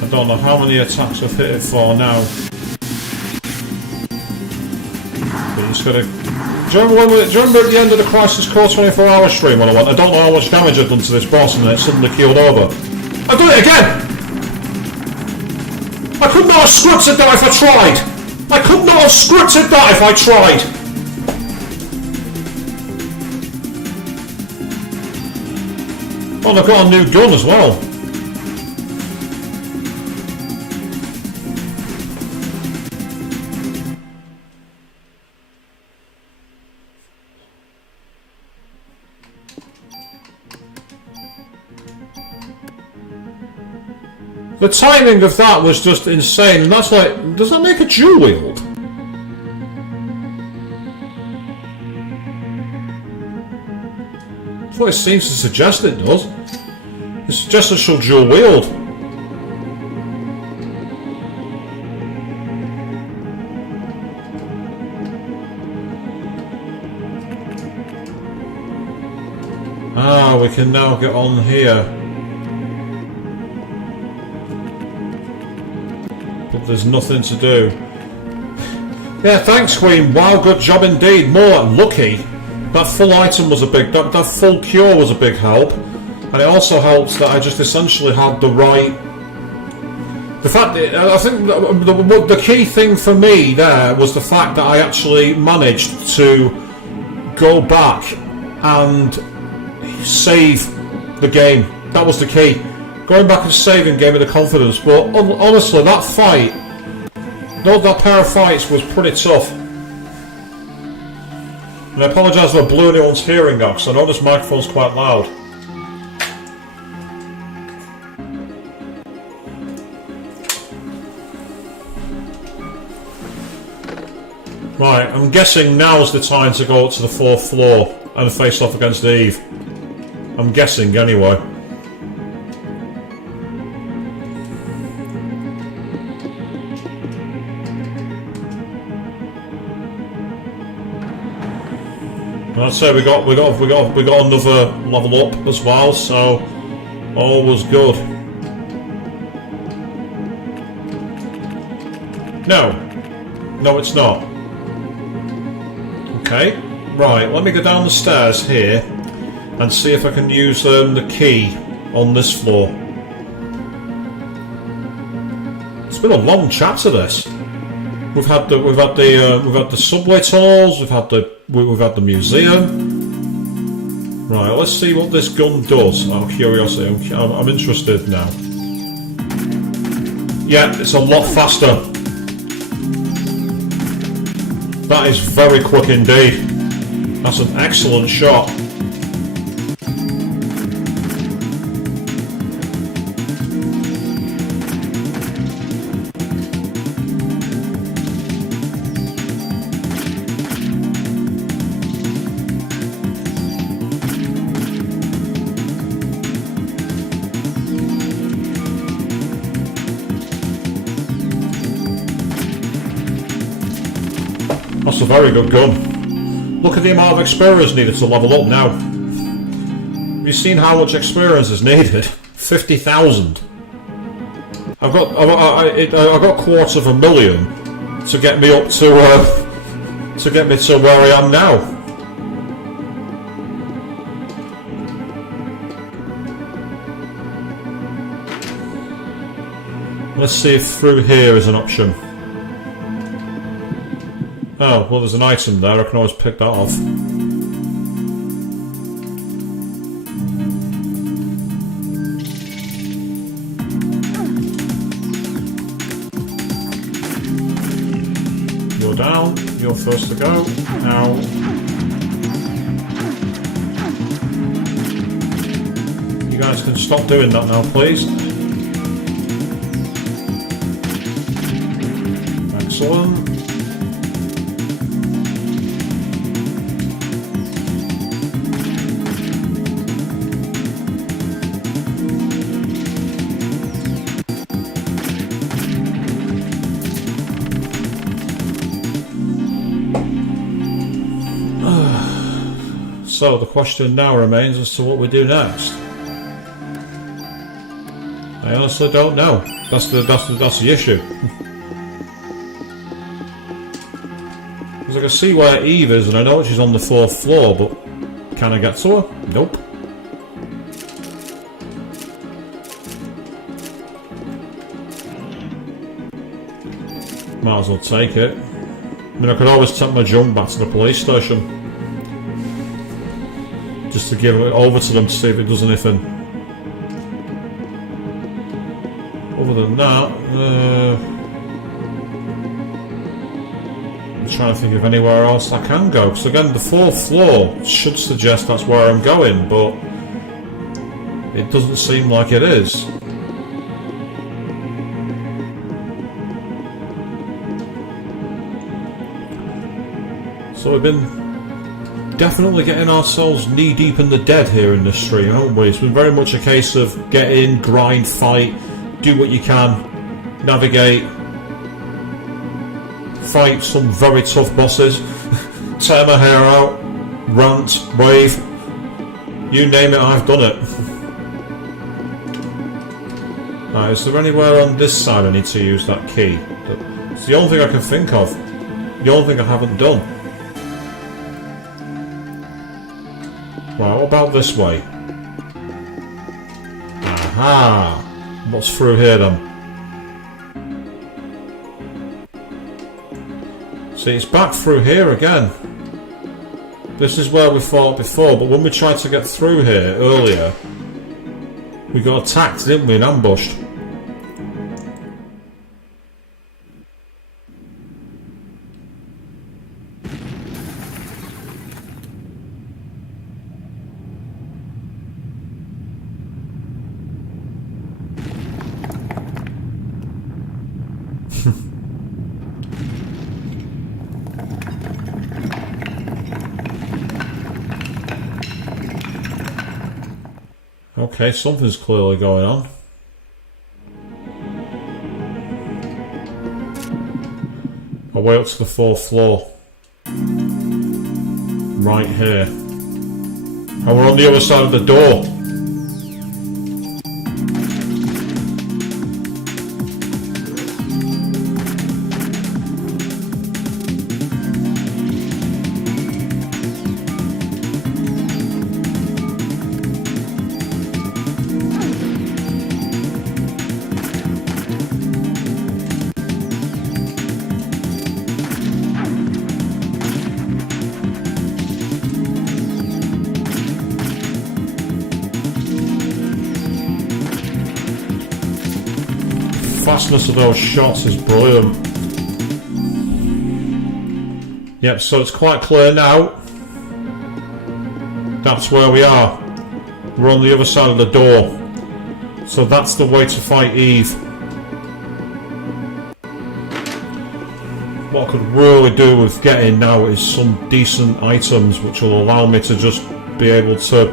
I don't know how many attacks I've hit it for now. But just gotta... Do you remember at the end of the Crisis Core 24-hour stream when I went, I don't know how much damage I've done to this boss and then it suddenly keeled over? I've done it again! I could not have scripted that if I tried! I could not have scripted that if I tried! Oh, and I've got a new gun as well. The timing of that was just insane, and that's like, does that make a dual wield? That's what it seems to suggest it does. It suggests it shall dual wield. Ah, we can now get on here. But there's nothing to do. Yeah, thanks Queen. Wow, good job indeed. More lucky. That full item was a big... That full cure was a big help. And it also helps that I just essentially had the right... The fact that... I think the key thing for me there was the fact that I actually managed to go back and save the game. That was the key. Going back and saving gave me the confidence, but honestly, that fight, that pair of fights was pretty tough. And I apologise if I blew anyone's hearing out, because I know this microphone's quite loud. Right, I'm guessing now's the time to go up to the 4th floor and face off against Eve. I'm guessing, anyway. I'd say we got another level up as well, so all was good. No, it's not. Okay, right. Let me go down the stairs here and see if I can use the key on this floor. It's been a long chapter. This. We've had the subway tunnels. We've had the museum. Right, let's see what this gun does. Out of curiosity, I'm interested now. Yeah, it's a lot faster. That is very quick indeed. That's an excellent shot. That's a very good gun. Look at the amount of experience needed to level up now. Have you seen how much experience is needed? 50,000. I've got 250,000 to get me up to where I am now. Let's see if through here is an option. Oh, well, there's an item there. I can always pick that off. You're down. You're first to go. Now. You guys can stop doing that now, please. Excellent. So the question now remains as to what we do next. I honestly don't know. That's the issue. Because I can see where Eve is, and I know she's on the 4th floor, but can I get to her? Nope. Might as well take it. I mean, I could always take my junk back to the police station. Just to give it over to them to see if it does anything. Other than that, I'm trying to think of anywhere else I can go. Because again, the 4th floor should suggest that's where I'm going, but it doesn't seem like it is. So we've been definitely getting ourselves knee deep in the dead here in this stream, haven't we? It's been very much a case of get in, grind, fight, do what you can, navigate, fight some very tough bosses, tear my hair out, rant, rave, you name it, I've done it. Right, is there anywhere on this side I need to use that key? It's the only thing I can think of, the only thing I haven't done. Right, what about this way? Aha! What's through here then? See, it's back through here again. This is where we fought before, but when we tried to get through here earlier, we got attacked, didn't we, and ambushed. Okay, something's clearly going on. I'll way up to the 4th floor. Right here. And we're on the other side of the door. Fastness of those shots is brilliant. Yep, so it's quite clear now. That's where we are. We're on the other side of the door. So that's the way to fight Eve. What I could really do with getting now is some decent items which will allow me to just be able to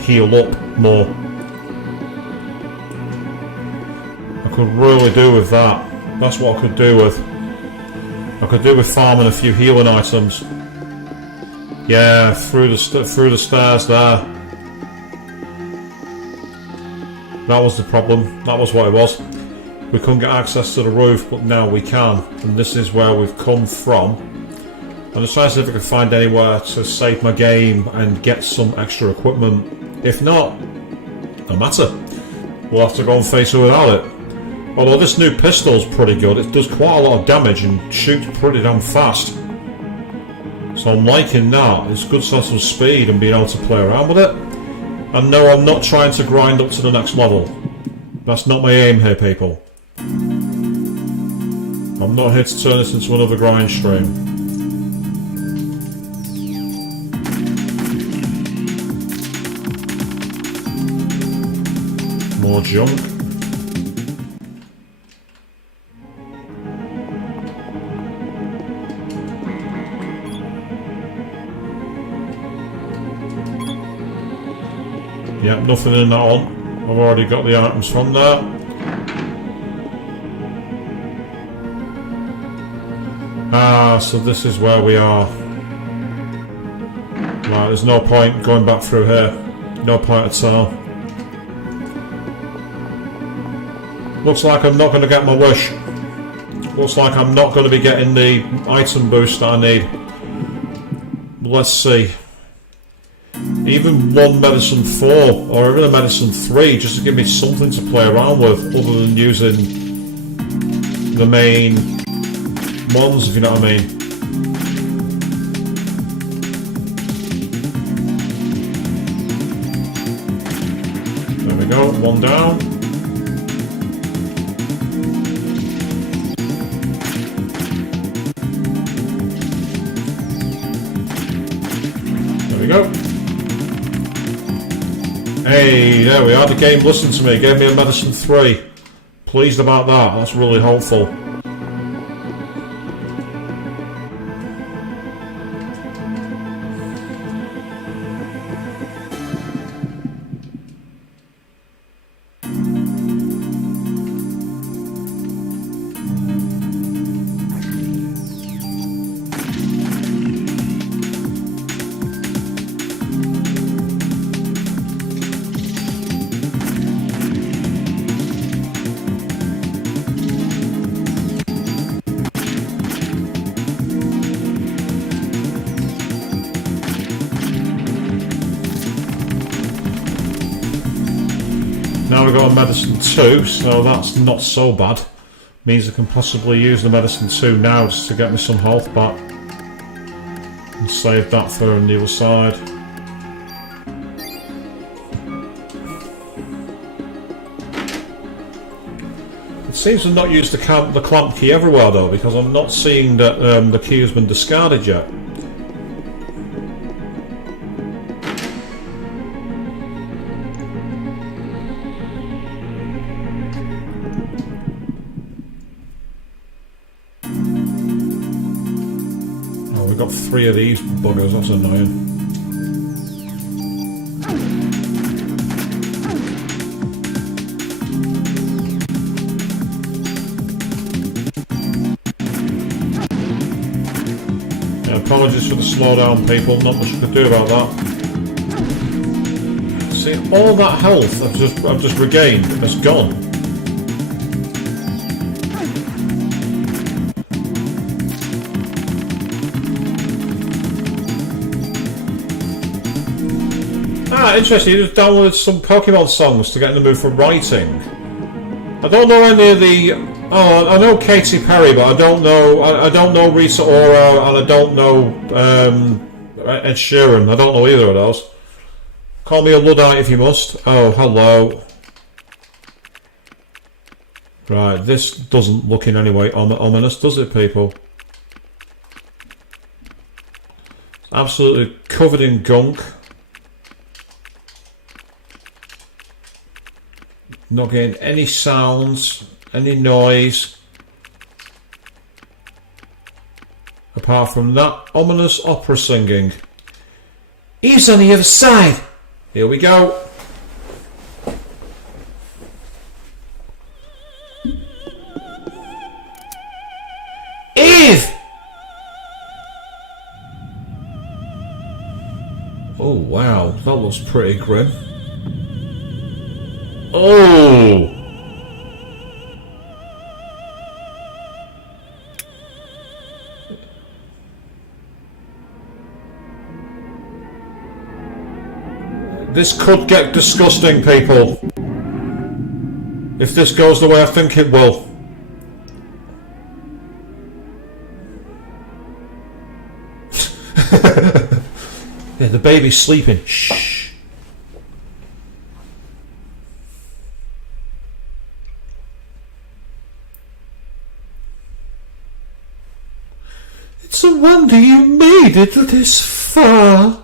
heal up more. Could really do with that. That's what I could do with. I could do with farming a few healing items. Yeah, through the stairs there. That was the problem. That was what it was. We couldn't get access to the roof, but now we can. And this is where we've come from. I'm just trying to see if I can find anywhere to save my game and get some extra equipment. If not, no matter. We'll have to go and face it without it. Although this new pistol's pretty good, it does quite a lot of damage and shoots pretty damn fast. So I'm liking that. It's good to have some speed and being able to play around with it. And no, I'm not trying to grind up to the next level. That's not my aim here, people. I'm not here to turn this into another grind stream. More junk. Yep, nothing in that one. I've already got the items from there. Ah, so this is where we are. Right, there's no point going back through here. No point at all. Looks like I'm not going to get my wish. Looks like I'm not going to be getting the item boost that I need. Let's see. Even one medicine 4 or even a medicine 3 just to give me something to play around with other than using the main ones, if you know what I mean. There we go, one down. There we go. Hey, there we are, the game listened to me, gave me a medicine 3. Pleased about that, that's really helpful. Now we've got a medicine 2, so that's not so bad. Means I can possibly use the medicine 2 now just to get me some health back. And save that for on the other side. It seems to not use the clamp key everywhere though, because I'm not seeing that the key has been discarded yet. We've got 3 of these buggers, that's annoying. Yeah, apologies for the slowdown, people, not much I could do about that. See, all that health I've just regained has gone. Ah, interesting, you just downloaded some Pokemon songs to get in the mood for writing. I don't know any of the... Oh, I know Katy Perry, but I don't know Rita Ora, and I don't know Ed Sheeran. I don't know either of those. Call me a Luddite if you must. Oh, hello. Right, this doesn't look in any way ominous, does it, people? It's absolutely covered in gunk. Not getting any sounds, any noise, apart from that ominous opera singing. He's on the other side. Here we go. Eve! Oh wow, that looks pretty grim. Oh! This could get disgusting, people. If this goes the way I think it will. Yeah, the baby's sleeping. Shh. It's a wonder you made it this far.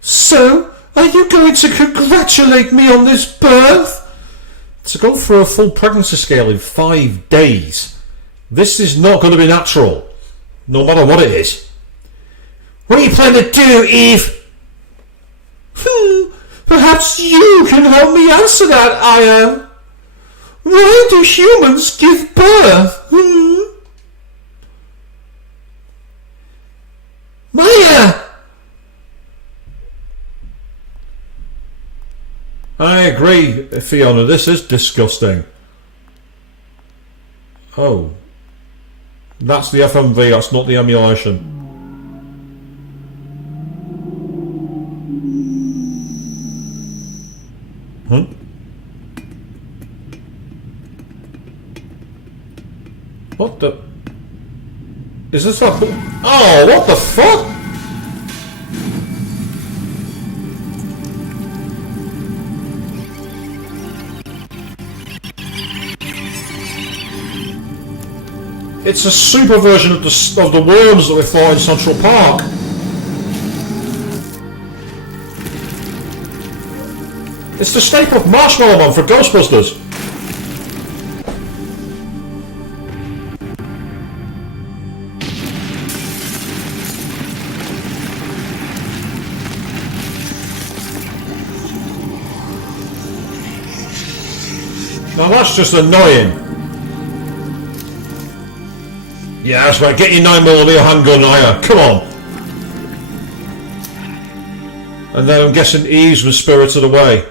So, are you going to congratulate me on this birth? To go through a full pregnancy scale in 5 days. This is not going to be natural. No matter what it is. What are you planning to do, Eve? Perhaps you can help me answer that, I am. Why do humans give birth? Maya! I agree, Fiona, this is disgusting. Oh. That's the FMV, that's not the emulation. Huh? What the... Is this like... Oh, what the fuck? It's a super version of the worms that we fought in Central Park. It's the Stay Puft Marshmallow Man for Ghostbusters. Now that's just annoying. Yeah, that's right, get your 9mm handgun, Aya, come on! And then I'm guessing Eve's was spirited away.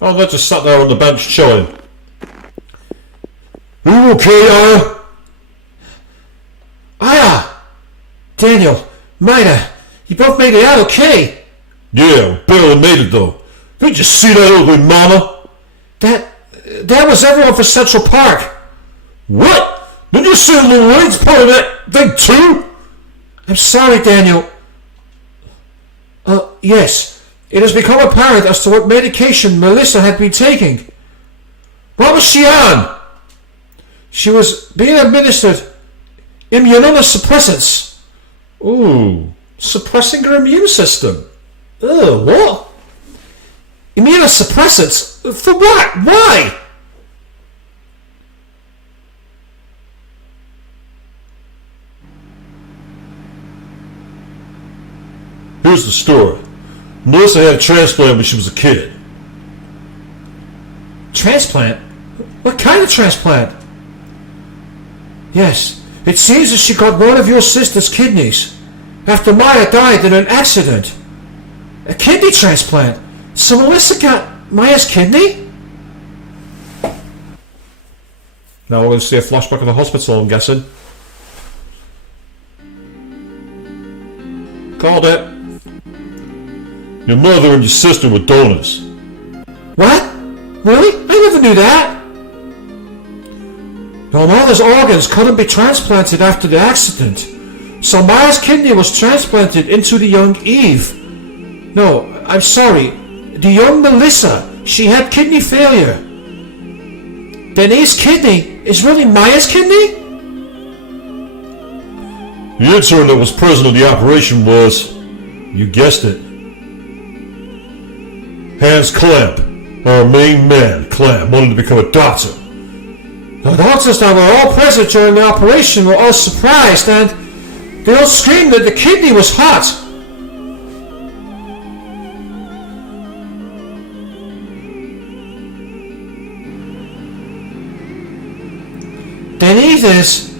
Oh, they're just sat there on the bench chilling. Are you okay, Aya? Aya! Daniel, Mina, you both made it out okay? Yeah, barely made it though. Didn't you see that ugly mama? That was everyone for Central Park. What? Didn't you see Lorraine's part of that thing too? I'm sorry, Daniel. Yes. It has become apparent as to what medication Melissa had been taking. What was she on? She was being administered immunosuppressants. Ooh, suppressing her immune system. Ugh, what? Immunosuppressants? For what? Why? Here's the story. Melissa had a transplant when she was a kid. Transplant? What kind of transplant? Yes, it seems that she got one of your sister's kidneys after Maya died in an accident. A kidney transplant? So Melissa got Maya's kidney? Now we're going to see a flashback of the hospital, I'm guessing. Called it. Your mother and your sister were donors. What? Really? I never knew that. Your mother's organs couldn't be transplanted after the accident, so Maya's kidney was transplanted into the young Eve. No, I'm sorry. The young Melissa, she had kidney failure. Then Eve's kidney is really Maya's kidney? The intern that was present at the operation was, you guessed it, Hans Klemp, our main man. Klemp wanted to become a doctor. The doctors that were all present during the operation were all surprised, and they all screamed that the kidney was hot. Then Eve is...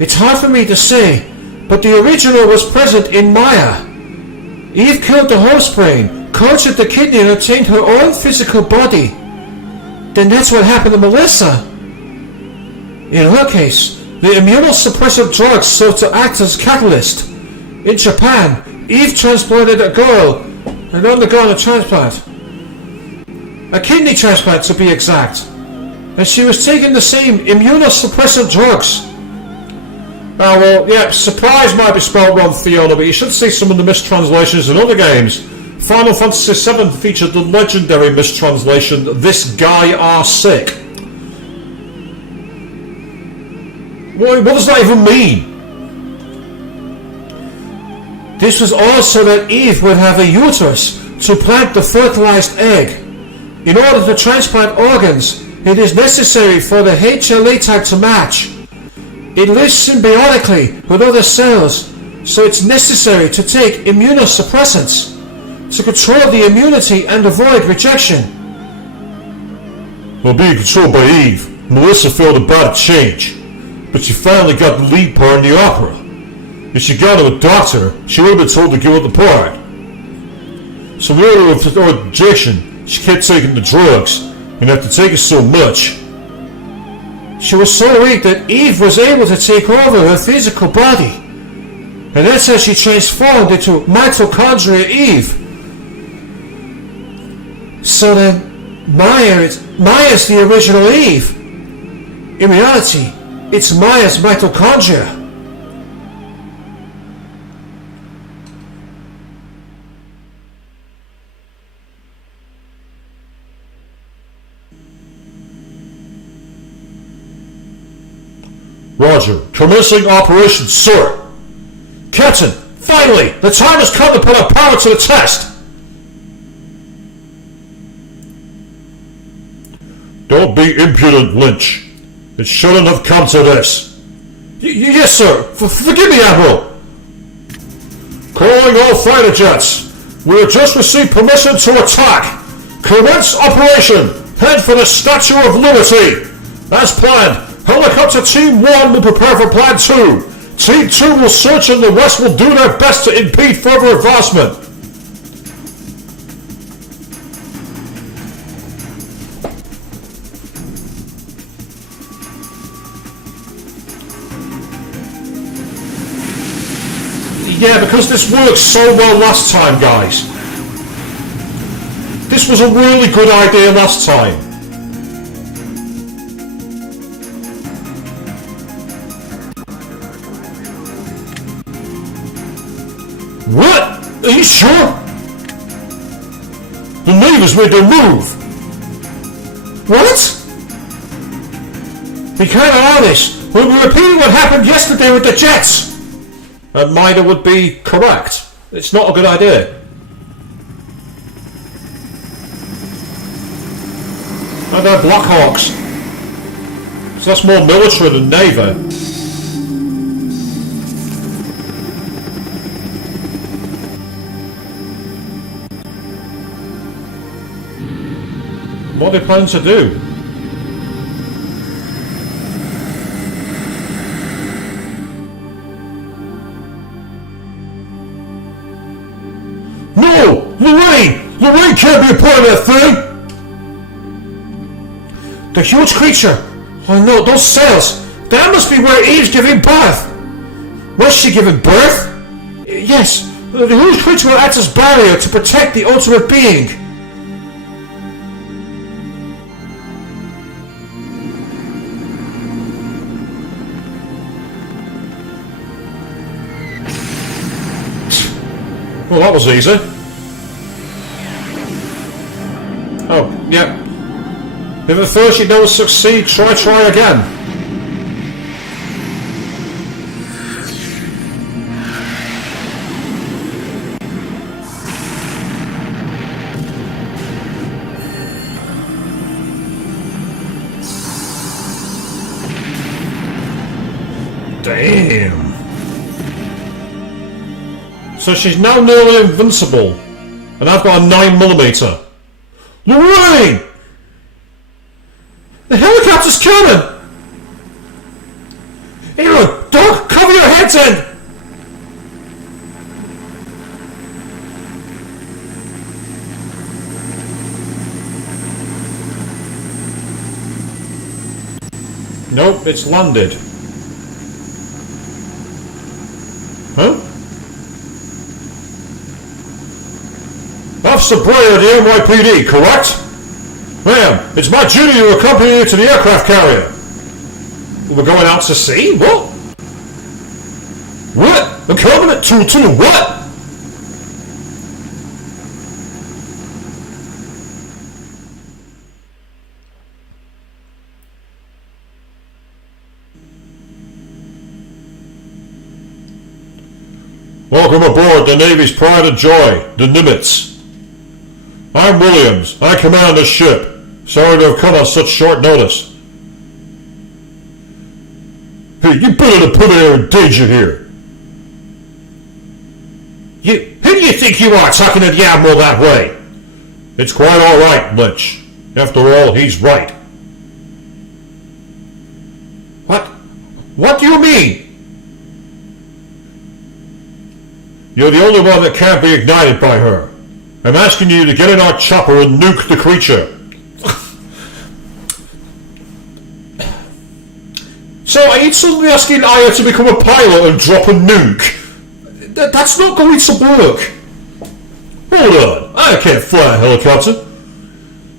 It's hard for me to say, but the original was present in Maya. Eve killed the host brain, cultured the kidney, and obtained her own physical body. Then that's what happened to Melissa. In her case, the immunosuppressive drugs served to act as catalyst. In Japan, Eve transplanted a girl and undergone a transplant. A kidney transplant to be exact. And she was taking the same immunosuppressant drugs. Ah, well, yeah, surprise might be spelled wrong, Fiona, but you should see some of the mistranslations in other games. Final Fantasy VII featured the legendary mistranslation, "This guy are sick." What does that even mean? This was also that Eve would have a uterus to plant the fertilized egg. In order to transplant organs, it is necessary for the HLA type to match. It lives symbiotically with other cells, so it's necessary to take immunosuppressants to control the immunity and avoid rejection. While being controlled by Eve, Melissa felt a bad change, but she finally got the lead part in the opera. If she got to a doctor, she would have been told to give up the part. So in order to avoid rejection, she kept taking the drugs, and after taking so much, she was so weak that Eve was able to take over her physical body. And that's how she transformed into mitochondria Eve. So then, Maya's the original Eve. In reality, it's Maya's mitochondria. Roger, commencing operation, sir. Captain, finally, the time has come to put our power to the test. Don't be impudent, Lynch. It shouldn't have come to this. Yes, sir. Forgive me, Admiral. Calling all fighter jets. We have just received permission to attack. Commence operation. Head for the Statue of Liberty. As planned, Helicopter Team 1 will prepare for Plan 2. Team 2 will search and the rest will do their best to impede further advancement. Yeah, because this worked so well last time, guys. This was a really good idea last time. What? Are you sure? The neighbors made their move. What? We can't allow this. We're repeating what happened yesterday with the jets. And Mida would be correct. It's not a good idea. And they're Blackhawks. So that's more military than Navy. What are they planning to do? No! Lorraine! Lorraine can't be a part of that thing! The huge creature! Oh no, those cells! That must be where Eve's giving birth! Was she giving birth? Yes, the huge creature will act as barrier to protect the ultimate being. Well, that was easy. Oh, yeah. If at first you don't succeed, try again. Damn. So she's now nearly invincible. And I've got a 9mm. Lorraine! The helicopter's coming! Here, Doc, cover your heads in! Nope, it's landed. Huh? Officer Breyer, the NYPD, correct? Ma'am, it's my duty to accompany you to the aircraft carrier. We're going out to sea? What? What? Accompany to the what? Welcome aboard the Navy's pride and joy, the Nimitz. I'm Williams. I command this ship. Sorry to have come on such short notice. Hey, you better put her in danger here. Who do you think you are, talking to the Admiral that way? It's quite all right, Lynch. After all, he's right. What do you mean? You're the only one that can't be ignited by her. I'm asking you to get in our chopper and nuke the creature. So are you suddenly asking Aya to become a pilot and drop a nuke? That's not going to work. Hold on, I can't fly a helicopter.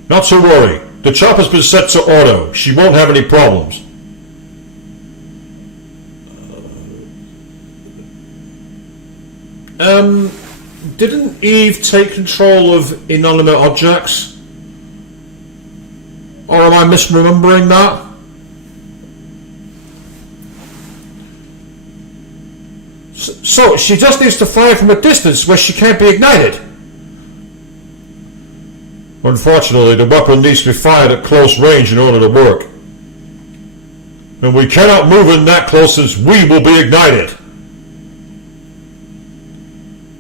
Not to worry, the chopper's been set to auto. She won't have any problems. Didn't Eve take control of inanimate objects? Or am I misremembering that? So she just needs to fire from a distance where she can't be ignited. Unfortunately, the weapon needs to be fired at close range in order to work. And we cannot move in that close since we will be ignited.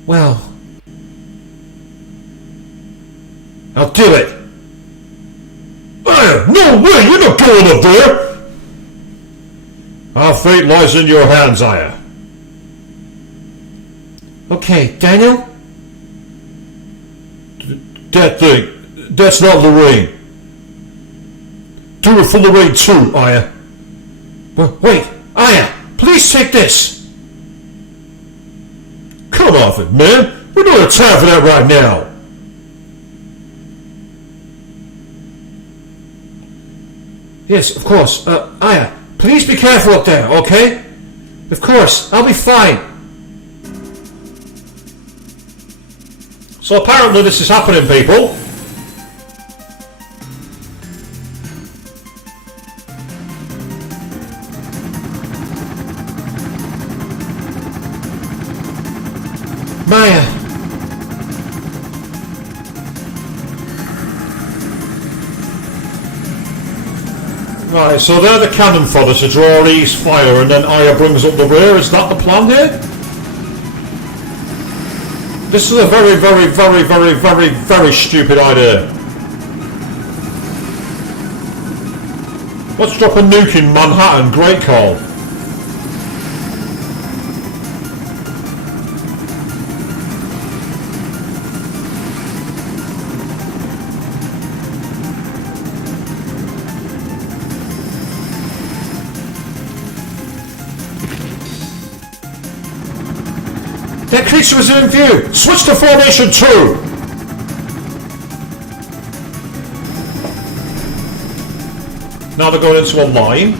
Well, I'll do it. No way, you're not going up there! Our fate lies in your hands, Aya. Okay, Daniel? That thing, that's not Lorraine. Do it for Lorraine too, Aya. Wait, Aya, please take this. Come off it, man. We don't have time for that right now. Yes, of course. Aya, please be careful up there, okay? Of course, I'll be fine. So apparently this is happening, people. Maya. Right, so they're the cannon fodder to draw E's fire and then Aya brings up the rear. Is that the plan here? This is a very, very, very, very, very, very stupid idea. Let's drop a nuke in Manhattan, great call. That creature is in view. Switch to formation 2. Now they're going into a line.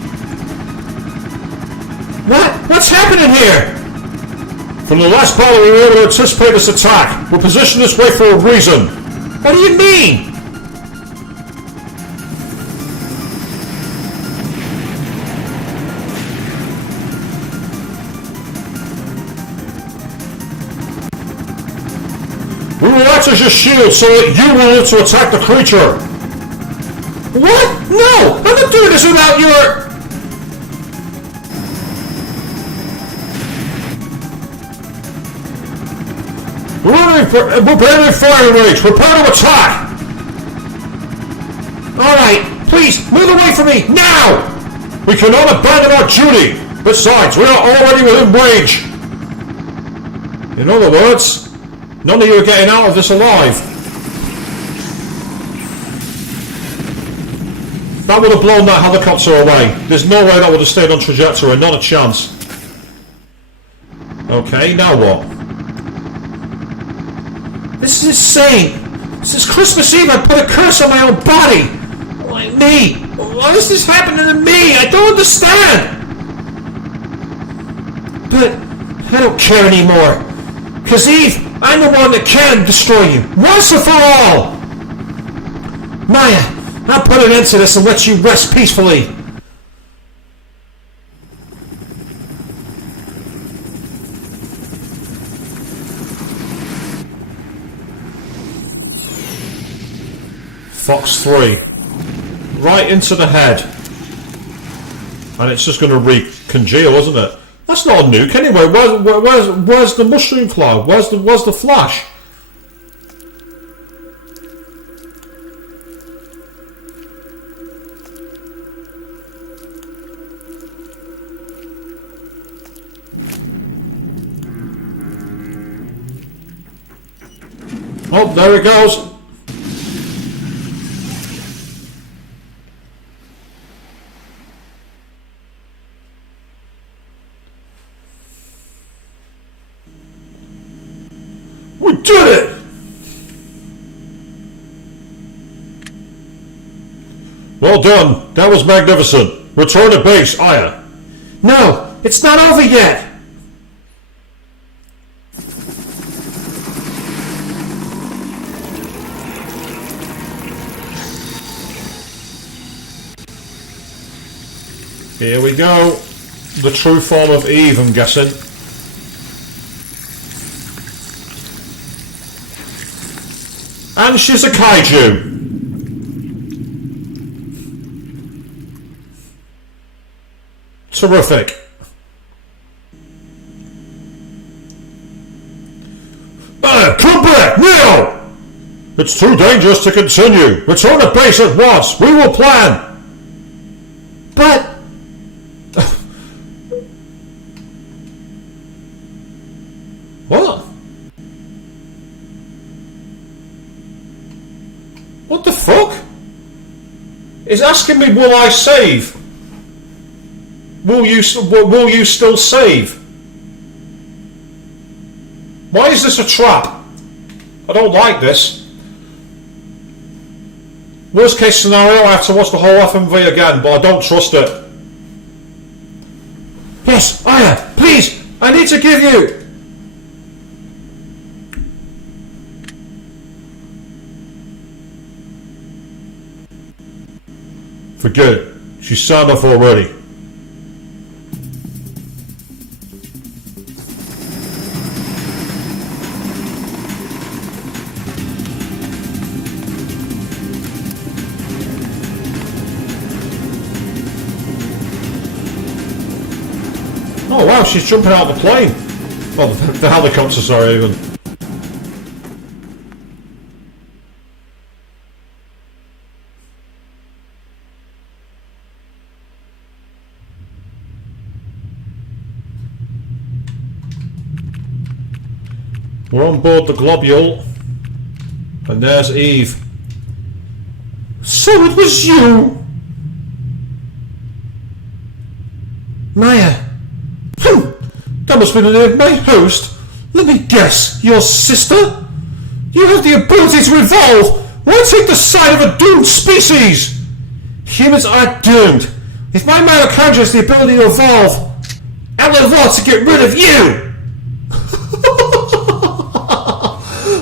What's happening here? From the last battle we were able to anticipate this attack. We're positioned this way for a reason. What do you mean? We will act as your shield so that you will live to attack the creature. What? No! I'm not doing this without your... We're preparing firing range. Prepare to attack. Alright, please, move away from me, now! We cannot abandon our duty. Besides, we are already within range. In other words, none of you are getting out of this alive. That would have blown that helicopter away. There's no way that would have stayed on trajectory, not a chance. Okay, now what? This is insane. Since Christmas Eve, I put a curse on my own body. Why me? Why is this happening to me? I don't understand. But I don't care anymore. Because Eve, I'm the one that can destroy you. Once and for all. Maya, I'll put an end to this and let you rest peacefully. Fox 3. Right into the head. And it's just going to recongeal, isn't it? That's not a nuke anyway. Where's the mushroom cloud? Where's the flash? Oh, there it goes. We did it! Well done. That was magnificent. Return to base, Aya. No, it's not over yet. Here we go. The true form of Eve, I'm guessing. And she's a kaiju. Terrific. Come back now! It's too dangerous to continue. Return to base at once. We will plan. But What? What the fuck? It's asking me, will I save? Will you still save? Why is this a trap? I don't like this. Worst case scenario, I have to watch the whole FMV again, but I don't trust it. yes, Aya, please, I need to give you. Forget it. She signed off already. Oh wow, she's jumping out of the plane. Oh, the helicopter, sorry, even. We're on board the globule, and there's Eve. So it was you, Maya. That must be the name of my host. Let me guess, your sister? You have the ability to evolve. Why take the side of a doomed species? Humans are doomed. If my mitochondria has the ability to evolve, I'll evolve to get rid of you.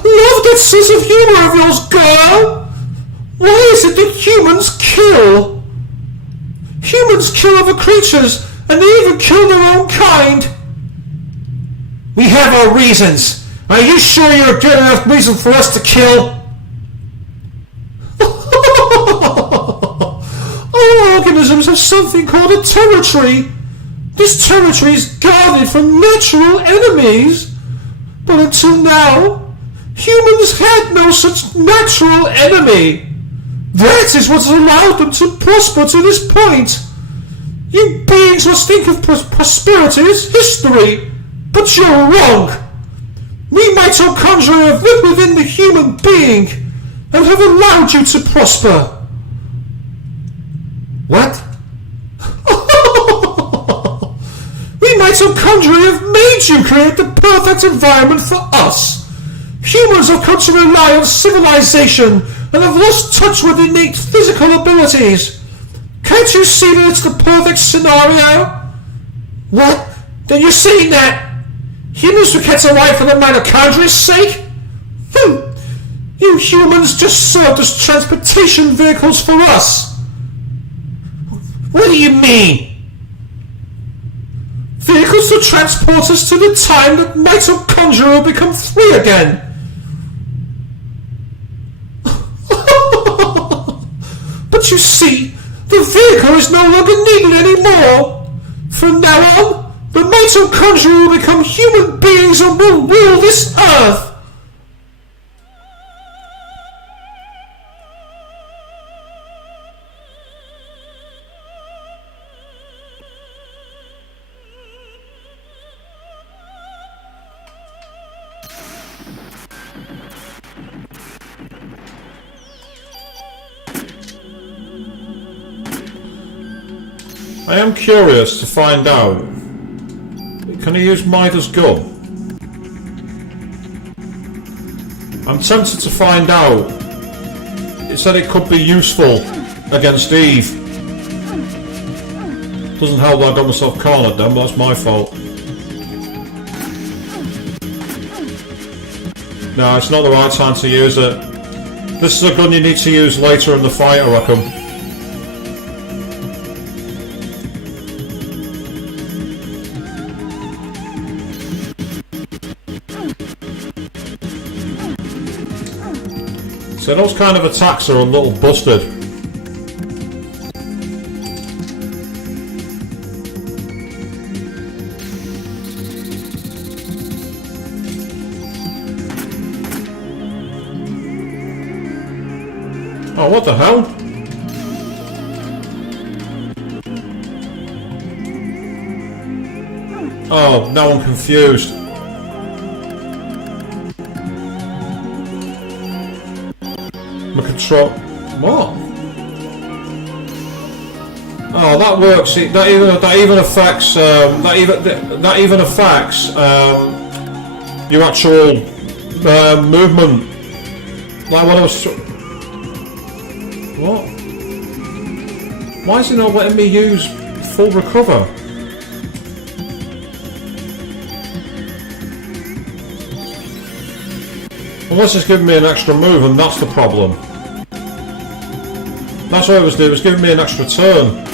Love that sense of humor of yours, girl. Why is it that humans kill? Humans kill other creatures, and they even kill their own kind. We have our reasons. Are you sure you're a good enough reason for us to kill? All organisms have something called a territory. This territory is guarded from natural enemies. But until now, humans had no such natural enemy. That is what has allowed them to prosper to this point. You beings must think of prosperity as history, but you're wrong. We mitochondria have lived within the human being and have allowed you to prosper. What? We mitochondria have made you create the perfect environment for us. Humans have come to rely on civilization and have lost touch with innate physical abilities. Can't you see that it's the perfect scenario? What? Then you're saying that humans were kept alive for the mitochondria's sake? You humans just served as transportation vehicles for us. What do you mean? Vehicles to transport us to the time that mitochondria will become free again. But you see, the vehicle is no longer needed anymore. From now on, the mitochondria will become human beings and will rule this earth. I am curious to find out. Can he use Midas' gun? I'm tempted to find out. It said it could be useful against Eve. Doesn't help that I got myself cornered then, but that's my fault. No, it's not the right time to use it. This is a gun you need to use later in the fight, I reckon. So those kind of attacks are a little busted. Oh, what the hell? Oh, now I'm confused. Control. What? Oh, that works. That even affects. That even affects your actual movement. Like when I was. What? Why is he not letting me use full recover? Unless it's giving me an extra move, and that's the problem. That's what it was doing, it was giving me an extra turn.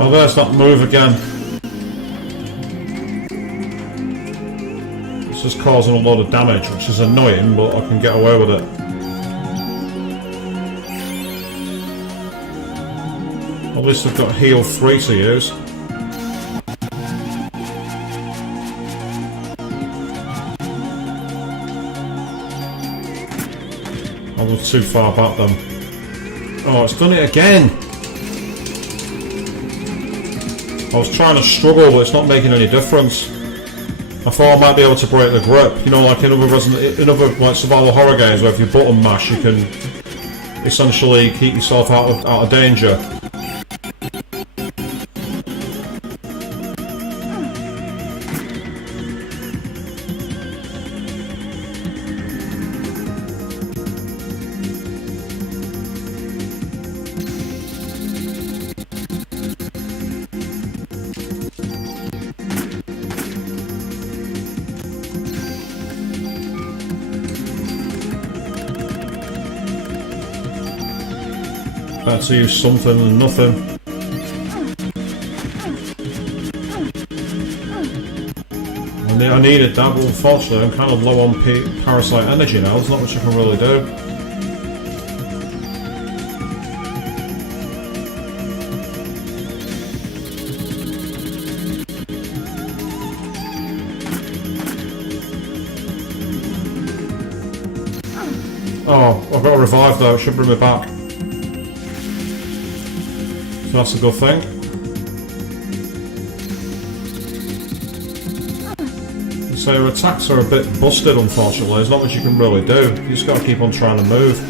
Oh, there's that move again. It's just causing a lot of damage, which is annoying, but I can get away with it. At least I've got heal 3 to use. I was too far back then. Oh, it's done it again! I was trying to struggle, but it's not making any difference. I thought I might be able to break the grip. You know, like in other like survival horror games, where if you button mash, you can essentially keep yourself out of danger. Better to use something than nothing. I needed that, but unfortunately I'm kind of low on Parasite energy now. There's not much I can really do. Oh, I've got a revive though, it should bring me back. So that's a good thing. So your attacks are a bit busted, unfortunately. There's not much you can really do. You just got to keep on trying to move.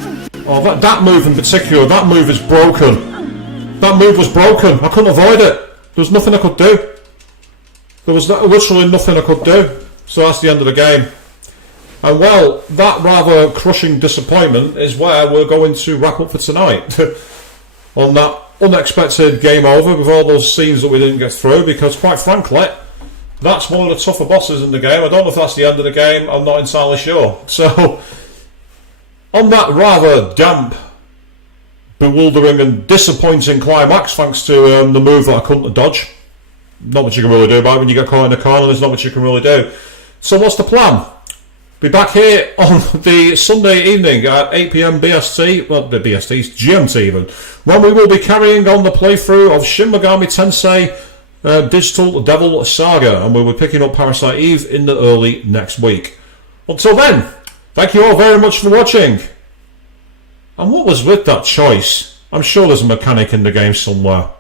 Oh, that move in particular, that move is broken. That move was broken. I couldn't avoid it. There was nothing I could do. There was literally nothing I could do. So that's the end of the game. And well, that rather crushing disappointment is where we're going to wrap up for tonight. On that unexpected game over with all those scenes that we didn't get through, because quite frankly, that's one of the tougher bosses in the game. I don't know if that's the end of the game, I'm not entirely sure. So, on that rather damp, bewildering and disappointing climax, thanks to the move that I couldn't dodge, not much you can really do about it. When you get caught in a corner, there's not much you can really do. So what's the plan? Be back here on the Sunday evening at 8 PM BST, well, the BST's GMT even, when we will be carrying on the playthrough of Shin Megami Tensei Digital Devil Saga, and we'll be picking up Parasite Eve in the early next week. Until then, thank you all very much for watching. And what was with that choice? I'm sure there's a mechanic in the game somewhere.